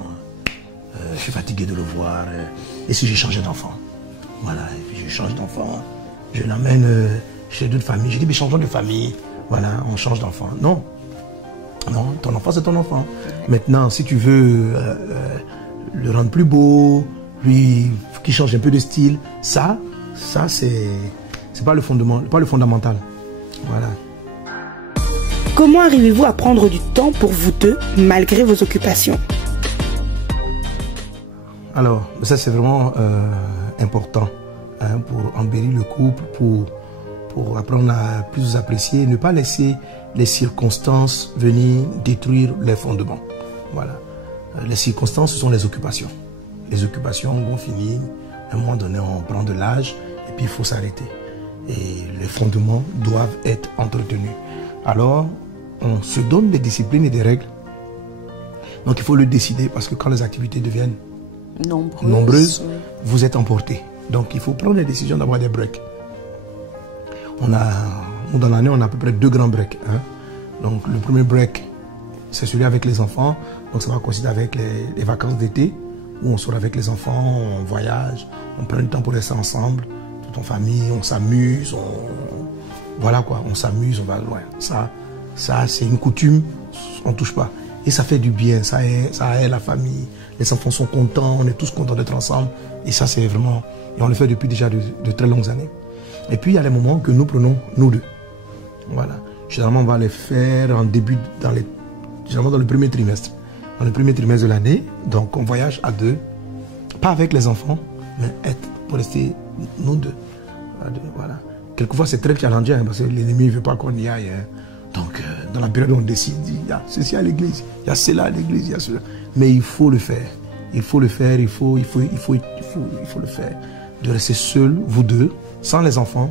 je suis fatigué de le voir, et si j'ai changé d'enfant? Voilà, et puis je change d'enfant, je l'amène chez d'autres familles, je dis, mais changeons de famille, voilà, on change d'enfant. Non. Non, ton enfant, c'est ton enfant. Maintenant, si tu veux le rendre plus beau, lui, qu'il change un peu de style, ça c'est pas le fondement, pas le fondamental. Voilà. Comment arrivez-vous à prendre du temps pour vous deux, malgré vos occupations? Alors, ça c'est vraiment important hein, pour embellir le couple, pour apprendre à plus vous apprécier, ne pas laisser les circonstances venir détruire les fondements. Voilà. Les circonstances, ce sont les occupations. Les occupations vont finir, à un moment donné, on prend de l'âge et puis il faut s'arrêter. Et les fondements doivent être entretenus. Alors, on se donne des disciplines et des règles. Donc il faut le décider parce que quand les activités deviennent nombreuses, oui, vous êtes emporté. Donc il faut prendre les décisions d'avoir des breaks. Dans l'année, on a à peu près 2 grands breaks. Hein. Donc, le premier break, c'est celui avec les enfants. Donc, ça va coïncider avec les vacances d'été, où on sort avec les enfants, on voyage, on prend du temps pour rester ensemble, toute en famille, on s'amuse, voilà quoi, on s'amuse, on va loin. Ça c'est une coutume, on ne touche pas. Et ça fait du bien, ça aide la famille, les enfants sont contents, on est tous contents d'être ensemble. Et ça, c'est vraiment Et on le fait depuis déjà de très longues années. Et puis, il y a les moments que nous prenons, nous deux. Voilà. Généralement, on va les faire en début, généralement dans le premier trimestre. Dans le premier trimestre de l'année, donc on voyage à deux. Pas avec les enfants, mais pour rester nous deux. Voilà. Quelquefois, c'est très challengeant parce que l'ennemi ne veut pas qu'on y aille. Donc, dans la période où on décide, il y a ceci à l'église, il y a cela à l'église, il y a cela. Mais il faut le faire. Il faut le faire, il faut le faire. De rester seul, vous deux, sans les enfants,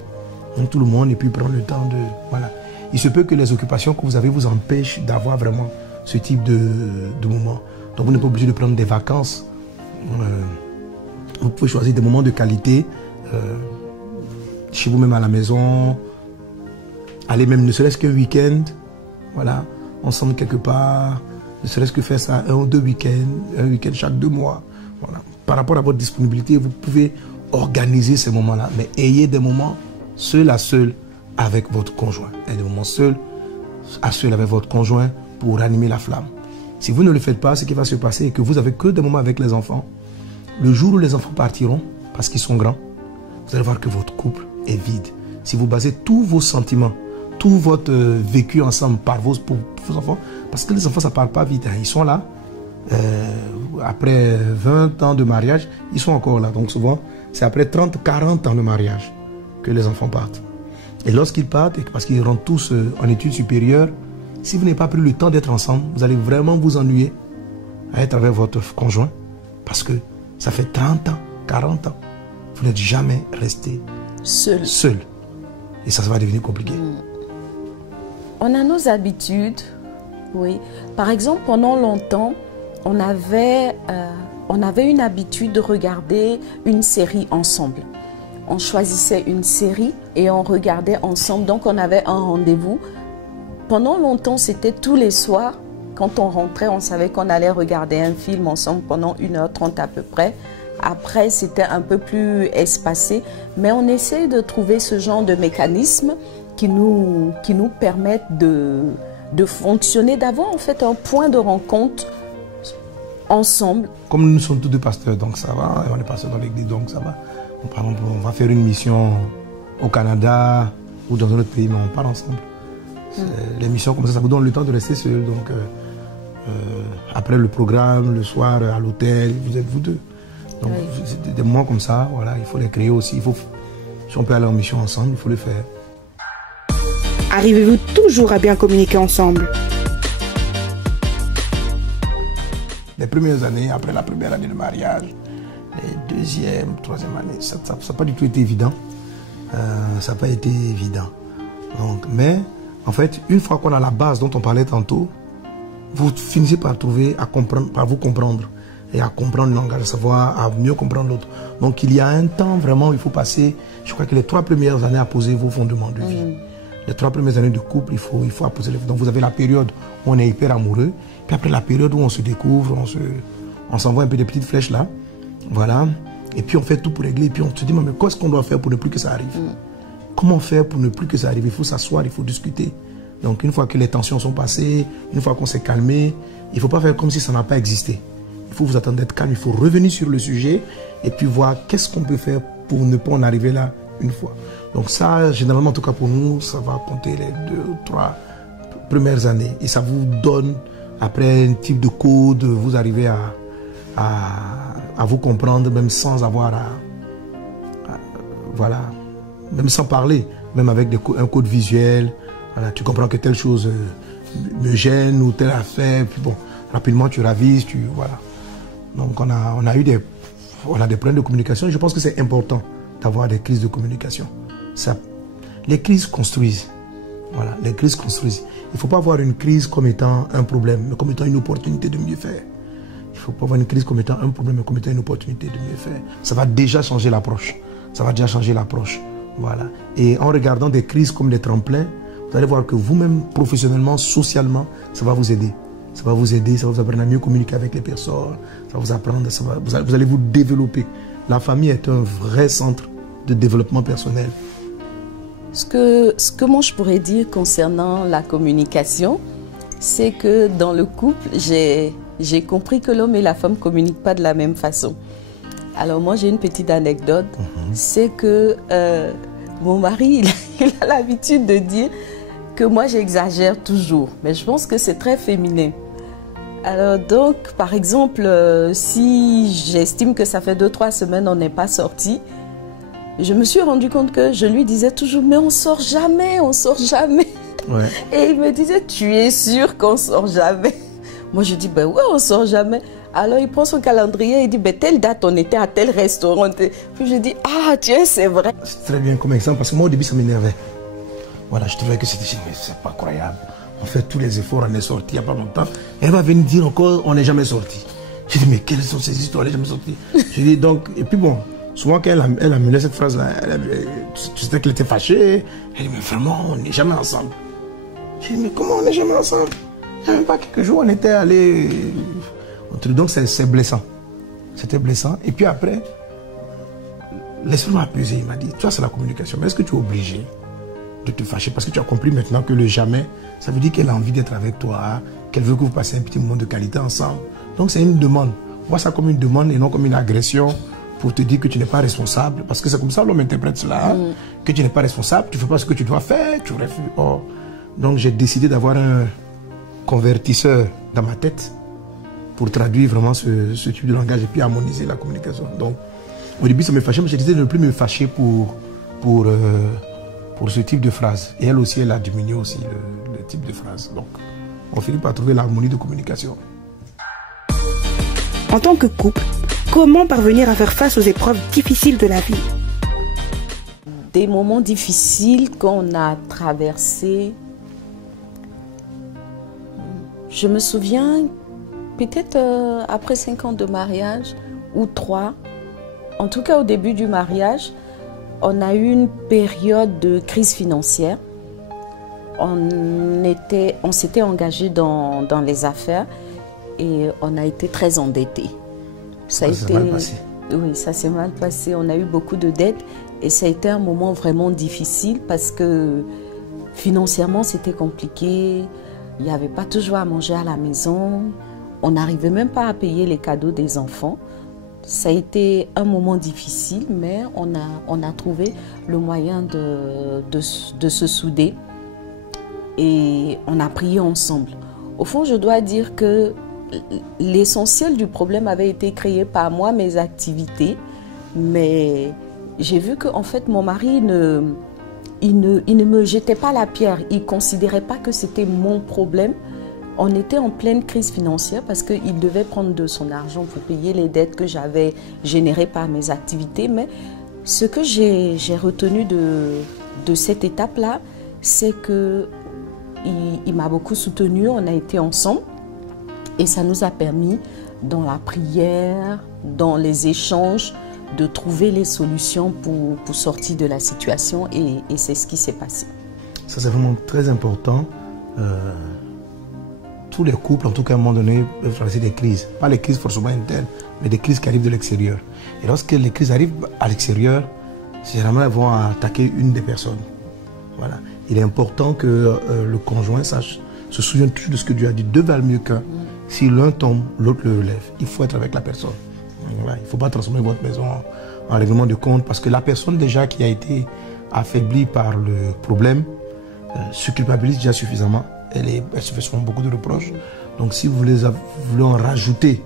tout le monde, et puis prendre le temps de... Voilà. Il se peut que les occupations que vous avez vous empêchent d'avoir vraiment ce type de moment. Donc, vous n'êtes pas obligé de prendre des vacances. Vous pouvez choisir des moments de qualité chez vous-même à la maison. Aller même ne serait-ce qu'un week-end, voilà, ensemble quelque part, ne serait-ce que faire ça un ou deux week-ends, un week-end chaque 2 mois. Voilà. Par rapport à votre disponibilité, vous pouvez organiser ces moments-là, mais ayez des moments seul à seul avec votre conjoint. Et des moments seul à seul avec votre conjoint pour ranimer la flamme. Si vous ne le faites pas, ce qui va se passer est que vous n'avez que des moments avec les enfants. Le jour où les enfants partiront, parce qu'ils sont grands, vous allez voir que votre couple est vide. Si vous basez tous vos sentiments, tout votre vécu ensemble par vos enfants, parce que les enfants, ça ne parle pas vite. Hein. Ils sont là, après 20 ans de mariage, ils sont encore là. Donc souvent, c'est après 30, 40 ans de mariage que les enfants partent. Et lorsqu'ils partent, parce qu'ils rentrent tous en études supérieures, si vous n'avez pas pris le temps d'être ensemble, vous allez vraiment vous ennuyer à être avec votre conjoint, parce que ça fait 30 ans, 40 ans. Vous n'êtes jamais resté seul. Et ça va devenir compliqué. On a nos habitudes, oui. Par exemple, pendant longtemps, on avait une habitude de regarder une série ensemble. On choisissait une série et on regardait ensemble. Donc, on avait un rendez-vous. Pendant longtemps, c'était tous les soirs. Quand on rentrait, on savait qu'on allait regarder un film ensemble pendant 1h30 à peu près. Après, c'était un peu plus espacé. Mais on essaie de trouver ce genre de mécanisme qui nous permettent de fonctionner, d'avoir en fait un point de rencontre ensemble. Comme nous sommes tous deux pasteurs, donc ça va. On est pasteurs dans l'église, donc ça va. Par exemple, on va faire une mission au Canada ou dans un autre pays, mais on part ensemble. Les missions comme ça vous donne le temps de rester seul. Donc, après le programme, le soir à l'hôtel, vous êtes vous deux. Donc, oui. Des moments comme ça, voilà, il faut les créer aussi. Si on peut aller en mission ensemble, il faut le faire. Arrivez-vous toujours à bien communiquer ensemble? Les premières années, après la première année de mariage, les deuxième, troisième année, ça n'a pas du tout été évident. Ça n'a pas été évident. Donc, mais, en fait, une fois qu'on a la base dont on parlait tantôt, vous finissez par vous comprendre. Et à comprendre le langage, à savoir, à mieux comprendre l'autre. Donc, il y a un temps vraiment où il faut passer, je crois que les 3 premières années à poser vos fondements de vie. Les 3 premières années de couple, il faut apposer les... Donc, vous avez la période où on est hyper amoureux. Puis après, la période où on se découvre, on s'envoie un peu des petites flèches là. Voilà. Et puis, on fait tout pour régler. Et puis, on se dit, mais qu'est-ce qu'on doit faire pour ne plus que ça arrive? Comment faire pour ne plus que ça arrive? Il faut s'asseoir, il faut discuter. Donc, une fois que les tensions sont passées, une fois qu'on s'est calmé, il ne faut pas faire comme si ça n'a pas existé. Il faut vous attendre d'être calme, il faut revenir sur le sujet et puis voir qu'est-ce qu'on peut faire pour ne pas en arriver là une fois. Donc ça, généralement, en tout cas pour nous, ça va compter les 2 ou 3 premières années. Et ça vous donne, après un type de code, vous arrivez à vous comprendre, même sans avoir voilà, même sans parler, même avec un code visuel. Voilà, tu comprends que telle chose me gêne ou telle affaire, puis bon, rapidement tu ravises, voilà. Donc on a eu des problèmes de communication. Je pense que c'est important d'avoir des crises de communication. Les crises construisent. Voilà, les crises construisent. Il ne faut pas voir une crise comme étant un problème, mais comme étant une opportunité de mieux faire. Il ne faut pas voir une crise comme étant un problème, mais comme étant une opportunité de mieux faire. Ça va déjà changer l'approche. Ça va déjà changer l'approche. Voilà. Et en regardant des crises comme des tremplins, vous allez voir que vous-même, professionnellement, socialement, ça va vous aider. Ça va vous aider, ça va vous apprendre à mieux communiquer avec les personnes, ça va vous apprendre, vous allez vous développer. La famille est un vrai centre de développement personnel. Ce que moi je pourrais dire concernant la communication, c'est que dans le couple, j'ai compris que l'homme et la femme ne communiquent pas de la même façon. Alors moi j'ai une petite anecdote, c'est que mon mari il a l'habitude de dire que moi j'exagère toujours, mais je pense que c'est très féminin. Alors donc par exemple si j'estime que ça fait 2-3 semaines on n'est pas sorti, je me suis rendu compte que je lui disais toujours mais on sort jamais, on sort jamais. Ouais. Et il me disait tu es sûr qu'on sort jamais? Moi je dis ben ouais on sort jamais. Alors il prend son calendrier et il dit ben telle date on était à tel restaurant. Puis je dis ah tiens c'est vrai. C'est très bien comme exemple parce que moi au début ça m'énervait. Voilà, je trouvais que c'était mais c'est pas croyable. On fait tous les efforts, on est sorti il n'y a pas longtemps. Elle va venir dire encore on n'est jamais sorti. Je dis mais quelles sont ces histoires, on n'est jamais sorti. Je dis donc et puis bon, souvent quand elle a mené cette phrase là, tu sais qu'elle était fâchée. Elle dit mais vraiment on n'est jamais ensemble. Je dis mais comment on n'est jamais ensemble? Il n'y a même pas quelques jours on était allés. Donc c'est blessant. C'était blessant. Et puis après, l'esprit m'a apaisé. Il m'a dit, toi c'est la communication, mais est-ce que tu es obligé de te fâcher parce que tu as compris maintenant que le jamais, ça veut dire qu'elle a envie d'être avec toi, qu'elle veut que vous passiez un petit moment de qualité ensemble. Donc c'est une demande. Vois ça comme une demande et non comme une agression pour te dire que tu n'es pas responsable. Parce que c'est comme ça l'homme interprète cela, que tu n'es pas responsable, tu ne fais pas ce que tu dois faire, tu refuses. Oh. Donc j'ai décidé d'avoir un convertisseur dans ma tête pour traduire vraiment ce type de langage et puis harmoniser la communication. Donc, au début, ça me fâchait, mais je disais de ne plus me fâcher pour ce type de phrase. Et elle aussi, elle a diminué aussi le type de phrase. Donc, on finit par trouver l'harmonie de communication. En tant que couple, comment parvenir à faire face aux épreuves difficiles de la vie? Des moments difficiles qu'on a traversés. Je me souviens... Peut-être après 5 ans de mariage, ou 3, en tout cas au début du mariage, on a eu une période de crise financière. On s'était engagé dans les affaires et on a été très endettés. Ça s'est mal passé. Oui, ça s'est mal passé. On a eu beaucoup de dettes et ça a été un moment vraiment difficile parce que financièrement c'était compliqué. Il n'y avait pas toujours à manger à la maison. On n'arrivait même pas à payer les cadeaux des enfants. Ça a été un moment difficile, mais on a trouvé le moyen de se souder et on a prié ensemble. Au fond, je dois dire que l'essentiel du problème avait été créé par moi, mes activités, mais j'ai vu qu'en fait, mon mari il ne me jetait pas la pierre. Il ne considérait pas que c'était mon problème. On était en pleine crise financière parce qu'il devait prendre de son argent pour payer les dettes que j'avais générées par mes activités. Mais ce que j'ai retenu de cette étape-là, c'est qu'il m'a beaucoup soutenue, on a été ensemble et ça nous a permis, dans la prière, dans les échanges, de trouver les solutions pour sortir de la situation et c'est ce qui s'est passé. Ça c'est vraiment très important. Tous les couples, en tout cas à un moment donné, peuvent traverser des crises. Pas les crises forcément internes, mais des crises qui arrivent de l'extérieur. Et lorsque les crises arrivent à l'extérieur, généralement elles vont attaquer une des personnes. Voilà. Il est important que le conjoint se souvienne toujours de ce que Dieu a dit. Deux valent mieux qu'un. Si l'un tombe, l'autre le relève. Il faut être avec la personne. Voilà. Il ne faut pas transformer votre maison en règlement de compte parce que la personne déjà qui a été affaiblie par le problème se culpabilise déjà suffisamment. Elle se fait souvent beaucoup de reproches. Donc si vous voulez en rajouter,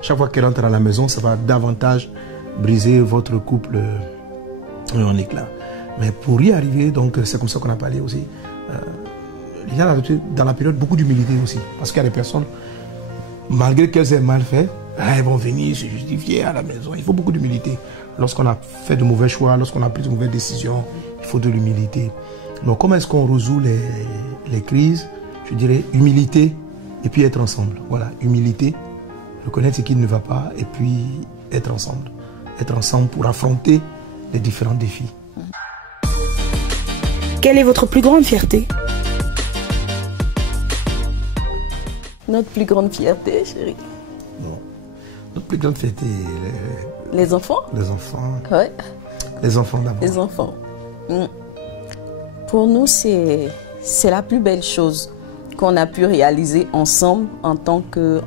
chaque fois qu'elle entre à la maison, ça va davantage briser votre couple en éclats. Mais pour y arriver, donc c'est comme ça qu'on a parlé aussi. Il y a dans la période beaucoup d'humilité aussi. Parce qu'il y a des personnes, malgré qu'elles aient mal fait, elles vont venir se justifier à la maison. Il faut beaucoup d'humilité. Lorsqu'on a fait de mauvais choix, lorsqu'on a pris de mauvaises décisions, il faut de l'humilité. Donc comment est-ce qu'on résout les crises? Je dirais humilité et puis être ensemble. Voilà, humilité, reconnaître ce qui ne va pas et puis être ensemble. Être ensemble pour affronter les différents défis. Quelle est votre plus grande fierté? Notre plus grande fierté, chérie? Non. Notre plus grande fierté, les enfants? Les enfants. Ouais. Les enfants d'abord. Les enfants. Pour nous, c'est la plus belle chose qu'on a pu réaliser ensemble en tant que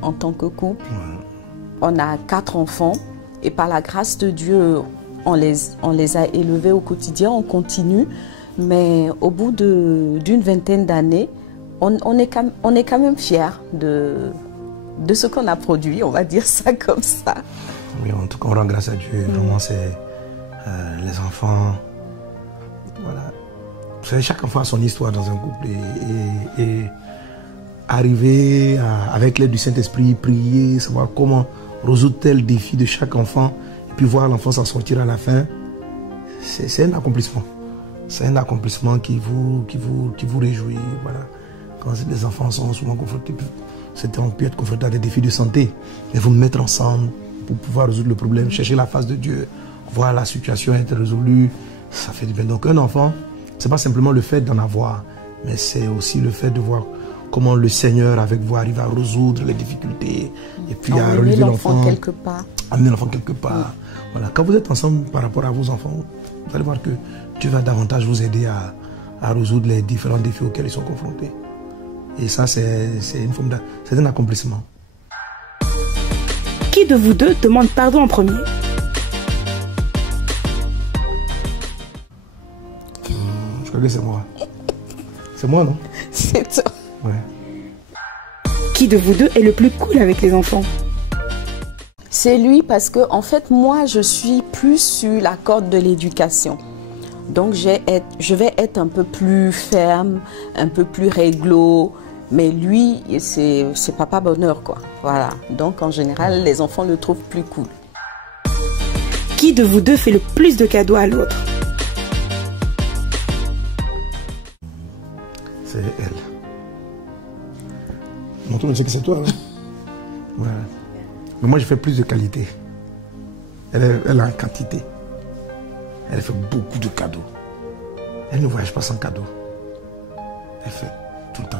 couple. Ouais. On a 4 enfants Et par la grâce de Dieu, on les a élevés au quotidien, on continue. Mais au bout d'une vingtaine d'années, on est quand même fiers de ce qu'on a produit, on va dire ça comme ça. Oui, en tout cas, on rend grâce à Dieu. Vraiment, c'est les enfants. Voilà. Vous savez, chaque enfant a son histoire dans un couple. Et arriver avec l'aide du Saint-Esprit, prier, savoir comment résoudre tel défi de chaque enfant, et puis voir l'enfant s'en sortir à la fin, c'est un accomplissement. C'est un accomplissement qui vous réjouit. Voilà. Quand les enfants sont souvent confrontés, on peut être confronté à des défis de santé, mais vous mettre ensemble pour pouvoir résoudre le problème, chercher la face de Dieu, voir la situation être résolue, ça fait du bien. Donc un enfant, c'est pas simplement le fait d'en avoir, mais c'est aussi le fait de voir comment le Seigneur avec vous arrive à résoudre les difficultés et puis à relever l'enfant quelque part. Amener l'enfant quelque part. Voilà. Quand vous êtes ensemble par rapport à vos enfants, vous allez voir que Dieu va davantage vous aider à résoudre les différents défis auxquels ils sont confrontés. Et ça, c'est un accomplissement. Qui de vous deux demande pardon en premier? Je crois que c'est moi. C'est moi, non? C'est toi. Ouais. Qui de vous deux est le plus cool avec les enfants? C'est lui parce que, en fait, moi, je suis plus sur la corde de l'éducation. Donc, je vais être un peu plus ferme, un peu plus réglo. Mais lui, c'est papa bonheur, quoi. Voilà. Donc, en général, les enfants le trouvent plus cool. Qui de vous deux fait le plus de cadeaux à l'autre? C'est elle. Non, tout le monde sait que c'est toi, hein? Ouais. Mais moi, je fais plus de qualité. Elle a en quantité. Elle fait beaucoup de cadeaux. Elle ne voyage pas sans cadeaux. Elle fait tout le temps